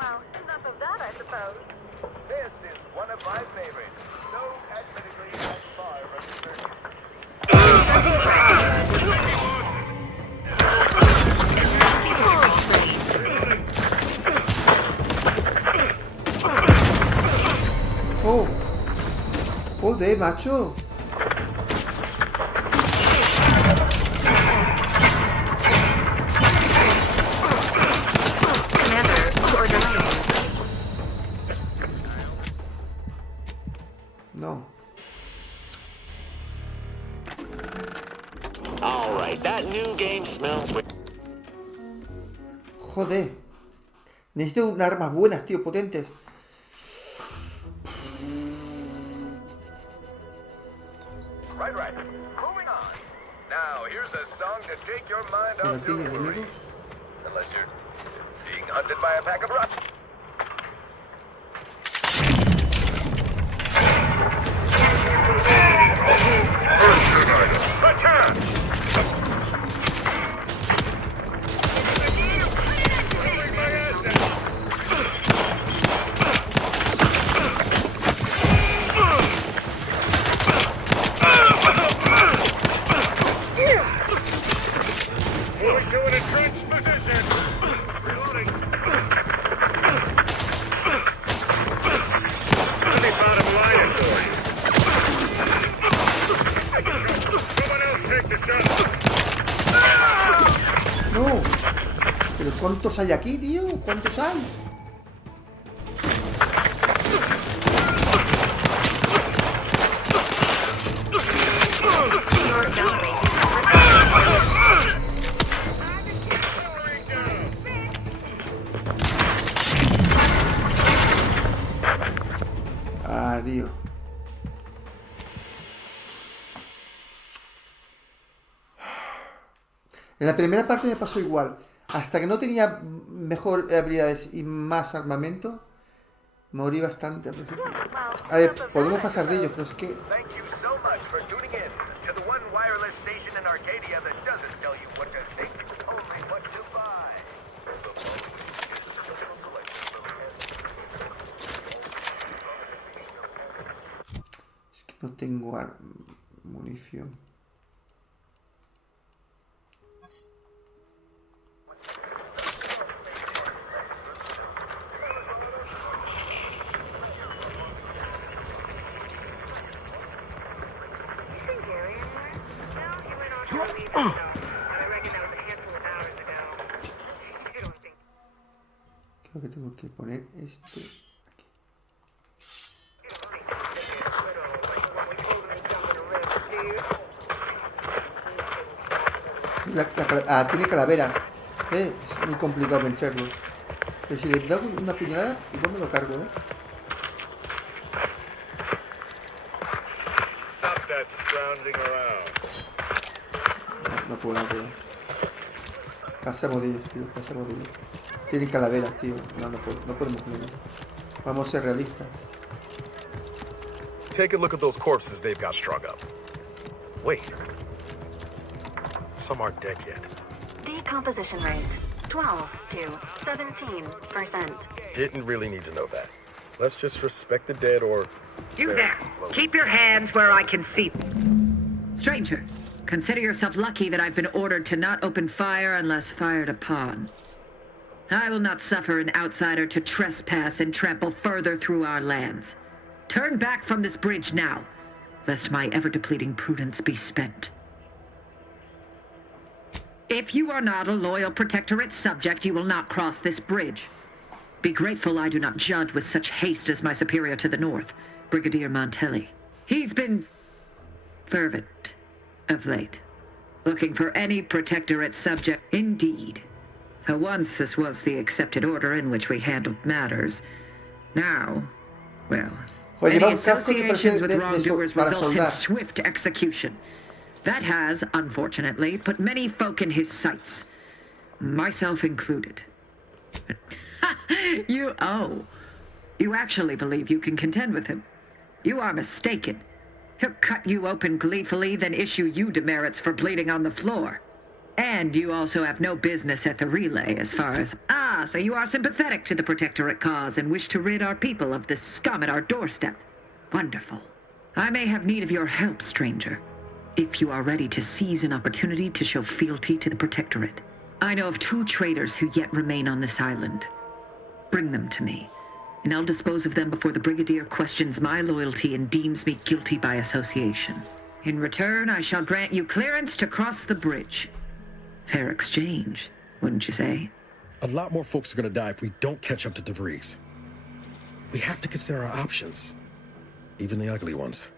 Well, enough of that, I suppose. This is one of my favorites. Though admittedly as far from certain. Oh. Joder, macho. No. Alright, that new game smells with. Joder. Necesito unas armas buenas, tío, potentes. Right. Moving on. Now, here's a song to take your mind Por off aquí your hay worries. enemigos. Unless you're being hunted by a pack of rats. Moving to an entrenched position. Reloading. Let me bottom line it for you. Someone else take the shot. No. Pero ¿cuántos hay aquí, tío? ¿Cuántos hay? En la primera parte me pasó igual. Hasta que no tenía mejor habilidades y más armamento, morí bastante. A ver, podemos pasar de ellos, pero es que... Thank you so much for tuning in to the one wireless station in Arcadia that doesn't tell you what to think, only what to buy. The following is a special selection from Es que no tengo munición. Creo que tengo que poner este aquí. Tiene calavera. Es muy complicado vencerlo. Pero si le da una puñalada, igual me lo cargo, Stop that scrounging around. No puedo. Pasamos de ellos, tío. Tienen calaveras, tío. No podemos ponerlo. Vamos a ser realistas. Take a look at those corpses they've got strung up. Wait. Some aren't dead yet. Decomposition rate 12 to 17%. Didn't really need to know that. Let's just respect the dead or... You there! Keep your hands where I can see. Stranger, consider yourself lucky that I've been ordered to not open fire unless fired upon. I will not suffer an outsider to trespass and trample further through our lands. Turn back from this bridge now, lest my ever-depleting prudence be spent. If you are not a loyal Protectorate subject, you will not cross this bridge. Be grateful I do not judge with such haste as my superior to the north, Brigadier Montelli. He's been fervent of late, looking for any Protectorate subject. Indeed. Though once this was the accepted order in which we handled matters. Now, well, any associations with wrongdoers result in swift execution. That has, unfortunately, put many folk in his sights, myself included. You actually believe you can contend with him. You are mistaken. He'll cut you open gleefully, then issue you demerits for bleeding on the floor. And you also have no business at the relay as far as... so you are sympathetic to the Protectorate cause and wish to rid our people of this scum at our doorstep. Wonderful. I may have need of your help, stranger, if you are ready to seize an opportunity to show fealty to the Protectorate. I know of 2 traitors who yet remain on this island. Bring them to me, and I'll dispose of them before the Brigadier questions my loyalty and deems me guilty by association. In return, I shall grant you clearance to cross the bridge. Fair exchange, wouldn't you say? A lot more folks are gonna die if we don't catch up to DeVries. We have to consider our options, even the ugly ones.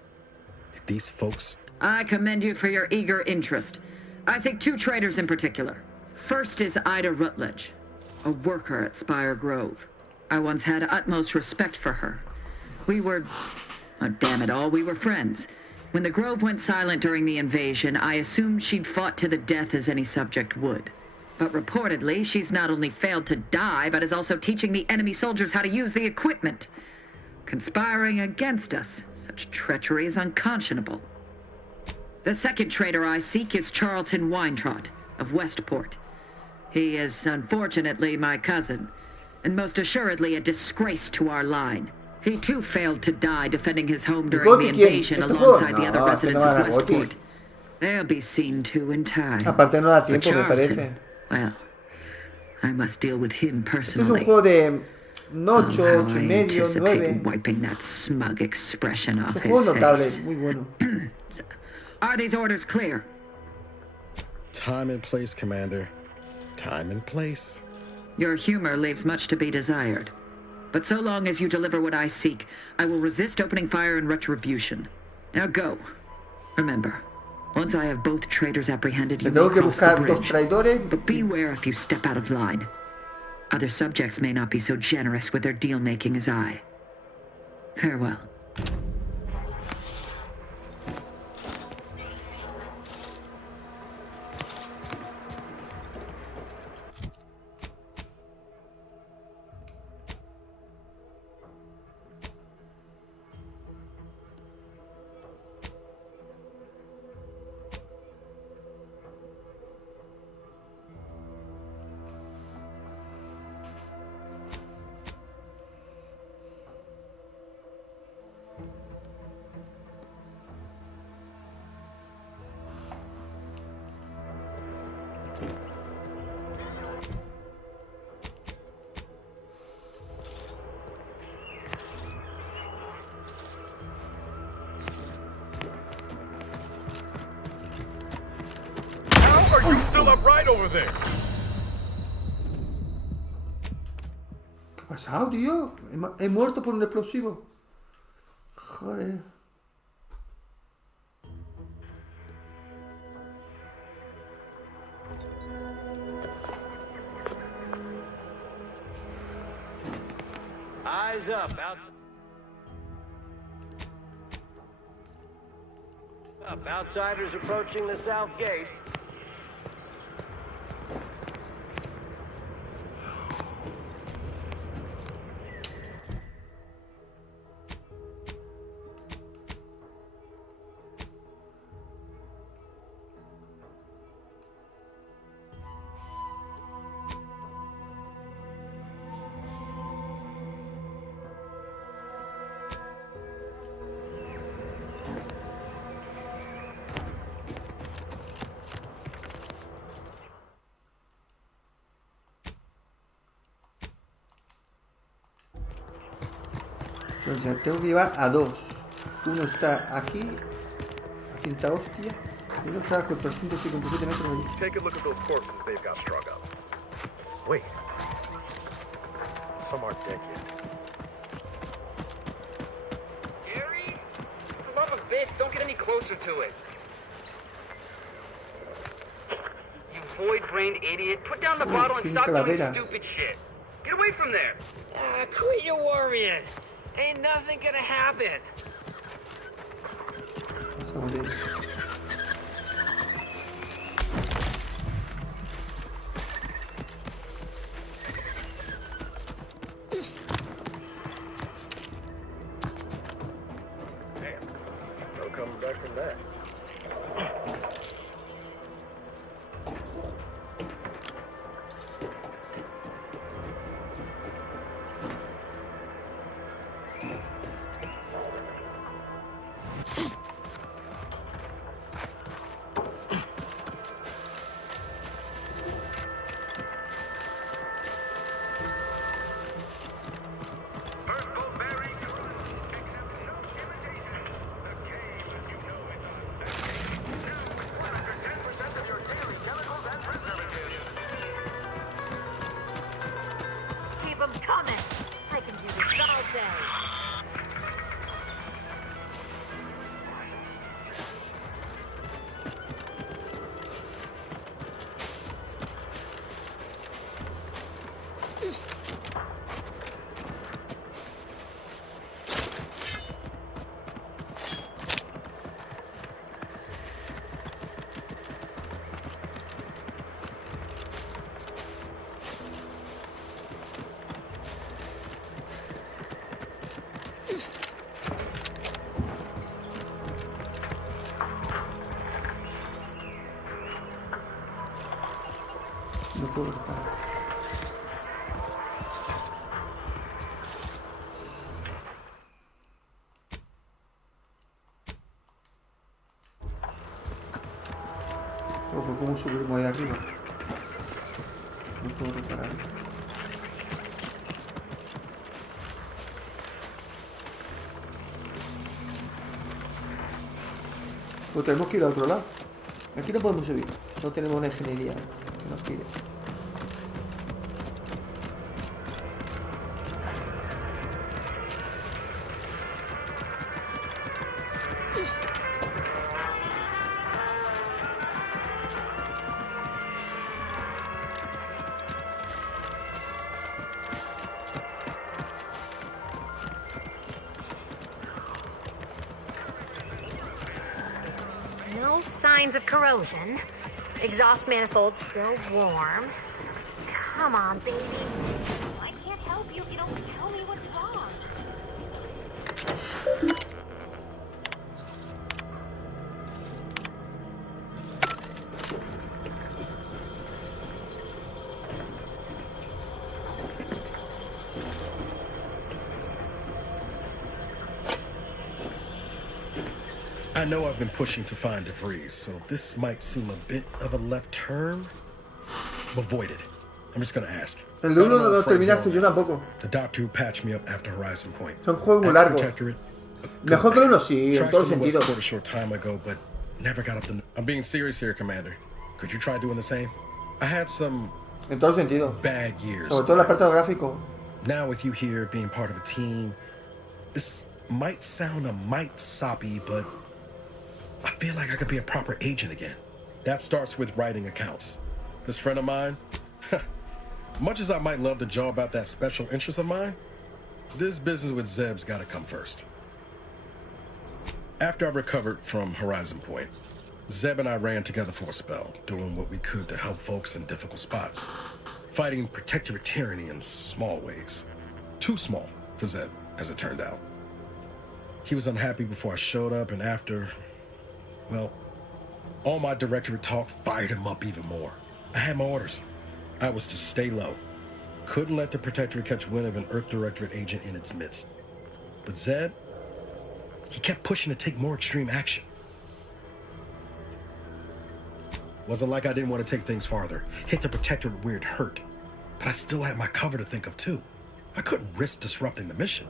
If these folks... I commend you for your eager interest. I think 2 traitors in particular. First is Ida Rutledge, a worker at Spire Grove. I once had utmost respect for her. We were... oh, damn it all, we were friends. When the Grove went silent during the invasion, I assumed she'd fought to the death as any subject would. But reportedly, she's not only failed to die, but is also teaching the enemy soldiers how to use the equipment. Conspiring against us. Such treachery is unconscionable. The second traitor I seek is Charlton Weintrot of Westport. He is, unfortunately, my cousin, and most assuredly a disgrace to our line. He too failed to die defending his home during the invasion alongside the other residents of Westport. They'll be seen to in time. Aparte no da tiempo, me parece. Well, I must deal with him Este es un personally. juego de 8, 8 y medio, 9. Wiping that smug expression off Es un juego his notable, face. muy bueno. Are these orders clear? Time and place, Commander. Time and place. Your humor leaves much to be desired. But so long as you deliver what I seek, I will resist opening fire in retribution. Now go. Remember, once I have both traitors apprehended, you may cross the bridge. But beware if you step out of line. Other subjects may not be so generous with their deal-making as I. Farewell. still upright over there. ¿Qué ha pasado, tío? He muerto por un explosivo. Joder. Eyes up. Outsiders approaching the south gate. Entonces tengo que llevar a dos. Uno está aquí. Aquí en esta hostia. Y uno está a 457 metros de allí. Take a look at those corpses they've got strung up. Wait. Some aren't dead yet. Gary? For the love of bitch, don't get any closer to it. You void-brained idiot. Put down the bottle and stop doing stupid shit. Get away from there. Quit your worrying. Ain't nothing gonna happen. Damn. No coming back from that. No puedo reparar. Ojo, ¿cómo subimos ahí arriba? No puedo reparar. Pues tenemos que ir al otro lado. Aquí no podemos subir. No tenemos una ingeniería que nos pide. No signs of corrosion. Exhaust manifold still warm. Come on, baby. I can't help you if you don't tell me what's wrong. I know I've been pushing to find DeVries, so this might seem a bit of a left turn. Avoid it. I'm just gonna ask. El 1 no lo terminaste, yo tampoco. The doctor who patched me up after Horizon Point. Son juegos muy largos. Mejor que el 1, sí, en todo el sentido. A short time ago, but never got up the... I'm being serious here, Commander. Could you try doing the same? I had some en todos los sentidos. bad years. Sobre todo el apartado gráfico. Now with you here being part of a team, this might sound a mite soppy, but I feel like I could be a proper agent again. That starts with writing accounts. This friend of mine, much as I might love to jaw about that special interest of mine, this business with Zeb's gotta come first. After I recovered from Horizon Point, Zeb and I ran together for a spell, doing what we could to help folks in difficult spots, fighting protectorate tyranny in small ways. Too small for Zeb, as it turned out. He was unhappy before I showed up, and after, well, all my directorate talk fired him up even more. I had my orders. I was to stay low. Couldn't let the protectorate catch wind of an Earth Directorate agent in its midst. But Zeb, he kept pushing to take more extreme action. Wasn't like I didn't want to take things farther, hit the protectorate where it hurt. But I still had my cover to think of too. I couldn't risk disrupting the mission.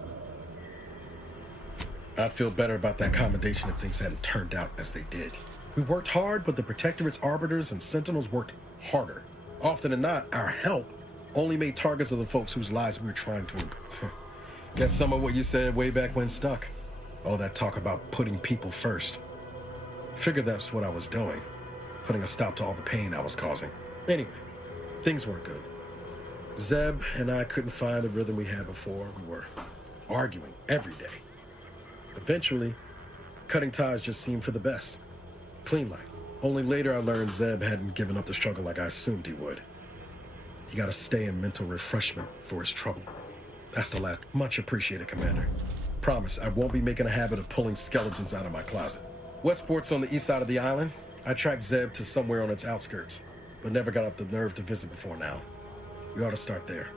I'd feel better about that commendation if things hadn't turned out as they did. We worked hard, but the protectorate's arbiters and sentinels worked harder. Often than not, our help only made targets of the folks whose lives we were trying to improve. Guess some of what you said way back when stuck. All that talk about putting people first. Figured that's what I was doing. Putting a stop to all the pain I was causing. Anyway, things weren't good. Zeb and I couldn't find the rhythm we had before. We were arguing every day. Eventually, cutting ties just seemed for the best. Clean like. Only later I learned Zeb hadn't given up the struggle like I assumed he would. He got to stay in mental refreshment for his trouble. That's the last. Much appreciated, Commander. Promise, I won't be making a habit of pulling skeletons out of my closet. Westport's on the east side of the island. I tracked Zeb to somewhere on its outskirts, but never got up the nerve to visit before now. We ought to start there.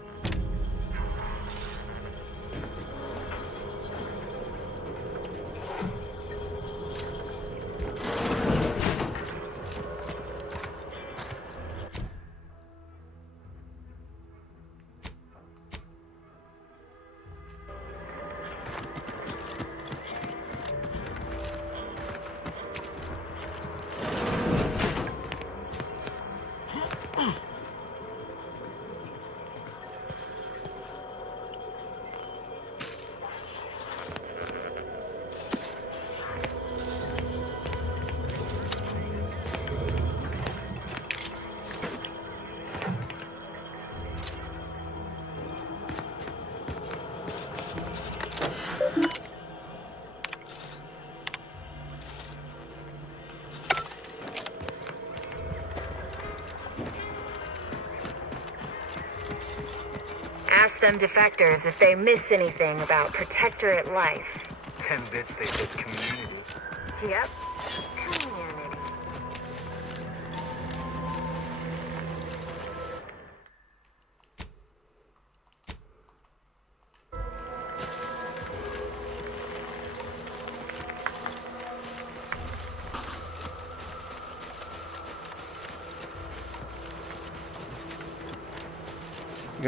Ask them defectors if they miss anything about protectorate life. 10 bits they said community. Yep. Community.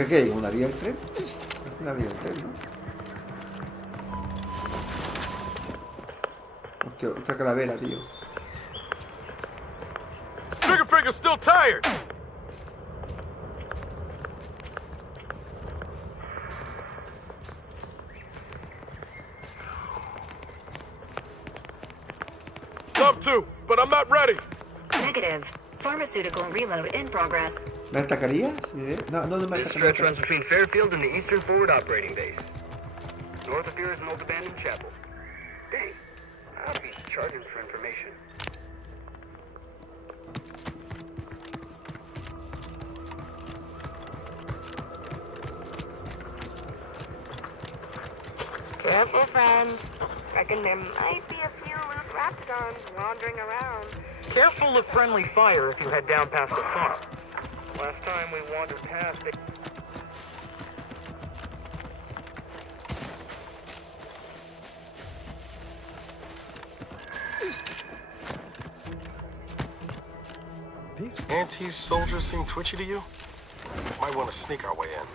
¿Qué hay? ¿Una vía del tren? Una vía del tren, ¿no? Hostia, otra calavera, tío. Trigger finger's still tired! Love to, but I'm not ready. Negative. Pharmaceutical reload in progress. ¿Me atacarías? No, no me This atacarías. stretch runs between Fairfield and the Eastern Forward Operating Base. North of here is an old abandoned chapel. Dang, I'll be charging for information. Careful, friends. Reckon there might be a few loose raptidons wandering around. Careful of friendly fire if you head down past the farm. Last time we wandered past it. These anti-soldiers seem twitchy to you? Might want to sneak our way in.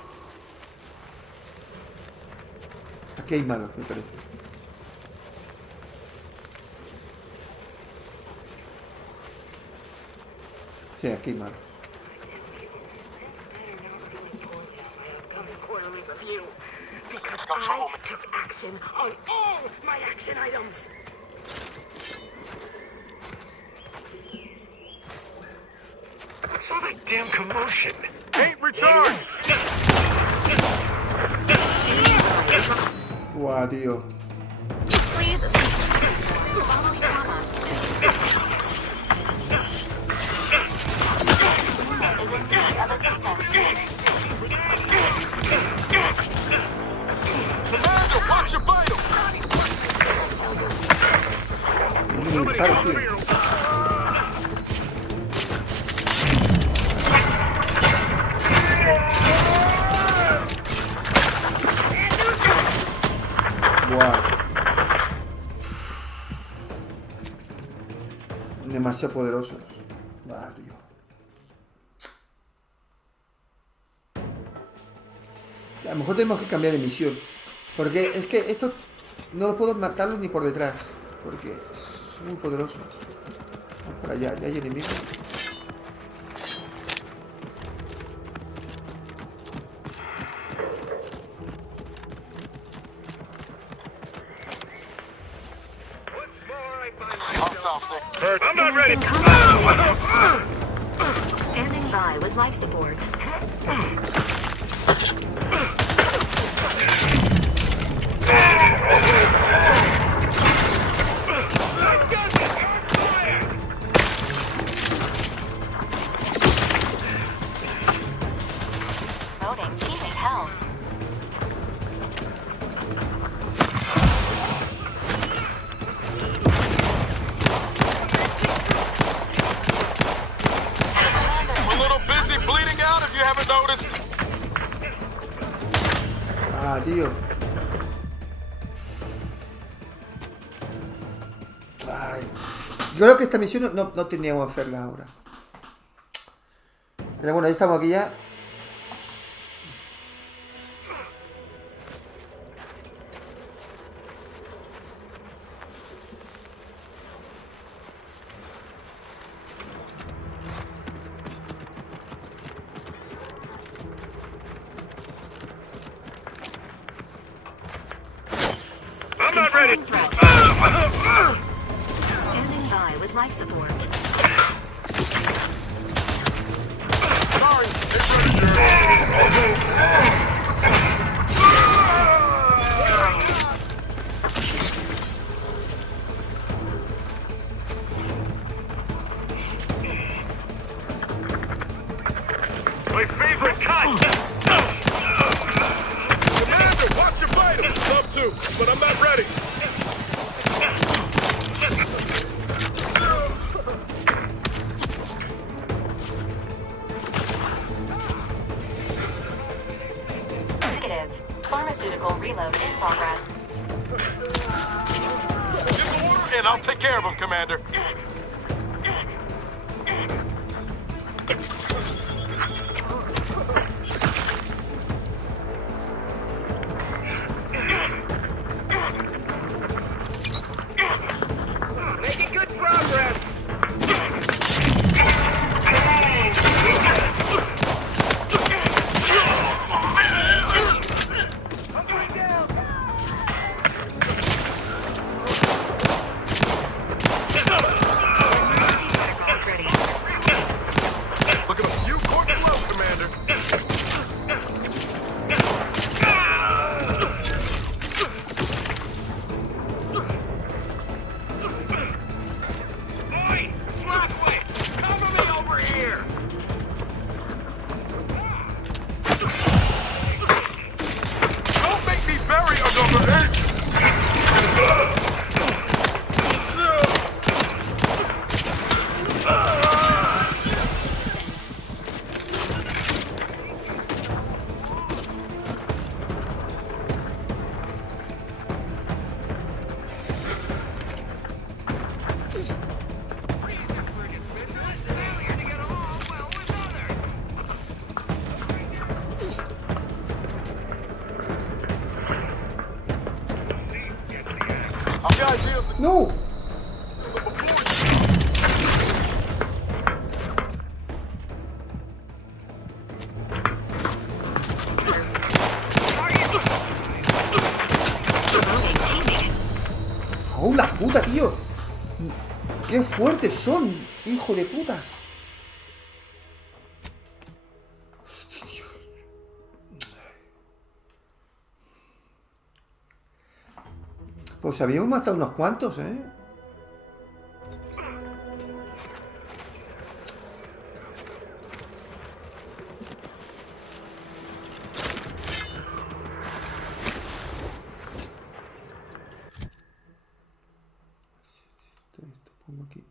Aquí hay malos, me parece. Sí, aquí hay malos. Because I took action on all my action items. What's all that damn commotion? Ain't recharged! Guau, tío. Please, follow me, Mama. Is in need of assistance. Commander, watch your vitals! Somebody come here. Wow. Demasiado poderosos. Va, tío. A lo mejor tenemos que cambiar de misión. Porque es que esto no lo puedo matarlo ni por detrás. Porque es muy poderoso. Vamos para allá, ya hay enemigos. I'm not ready. Standing by with life support. Noting teammate health. A little busy bleeding out if you haven't noticed. Ah, tío. Ay. Yo creo que esta misión no teníamos que hacerla ahora. Pero bueno, ya estamos aquí ya. I'm not ready. Standing by with life support. Sorry, My favorite cut. Commander, watch your vitals. Love to, but I'm not ready. Negative. Pharmaceutical reload in progress. Give the order and I'll take care of him, Commander. Making good progress. Look at him. You cork slow, Commander. Oi! Slackway! Cover me over here! Don't make me bury another egg. No. ¡Oh, la puta, tío! ¡Qué fuertes son! ¡Hijo de putas! Hostia, Dios. Pues habíamos matado unos cuantos, ¿eh? Esto pongo aquí.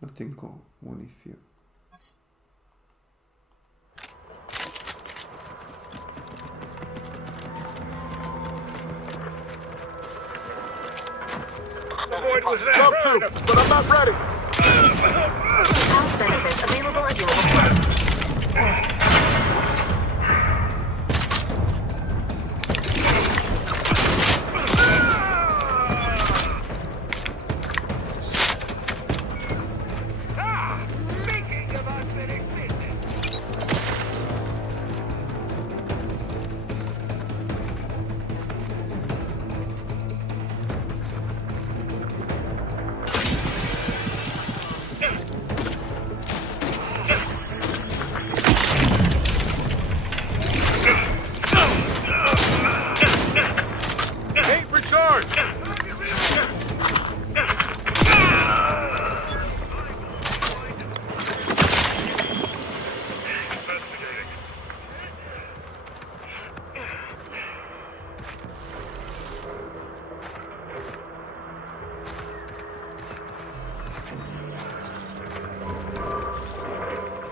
No tengo munición. What was that? Jump to, but I'm not ready. Health benefits available at your request. Ain't recharged.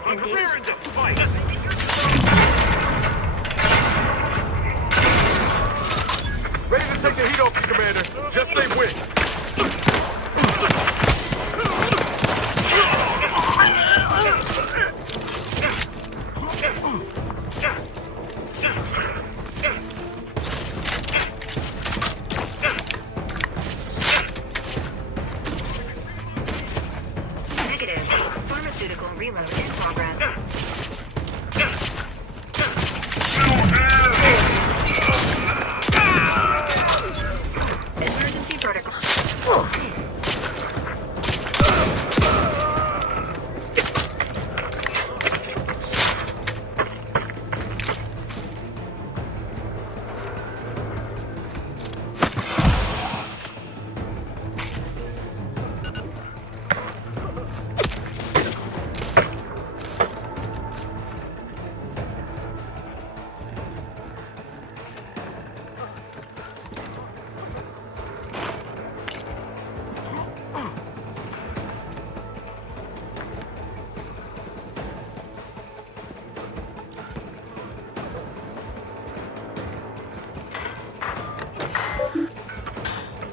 I'm preparing to fight. Ready to take the heat off you, Commander. Just say when. Negative. Pharmaceutical reload in progress. Emergency protocol.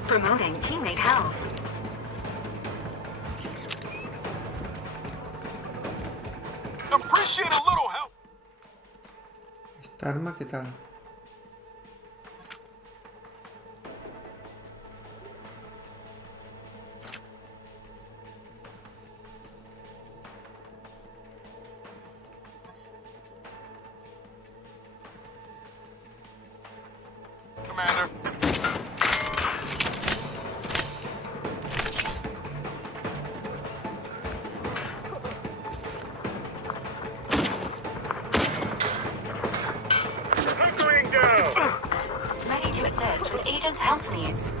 Promoting teammate health. Appreciate a little help. Esta arma, ¿qué tal? Commander. Hunkering down. Ready to assist with agent's health needs.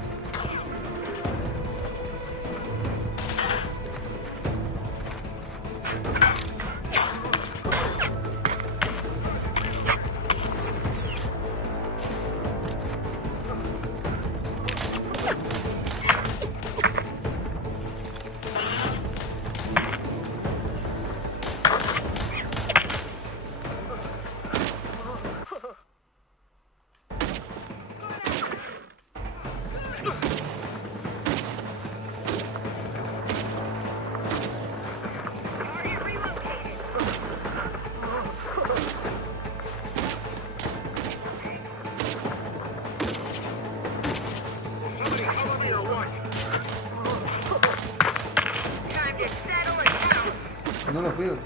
No los veo.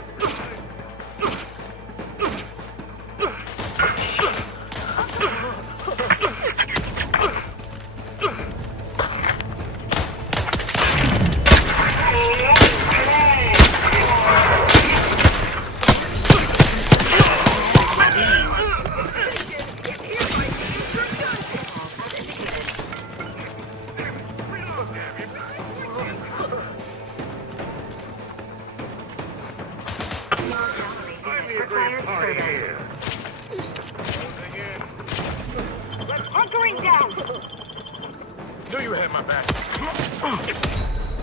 Requires service. Hunkering down! Knew you had my back.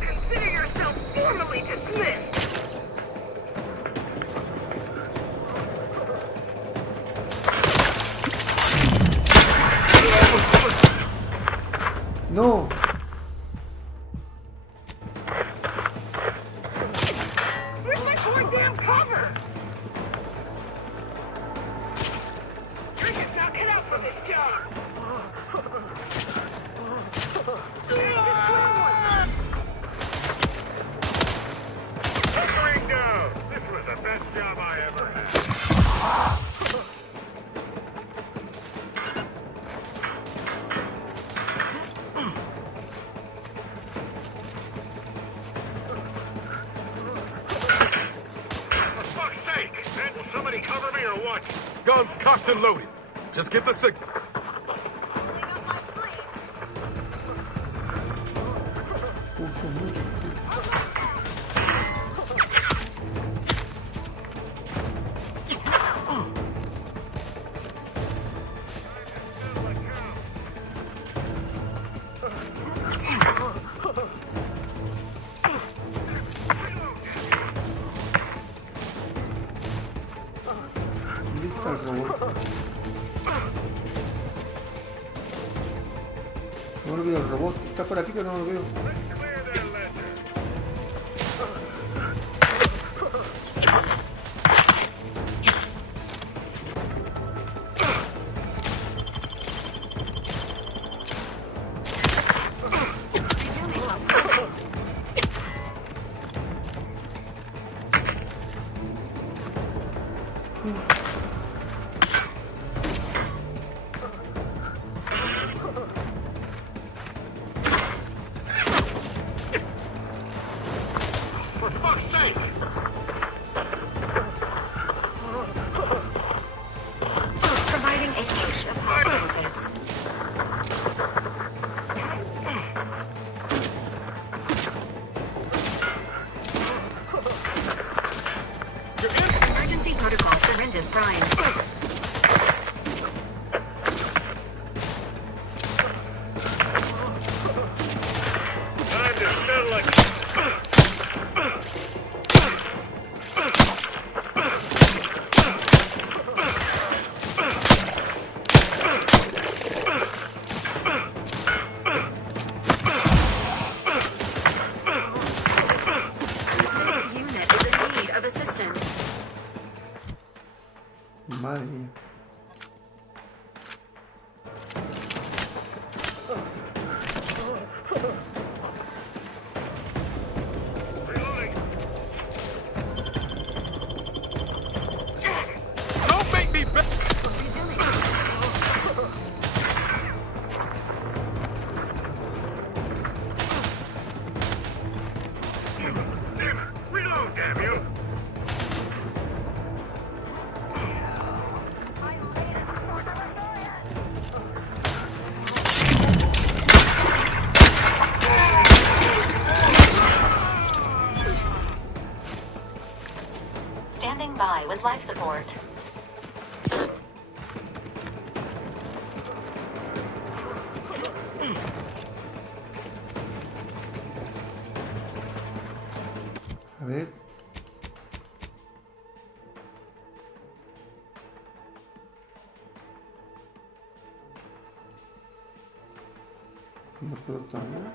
Consider yourself formally dismissed! No. Where's my poor damn cover? Cricket's not cut out for this job! Hunkering down! This was the best job I ever had. For fuck's sake! Man, will somebody cover me or what? Guns cocked and loaded. Just get the signal. Son muchos. ¿Dónde está el robot? No lo veo el robot. Está por aquí, pero no lo veo. For fuck's sake! Providing a cache of hard benefits. Emergency protocol syringes primed. Time to settle it. This unit is in need of assistance. Madre mía. Don't make me back. Damn it! Reload, damn you! Standing by with life support. A ver. No puedo tomar.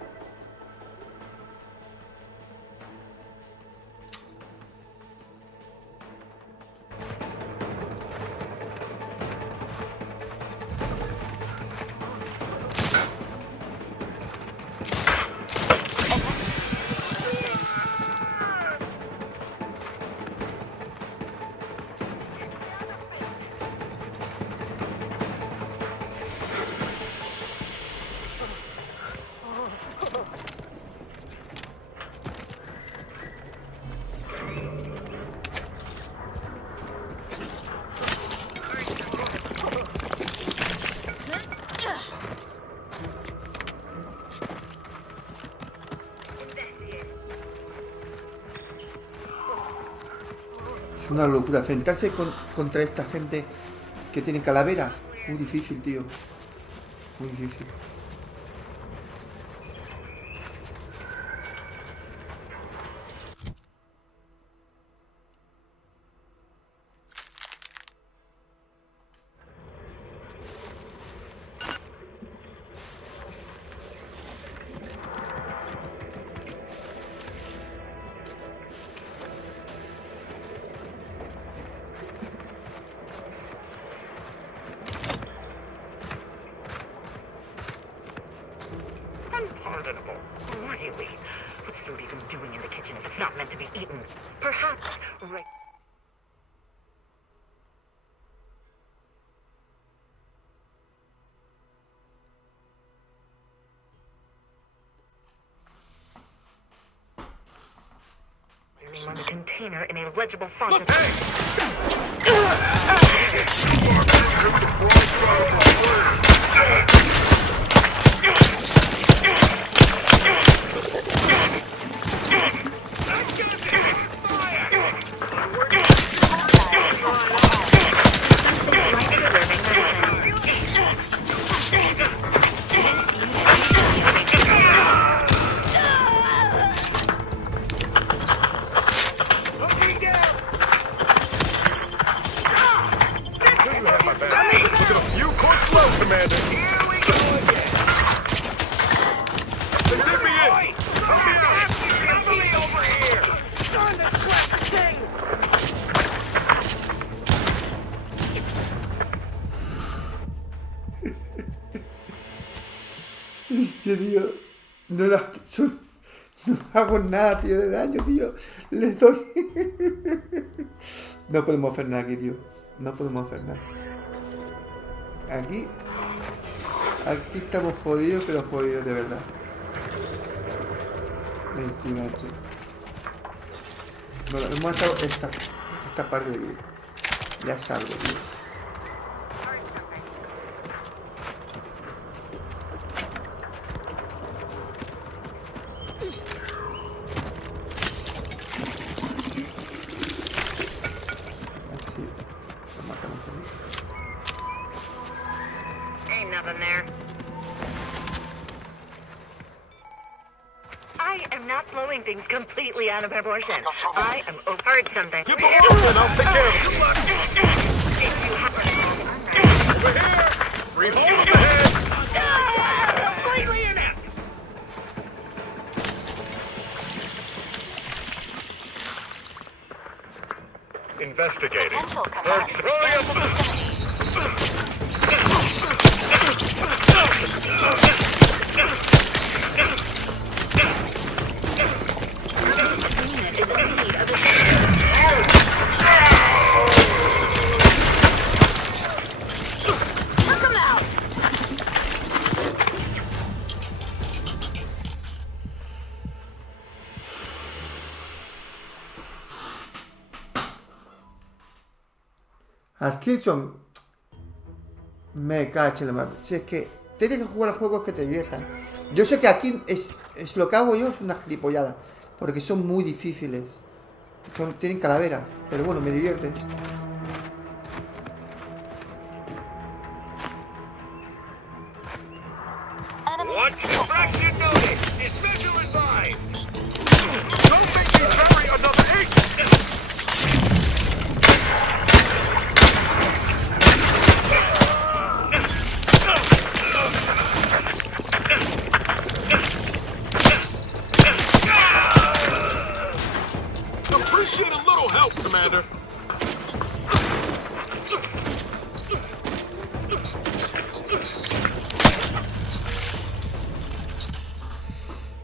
Es una locura. Enfrentarse contra esta gente que tiene calaveras. Muy difícil, tío. Muy difícil. Unpardonable. Really? What's food even doing in the kitchen if it's not meant to be eaten? Perhaps... Your name on the container in a legible font. Hostia, tío. No hago nada, tío, de daño, tío. Les doy. No podemos hacer nada aquí, tío. No podemos hacer nada. Aquí estamos jodidos, pero jodidos de verdad. Este macho. Bueno, hemos estado esta parte de aquí. Ya salgo, tío. Ain't nothing there. I am not blowing things completely out of proportion. I am heard something. Get the order and I'll take care of it. Good luck. If you happen Over here. Free hold up ahead. completely inept. Investigating. Adkilson. Me cacho en la mano. Si es que tienes que jugar a juegos que te diviertan. Yo sé que aquí es lo que hago yo, es una gilipollada. Porque son muy difíciles. Tienen calavera. Pero bueno, me divierte. What? Fraction notice! Special advised! Don't think you bury another egg! Appreciate a little help, Commander.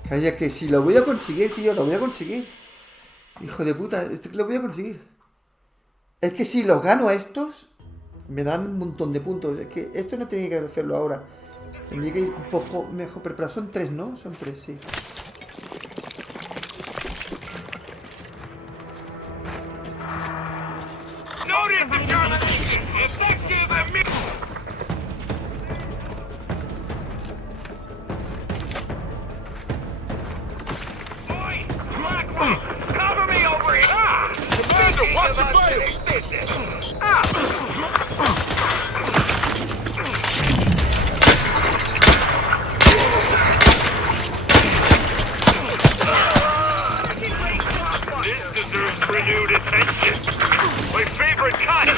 Calla, que si lo voy a conseguir, tío, lo voy a conseguir. Hijo de puta, lo voy a conseguir. Es que si los gano a estos, me dan un montón de puntos. Es que esto no tenía que hacerlo ahora. Tendría que ir un poco mejor, pero son 3, ¿no? Son 3, sí. Notice the termination! Effective immediately! Cover me over here! Ah! Commander, watch your fire! Renewed attention. My favorite cut.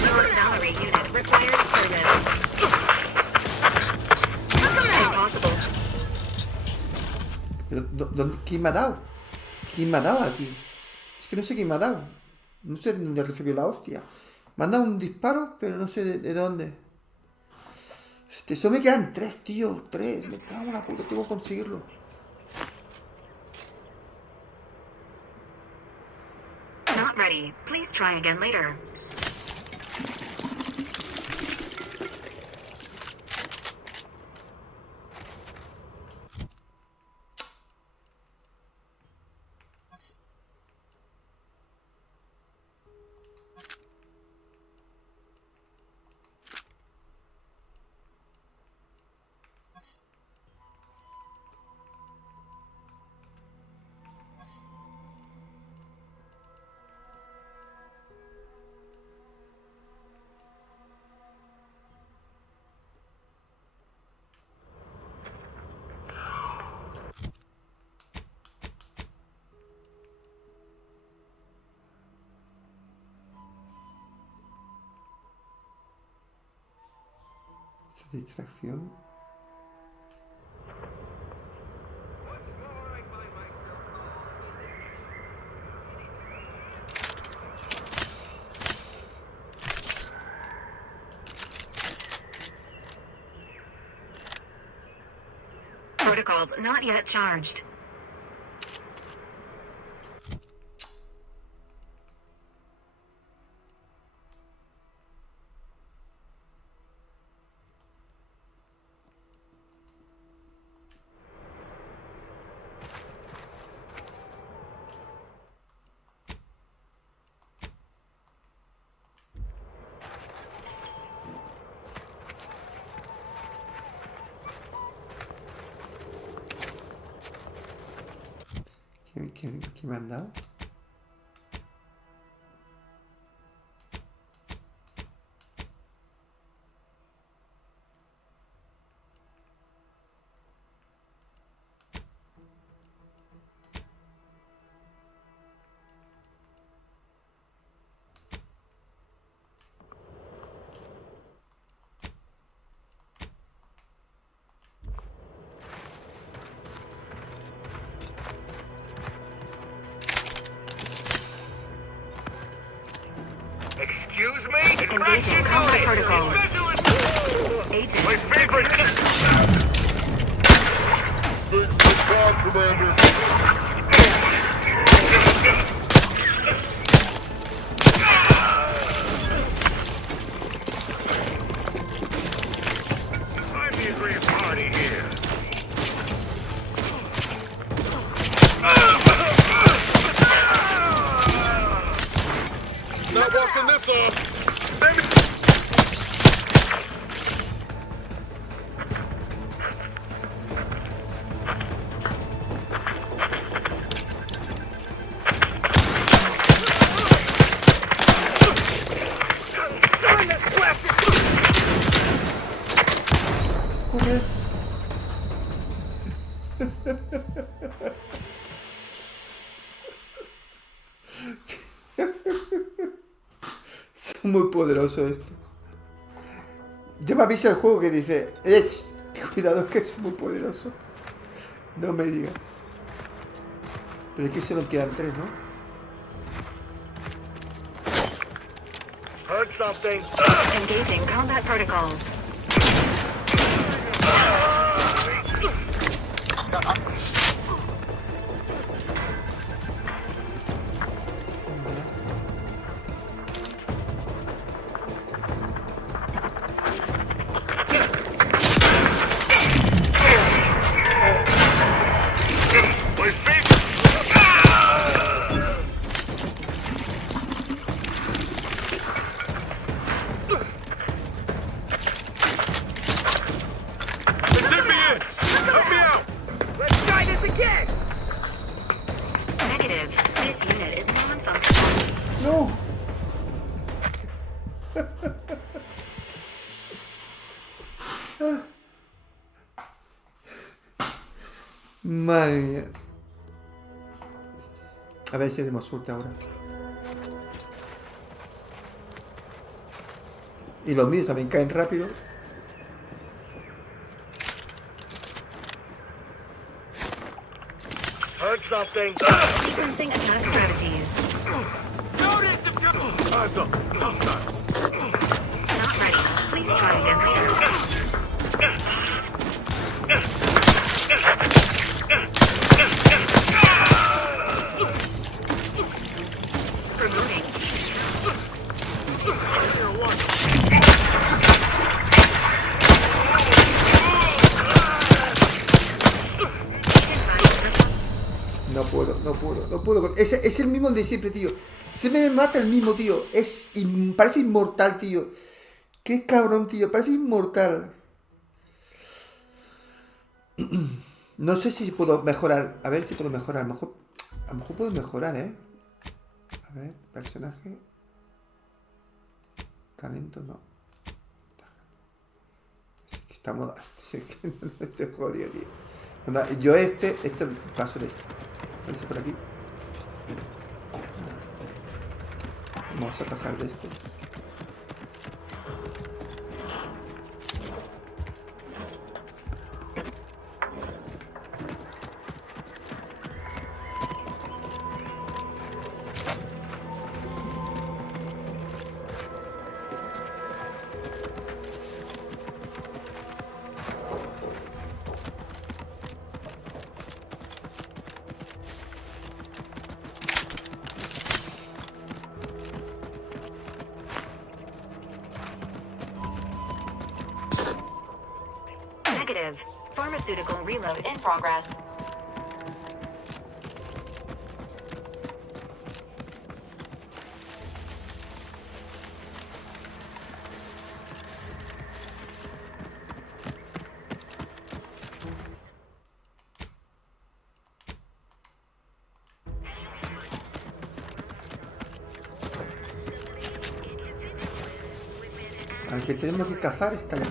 Valerie unit requires service. Impossible. Pero, ¿quién me ha dado? ¿Quién me ha dado aquí? Es que no sé quién me ha dado. No sé de dónde recibió la hostia. Me han dado un disparo, pero no sé de dónde. Eso me quedan 3, tío. 3. Me cago en la puta. Tengo que conseguirlo. Not ready. Please try again later. Distracción. Protocols not yet charged. ¿Qué me han dado? Excuse me? Engaging combat protocols. Agent. My favorite. Thanks for God, Commander. I'm the agreed party here. Not walking this off. Stand it. Okay. Son muy poderosos estos. Ya me avisa el juego que dice, cuidado que es muy poderoso. No me digas. Pero aquí solo quedan 3, ¿no? Heard something. Engaging combat protocols. Madre mía. A ver si tenemos suerte ahora. Y los míos también caen rápido. Heard something. Sequencing attack strategies. Awesome. Not ready. Please try again later. Promoting. No puedo. Es el mismo de siempre, tío. Se me mata el mismo, tío. Parece inmortal, tío. Qué cabrón, tío. Parece inmortal. No sé si puedo mejorar. A ver si puedo mejorar. A lo mejor puedo mejorar, ¿eh? A ver, personaje. Talento, no. Es que estamos... Es que no te jodido, tío. Bueno, yo paso de este. Parece por aquí. Vamos a pasar de estos. Negative. Pharmaceutical reload in progress. Al que tenemos que cazar está ahí.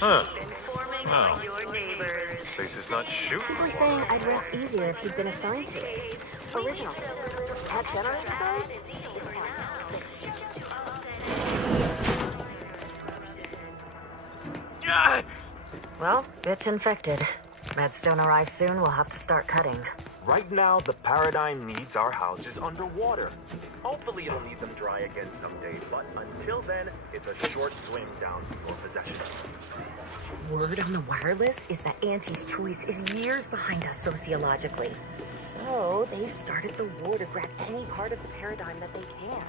Huh. Wow. Place is not shooting. Simply saying I'd rest easier if you'd been assigned to it. Original. Had generated Well, it's infected. Redstone arrives soon, we'll have to start cutting. Right now, the Paradigm needs our houses underwater. Hopefully it'll need them dry again someday, but until then, it's a short swim down to your possessions. Word on the wireless is that Auntie's choice is years behind us sociologically. So they've started the war to grab any part of the Paradigm that they can.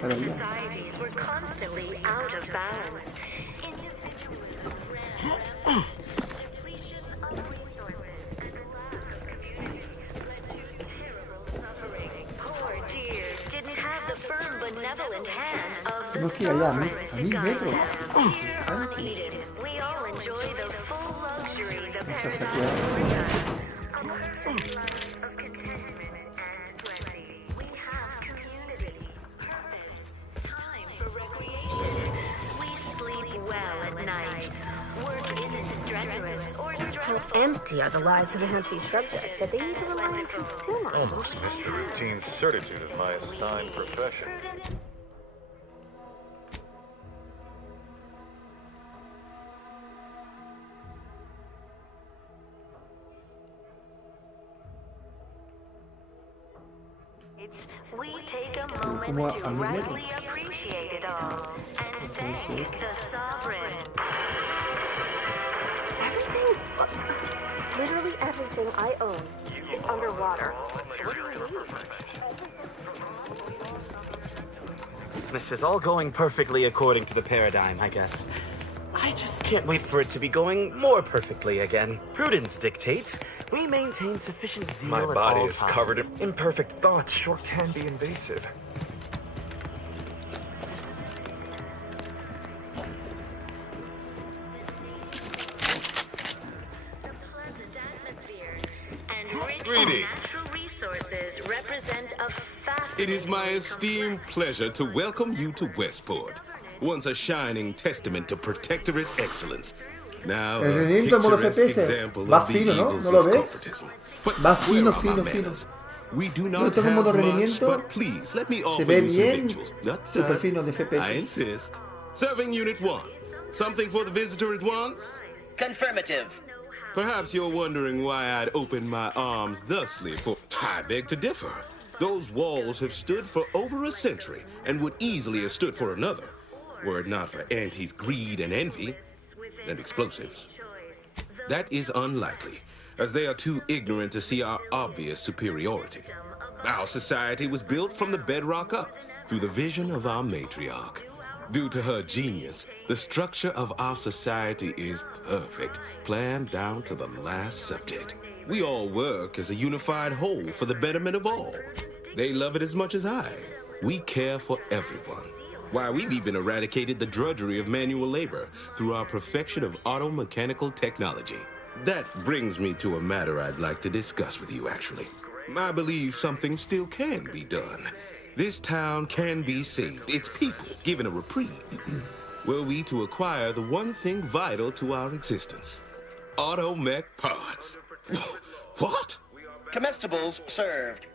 Pero ya. Societies were constantly out of balance. Depletion of resources and lack of community led to terrible suffering. Poor dears didn't have the firm, benevolent hand of the sovereign to guide them. Here on Eden, we all enjoy the full luxury the paradise affords us. A perfect life of contentment and plenty. We have community, purpose, time for recreation. We sleep well at night. Work isn't strenuous or stressful. How empty are the lives of anti-subjects that they need to rely on consumers? Almost missed the routine certitude of my assigned profession. We take a moment to rightly appreciate it all and thank the sovereign. Everything, literally everything I own is underwater. What do you mean? This is all going perfectly according to the paradigm, I guess. I just can't wait for it to be going more perfectly again. Prudence dictates we maintain sufficient zeal My at body all is times. covered in imperfect thoughts. Sure can be invasive. Greetings. Natural resources represent a It is my esteemed pleasure to welcome you to Westport, once a shining testament to protectorate excellence. Now, El a rendimiento en modo picturesque FPS example va of the fino, ¿no? evils ¿No lo of ves? corporatism. But Va where fino, are my fino, fino. manners? We do Yo not tengo have modo much, rendimiento. but please let me Se offer ve you some bien. victuals. Not Super that. fino de FPS. I insist. Serving Unit 1. Something for the visitor at once? Confirmative. Perhaps you're wondering why I'd open my arms thusly for... I beg to differ. Those walls have stood for over a century and would easily have stood for another, were it not for Auntie's greed and envy and explosives. That is unlikely, as they are too ignorant to see our obvious superiority. Our society was built from the bedrock up through the vision of our matriarch. Due to her genius, the structure of our society is perfect, planned down to the last subject. We all work as a unified whole for the betterment of all. They love it as much as I. We care for everyone. Why, we've even eradicated the drudgery of manual labor through our perfection of auto-mechanical technology. That brings me to a matter I'd like to discuss with you, actually. I believe something still can be done. This town can be saved, its people given a reprieve. Were we to acquire the one thing vital to our existence, auto-mech parts. What? Comestibles served.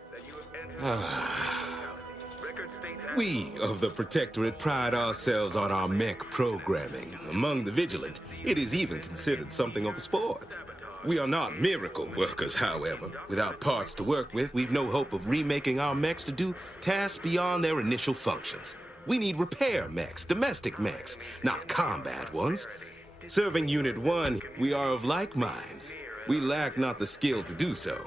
We of the Protectorate pride ourselves on our mech programming. Among the vigilant, it is even considered something of a sport. We are not miracle workers, however. Without parts to work with, we've no hope of remaking our mechs to do tasks beyond their initial functions. We need repair mechs, domestic mechs, not combat ones. Serving Unit 1, we are of like minds. We lack not the skill to do so.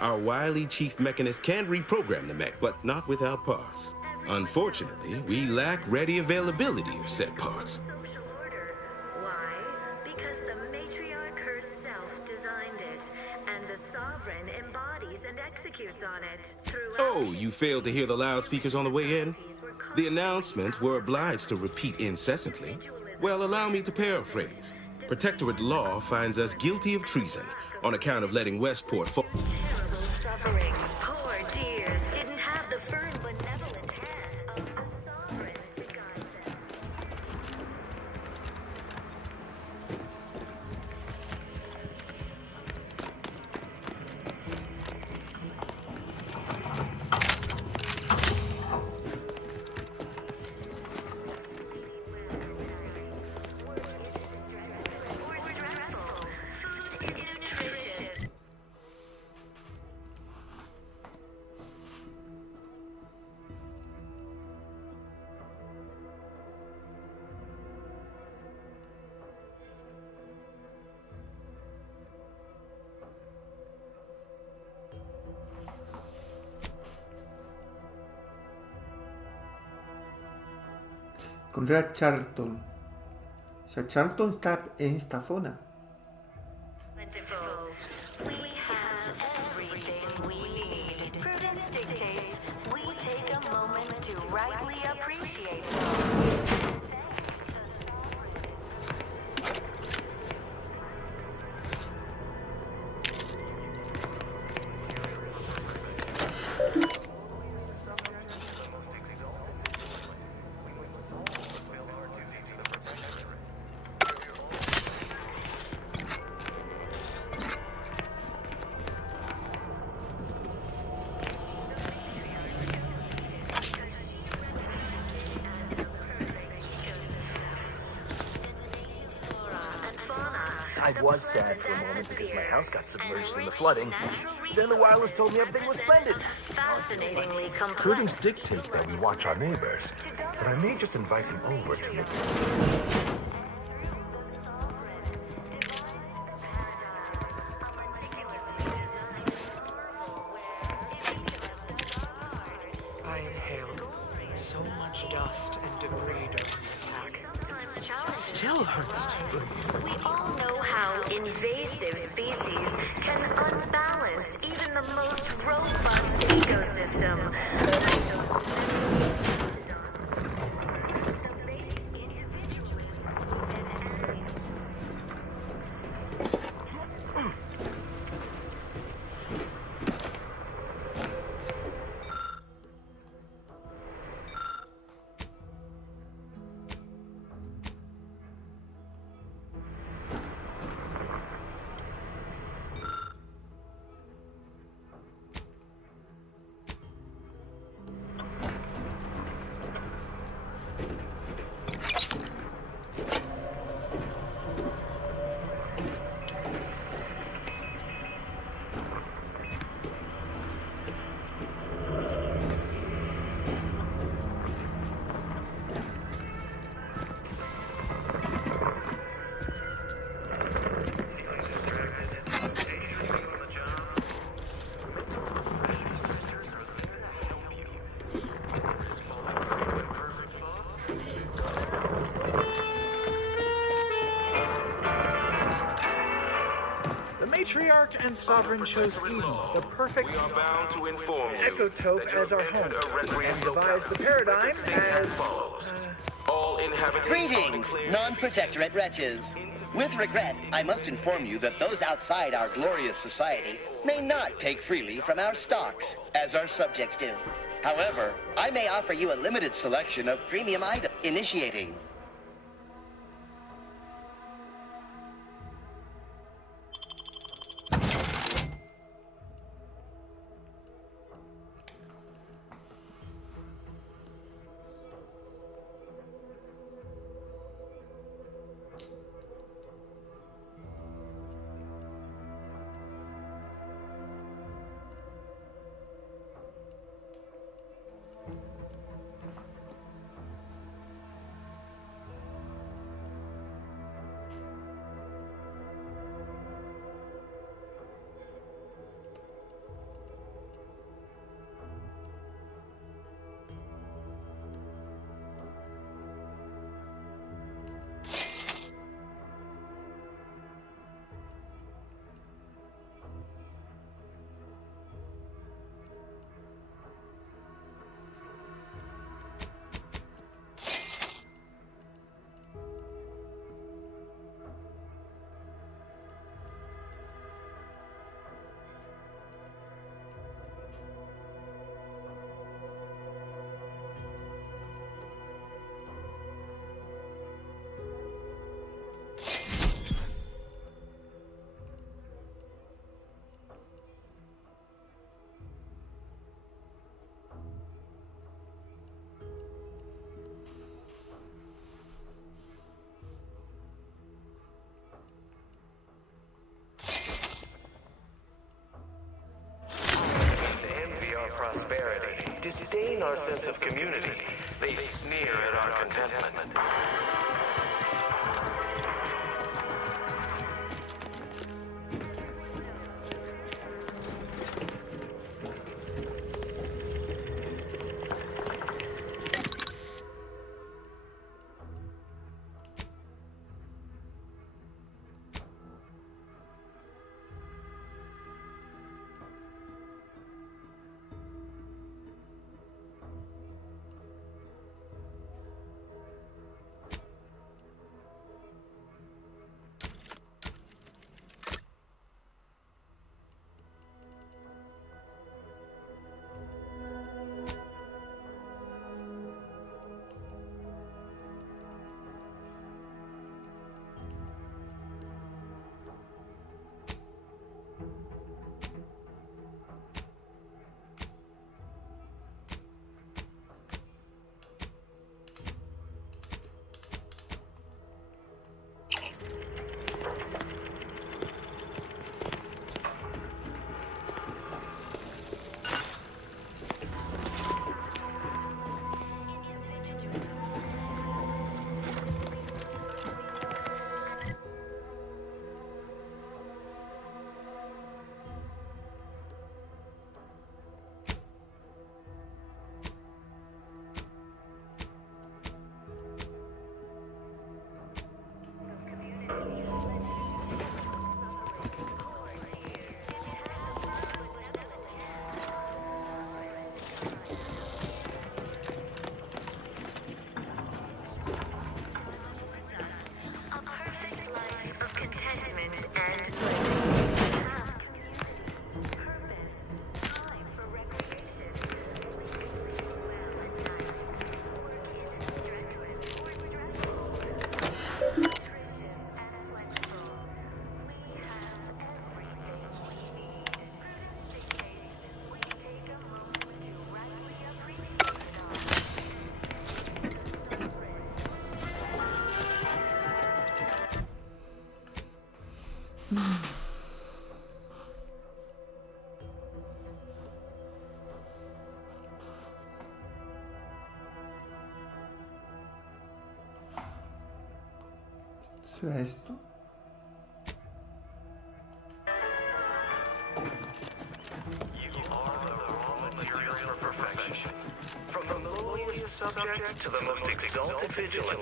Our wily chief mechanist can reprogram the mech, but not without parts. Unfortunately, we lack ready availability of said parts. Why? Because the matriarch herself designed it, and the sovereign embodies and executes on it. Oh, you failed to hear the loudspeakers on the way in? The announcements were obliged to repeat incessantly. Well, allow me to paraphrase. Protectorate law finds us guilty of treason on account of letting Westport fall. Terrible suffering. Poor dears didn't have the firm benevolent hand of the sovereign to guide them. Encontrar a Charlton. O sea, Charlton está en esta zona. We have everything we need. Prudence dictates we take a moment to rightly appreciate them. I was sad for a moment because my house got submerged in the flooding. Then the wireless told me everything was splendid. Fascinatingly complex. Prudence dictates that we watch our neighbors, but I may just invite him over to make I inhaled so much dust and debris during the attack. Still hurts to breathe. We all know how invasive species can unbalance even the most robust ecosystem. Matriarch and Sovereign chose Eden, the perfect bound to inform you ecotope as our home, and devised the paradigm as all inhabitants. Greetings, non-protectorate wretches. With regret, I must inform you that those outside our glorious society may not take freely from our stocks, as our subjects do. However, I may offer you a limited selection of premium items. Initiating. Prosperity, disdain our sense of community. They sneer at our contentment. esto? From the lowliest subject to the most exalted vigilant,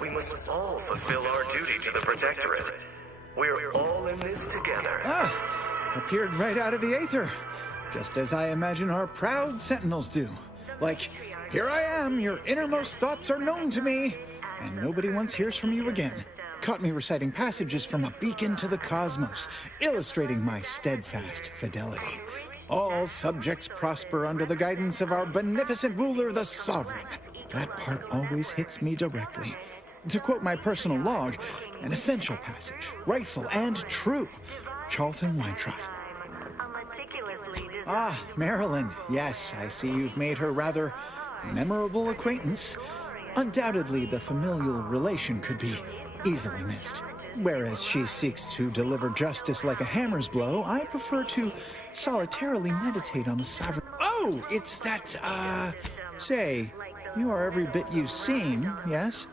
we must all fulfill our duty to the Protectorate. We're all in this together. Appeared right out of the Aether, just as I imagine our proud sentinels do. Like, here I am, your innermost thoughts are known to me, and nobody once hears from you again. Caught me reciting passages from a beacon to the cosmos, illustrating my steadfast fidelity. All subjects prosper under the guidance of our beneficent ruler, the Sovereign. That part always hits me directly. To quote my personal log, an essential passage, rightful and true. Charlton Weintraut. Ah, Marilyn. Yes, I see you've made her rather memorable acquaintance. Undoubtedly, the familial relation could be easily missed. Whereas she seeks to deliver justice like a hammer's blow, I prefer to solitarily meditate on the sovereign. Oh, it's that, say, you are every bit you seem, yes?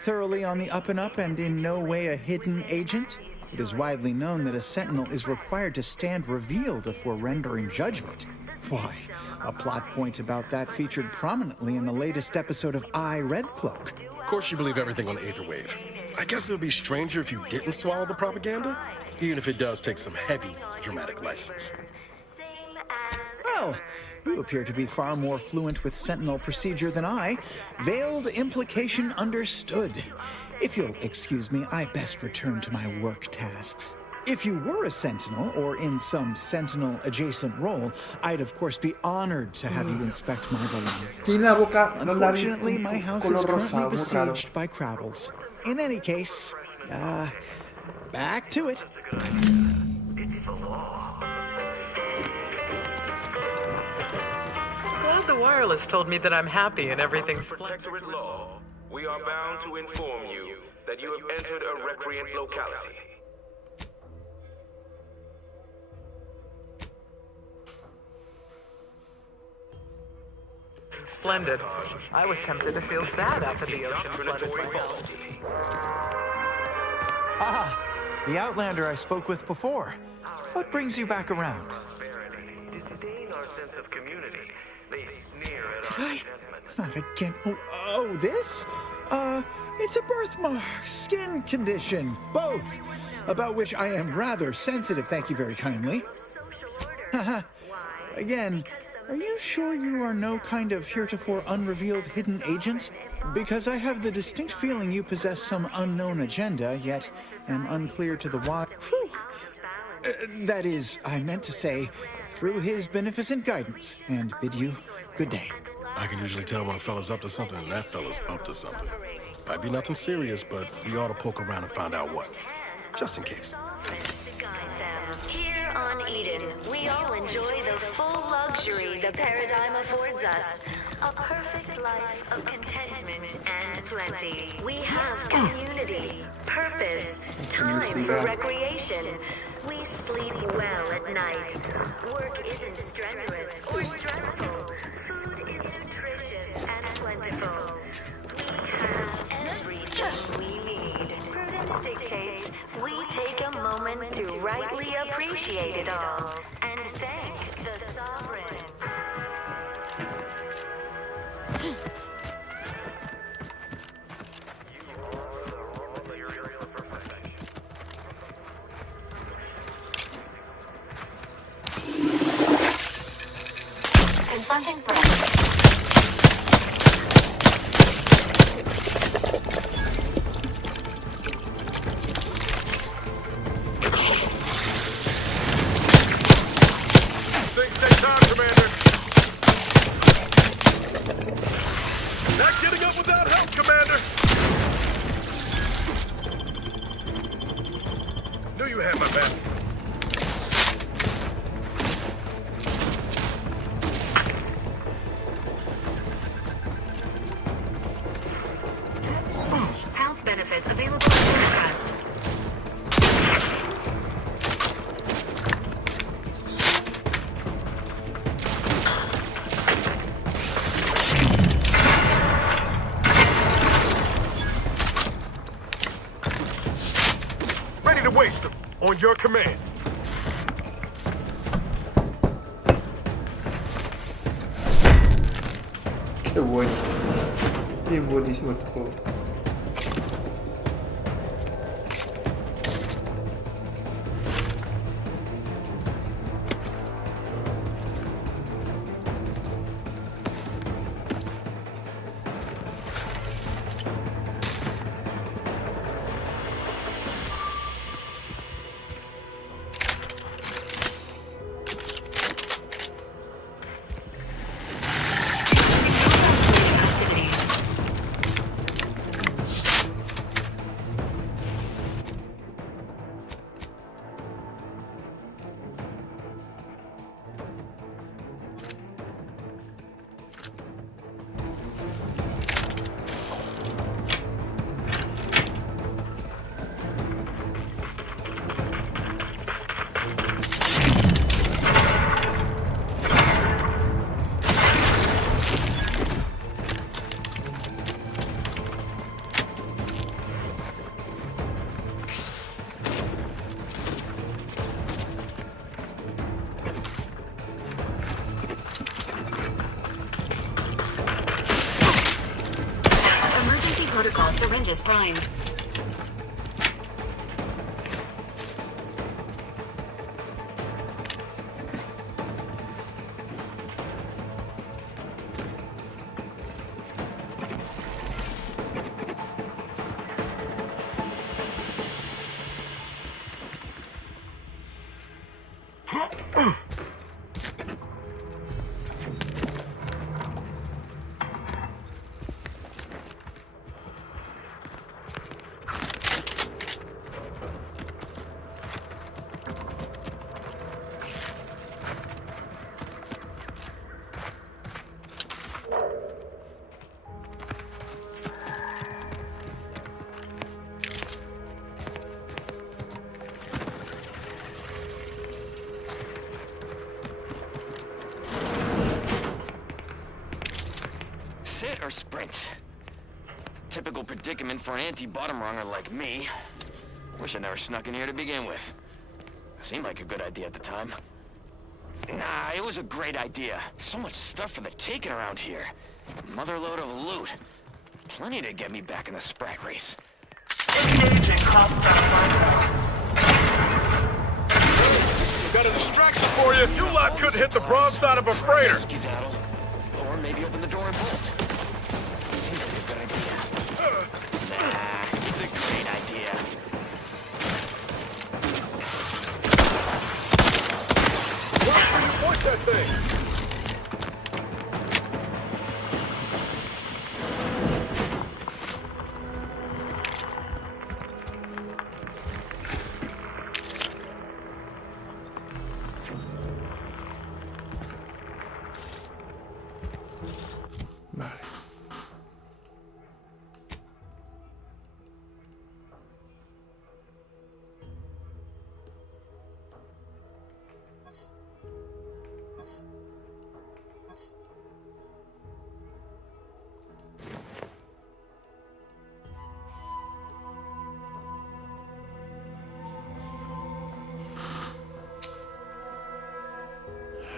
Thoroughly on the up and up and in no way a hidden agent? It is widely known that a sentinel is required to stand revealed before rendering judgment. Why, a plot point about that featured prominently in the latest episode of I, Red Cloak. Of course you believe everything on the Aether Wave. I guess it would be stranger if you didn't swallow the propaganda, even if it does take some heavy dramatic license. Well, you appear to be far more fluent with Sentinel procedure than I. Veiled implication understood. If you'll excuse me, I best return to my work tasks. If you were a Sentinel, or in some Sentinel-adjacent role, I'd of course be honored to have you inspect my belongings. Unfortunately, my house is currently besieged by Crowdles. In any case, back to it. It's the law. Glad the wireless told me that I'm happy and everything's Protectorate law, we are bound to inform you that you have entered a recreant locality. splendid. I was tempted to feel sad after the ocean flooded my house. Ah, the Outlander I spoke with before. What brings you back around? Disdain our sense of community. They sneer at Did our I? resentment. Not again. Oh, this? It's a birthmark, skin condition, both, about which I am rather sensitive, thank you very kindly. Haha. Again, are you sure you are no kind of heretofore unrevealed hidden agent? Because I have the distinct feeling you possess some unknown agenda, yet am unclear to the why. That is, I meant to say, through his beneficent guidance, and bid you good day. I can usually tell when a fella's up to something and that fella's up to something. Might be nothing serious, but we ought to poke around and find out what. Just in case. Here on Eden, we all enjoy the full luxury the paradigm affords us. A perfect life of contentment and plenty. We have community, purpose, time for recreation. We sleep well at night. Work isn't strenuous or stressful. Food is nutritious and plentiful. We have everything we need. Prudence dictates we take a moment to rightly appreciate it all and thank the Sovereign. Confronting Things take time, Commander. Not getting up without help, Commander. Knew you had my back. On your command. Qué bueno. Bien buenísimo este juego. Protocol syringes primed. Sit or sprint? Typical predicament for an anti-bottom runger like me. Wish I never snuck in here to begin with. Seemed like a good idea at the time. Nah, it was a great idea. So much stuff for the taking around here. Motherload of loot. Plenty to get me back in the sprag race. Engaging hostile platforms. Got a distraction for you. You lot couldn't hit the broadside of a freighter. Skedaddle. Or maybe open the door and bolt. Seems like a good idea. Nah, it's a great idea. Watch where you point that thing.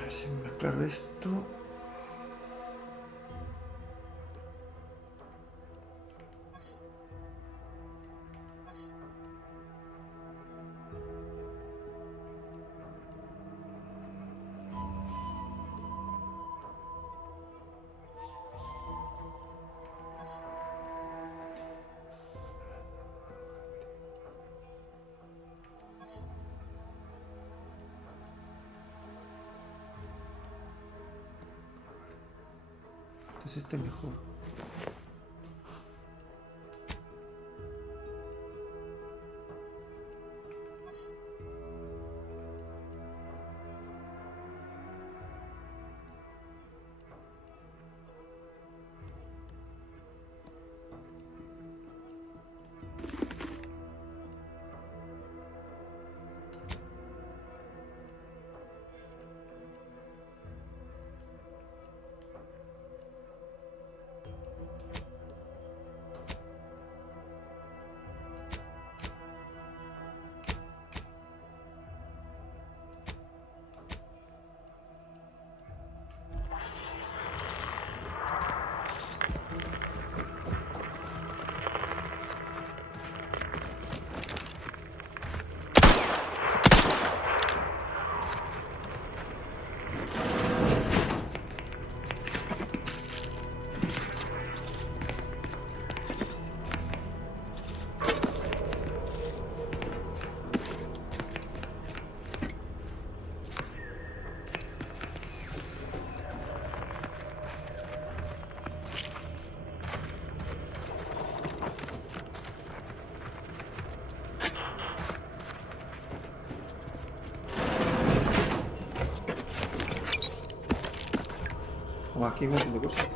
Sin mezclar esto. Entonces este mejor. Como aquí hay un montón de cosas.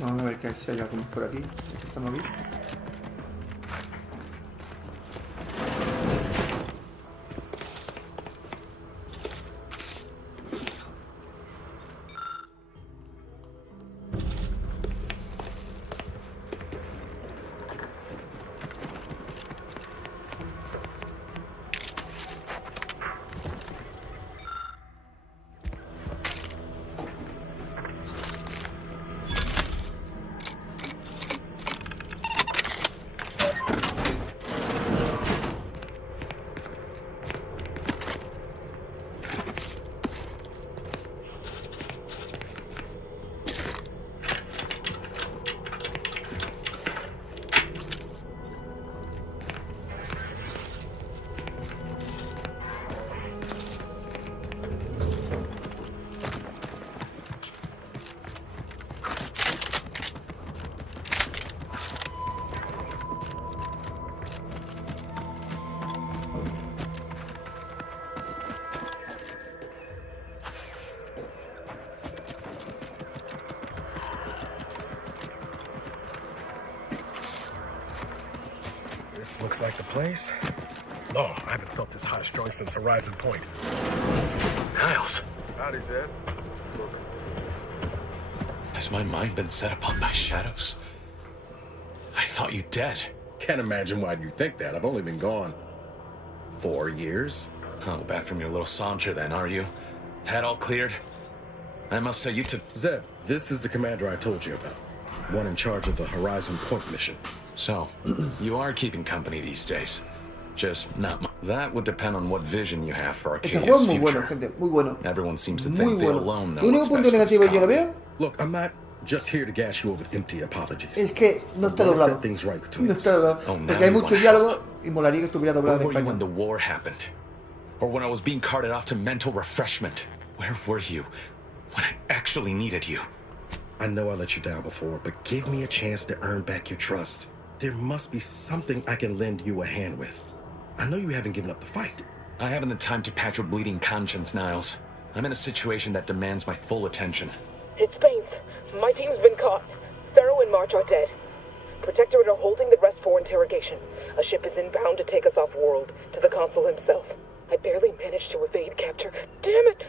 Vamos a ver que si hay algunos por aquí. Estamos aquí. This looks like the place. No, I haven't felt this hot strung since Horizon Point. Niles, Howdy, Zed. has my mind been set upon by shadows? I thought you dead. Can't imagine why you think that. I've only been gone 4 years. Oh, back from your little saunter then, are you? Head all cleared? I must say you took... Zed, this is the commander I told you about. One in charge of the Horizon Point mission. So, you are keeping company these days. Just not much. That would depend on what vision you have for Este juego Arcadia's es muy bueno, future. gente, muy bueno. Everyone seems to Muy think they bueno. alone know Lo único what's punto best for negativo this yo lo colony. veo Look, I'm not just here to gas you with empty apologies. es que no está I wanna doblado. set things right between No us. está doblado. Oh, now Porque hay you mucho wanna diálogo y molaría que estuviera doblado Where en were you when español. the war happened? Or when I was being carted off to mental refreshment? Where were you when I actually needed you? I know I let you down before, but give me a chance to earn back your trust. There must be something I can lend you a hand with. I know you haven't given up the fight. I haven't the time to patch your bleeding conscience, Niles. I'm in a situation that demands my full attention. It's Baines. My team's been caught. Pharaoh and March are dead. Protectorate are holding the rest for interrogation. A ship is inbound to take us off-world, to the consul himself. I barely managed to evade capture. Damn it!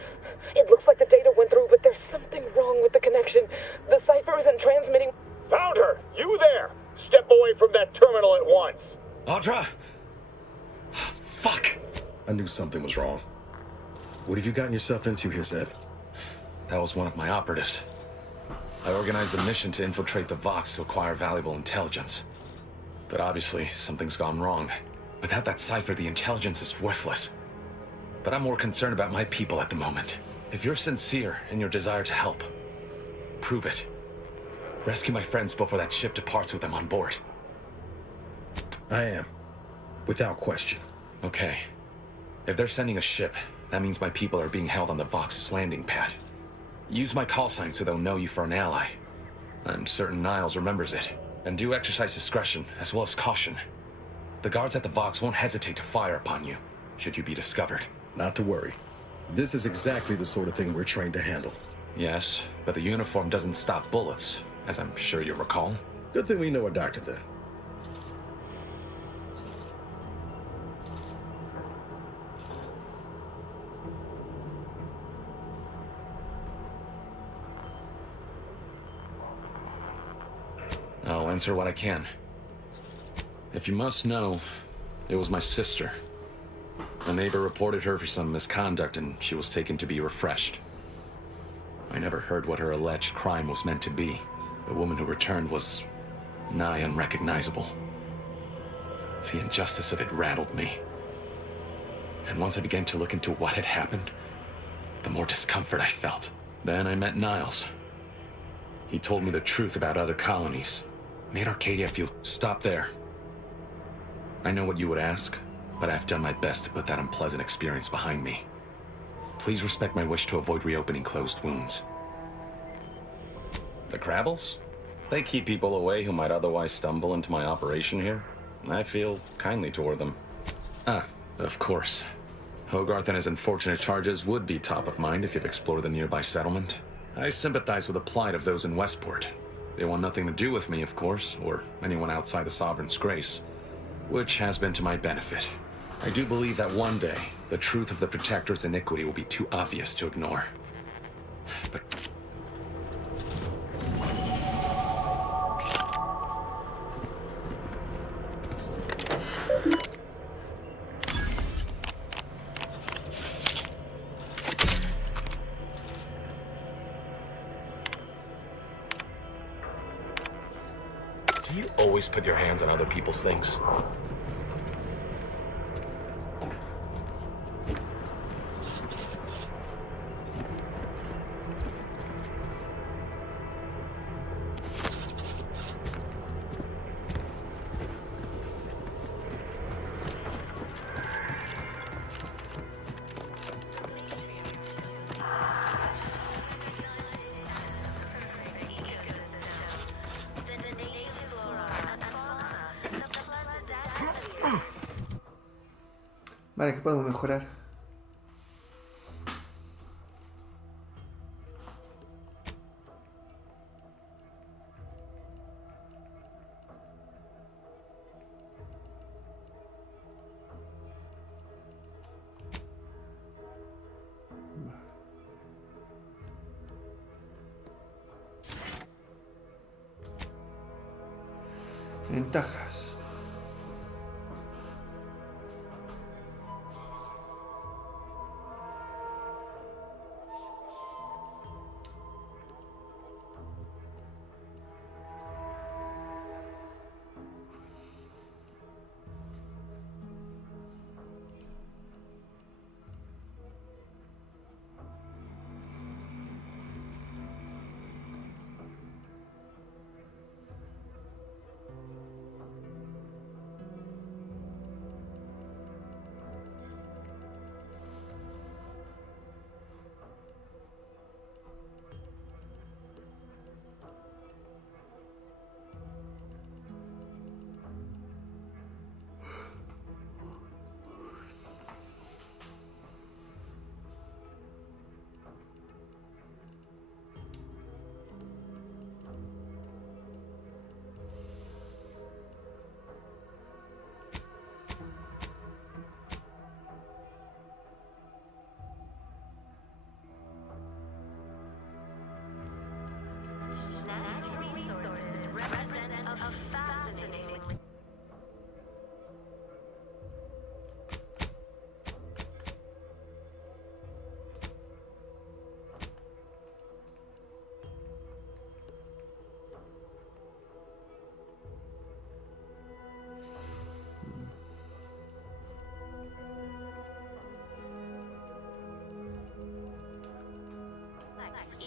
It looks like the data went through, but there's something wrong with the connection. The cipher isn't transmitting... Found her! You there! Step away from that terminal at once! Audra! Fuck! I knew something was wrong. What have you gotten yourself into here, Zed? That was one of my operatives. I organized a mission to infiltrate the Vox to acquire valuable intelligence. But obviously, something's gone wrong. Without that cipher, the intelligence is worthless. But I'm more concerned about my people at the moment. If you're sincere in your desire to help, prove it. Rescue my friends before that ship departs with them on board. I am. Without question. Okay. If they're sending a ship, that means my people are being held on the Vox's landing pad. Use my call sign so they'll know you for an ally. I'm certain Niles remembers it. And do exercise discretion, as well as caution. The guards at the Vox won't hesitate to fire upon you, should you be discovered. Not to worry. This is exactly the sort of thing we're trained to handle. Yes, but the uniform doesn't stop bullets, as I'm sure you recall. Good thing we know a doctor then. I'll answer what I can. If you must know, it was my sister. A neighbor reported her for some misconduct and she was taken to be refreshed. I never heard what her alleged crime was meant to be. The woman who returned was nigh unrecognizable. The injustice of it rattled me. And once I began to look into what had happened, the more discomfort I felt. Then I met Niles. He told me the truth about other colonies. Made Arcadia feel... Stop there. I know what you would ask, but I've done my best to put that unpleasant experience behind me. Please respect my wish to avoid reopening closed wounds. The Crabbles? They keep people away who might otherwise stumble into my operation here. I feel kindly toward them. Ah, of course. Hogarth and his unfortunate charges would be top of mind if you've explored the nearby settlement. I sympathize with the plight of those in Westport. They want nothing to do with me, of course, or anyone outside the Sovereign's grace, which has been to my benefit. I do believe that one day, the truth of the Protector's iniquity will be too obvious to ignore. But... Do you always put your hands on other people's things? Vale, ¿qué podemos mejorar? Ventajas.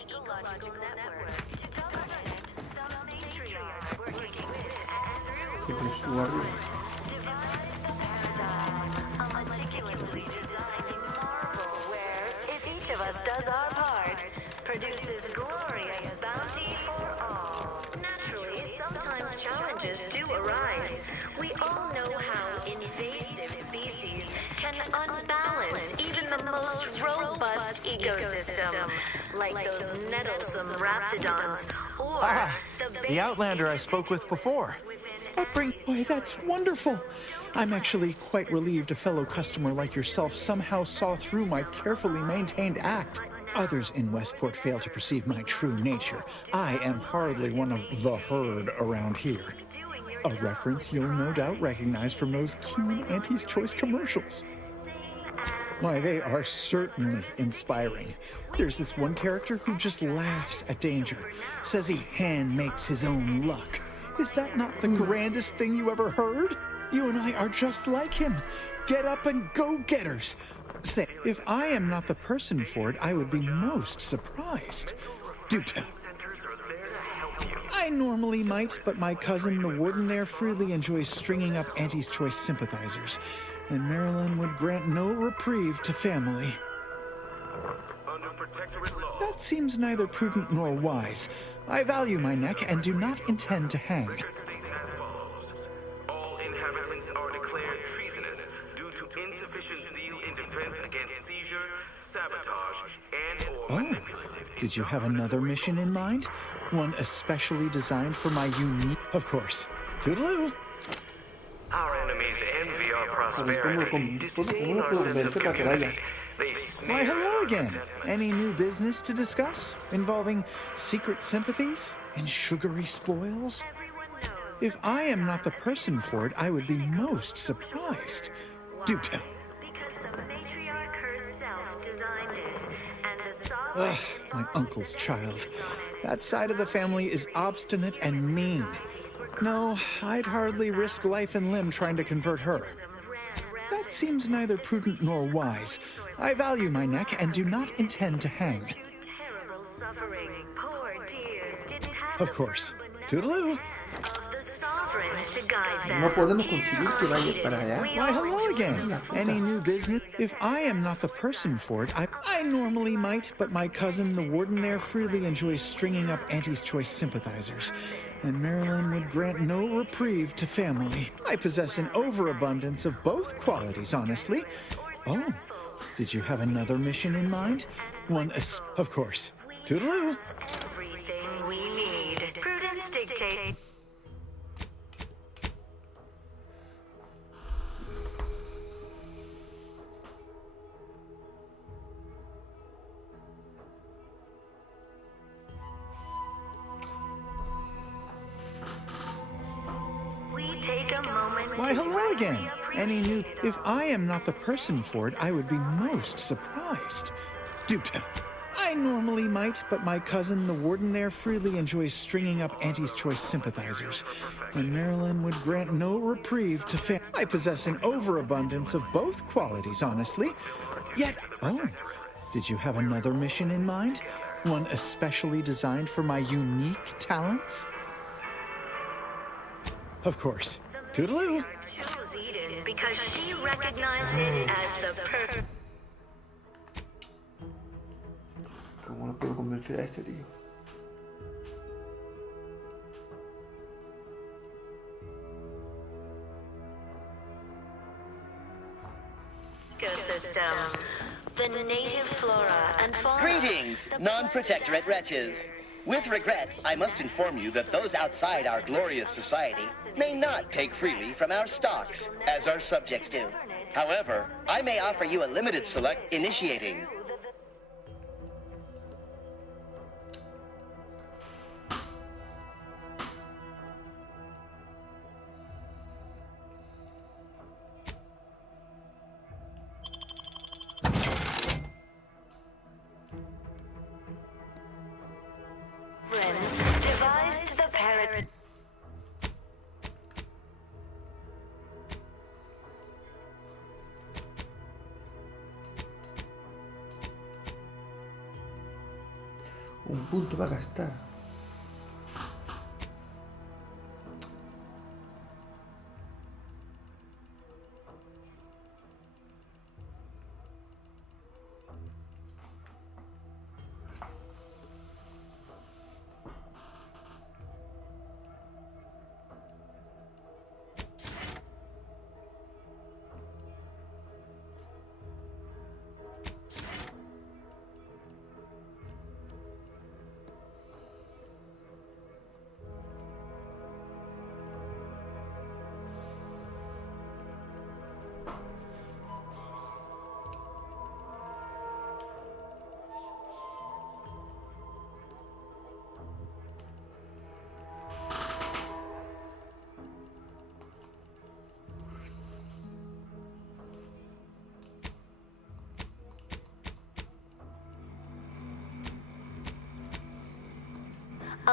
Ecological network to document the matriarch working with and through devise the paradigm, a meticulously designed marvel where, if each of us does our part, produces glorious bounty for all. Naturally, sometimes challenges do arise. We all know how invasive species can unbalance even the most robust ecosystem, like those nettlesome raptidons, or the Outlander I spoke with before. Boy, that's wonderful. I'm actually quite relieved a fellow customer like yourself somehow saw through my carefully maintained act. Others in Westport fail to perceive my true nature. I am hardly one of the herd around here. A reference you'll no doubt recognize from those keen Auntie's Choice commercials. Why, they are certainly inspiring. There's this one character who just laughs at danger, says he hand makes his own luck. Is that not the grandest thing you ever heard? You and I are just like him. Get up and go-getters. Say, if I am not the person for it, I would be most surprised. Do tell. I normally might, but my cousin, the warden there, freely enjoys stringing up Auntie's Choice sympathizers, and Marilyn would grant no reprieve to family. That seems neither prudent nor wise. I value my neck and do not intend to hang. All inhabitants are declared treasonous due to insufficient zeal in defense against seizure, sabotage, and/or manipulative. Did you have another mission in mind? One especially designed for my unique... Of course. Toodaloo! Our enemies envy our prosperity, disdain our sense of community. Why, hello again. Any new business to discuss? Involving secret sympathies and sugary spoils? If I am not the person for it, I would be most surprised. Do tell. Ugh, my uncle's child. That side of the family is obstinate and mean. No, I'd hardly risk life and limb trying to convert her. That seems neither prudent nor wise. I value my neck and do not intend to hang. Of course. Toodaloo! No podemos conseguir que vaya para allá. Why, hello again. Any new business? If I am not the person for it, I normally might, but my cousin, the warden there, freely enjoys stringing up Auntie's Choice sympathizers, and Marilyn would grant no reprieve to family. I possess an overabundance of both qualities, honestly. Oh, did you have another mission in mind? Of course. Toodaloo! Everything we need. Prudence dictates. Why, hello again. Any new... If I am not the person for it, I would be most surprised. Do tell. I normally might, but my cousin, the warden there, freely enjoys stringing up Auntie's Choice sympathizers, and Marilyn would grant no reprieve to I possess an overabundance of both qualities, honestly. Yet... Oh, did you have another mission in mind? One especially designed for my unique talents? Of course. Toodaloo! Chose Eden because she recognized it as the ¿Cómo no puedo convencer a este tío? ecosystem. The native flora and fauna. Greetings, non-protectorate wretches. With regret, I must inform you that those outside our glorious society may not take freely from our stocks, as our subjects do. However, I may offer you a limited select initiating. Devised the parrot. Un punto va a gastar.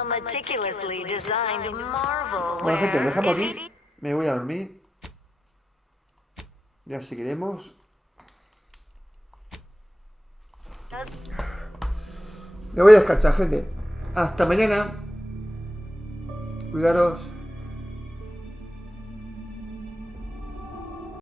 A meticulously designed marvel. Bueno, gente, lo dejamos aquí. Me voy a dormir. Ya seguiremos. Me voy a descansar, gente. Hasta mañana. Cuidaros.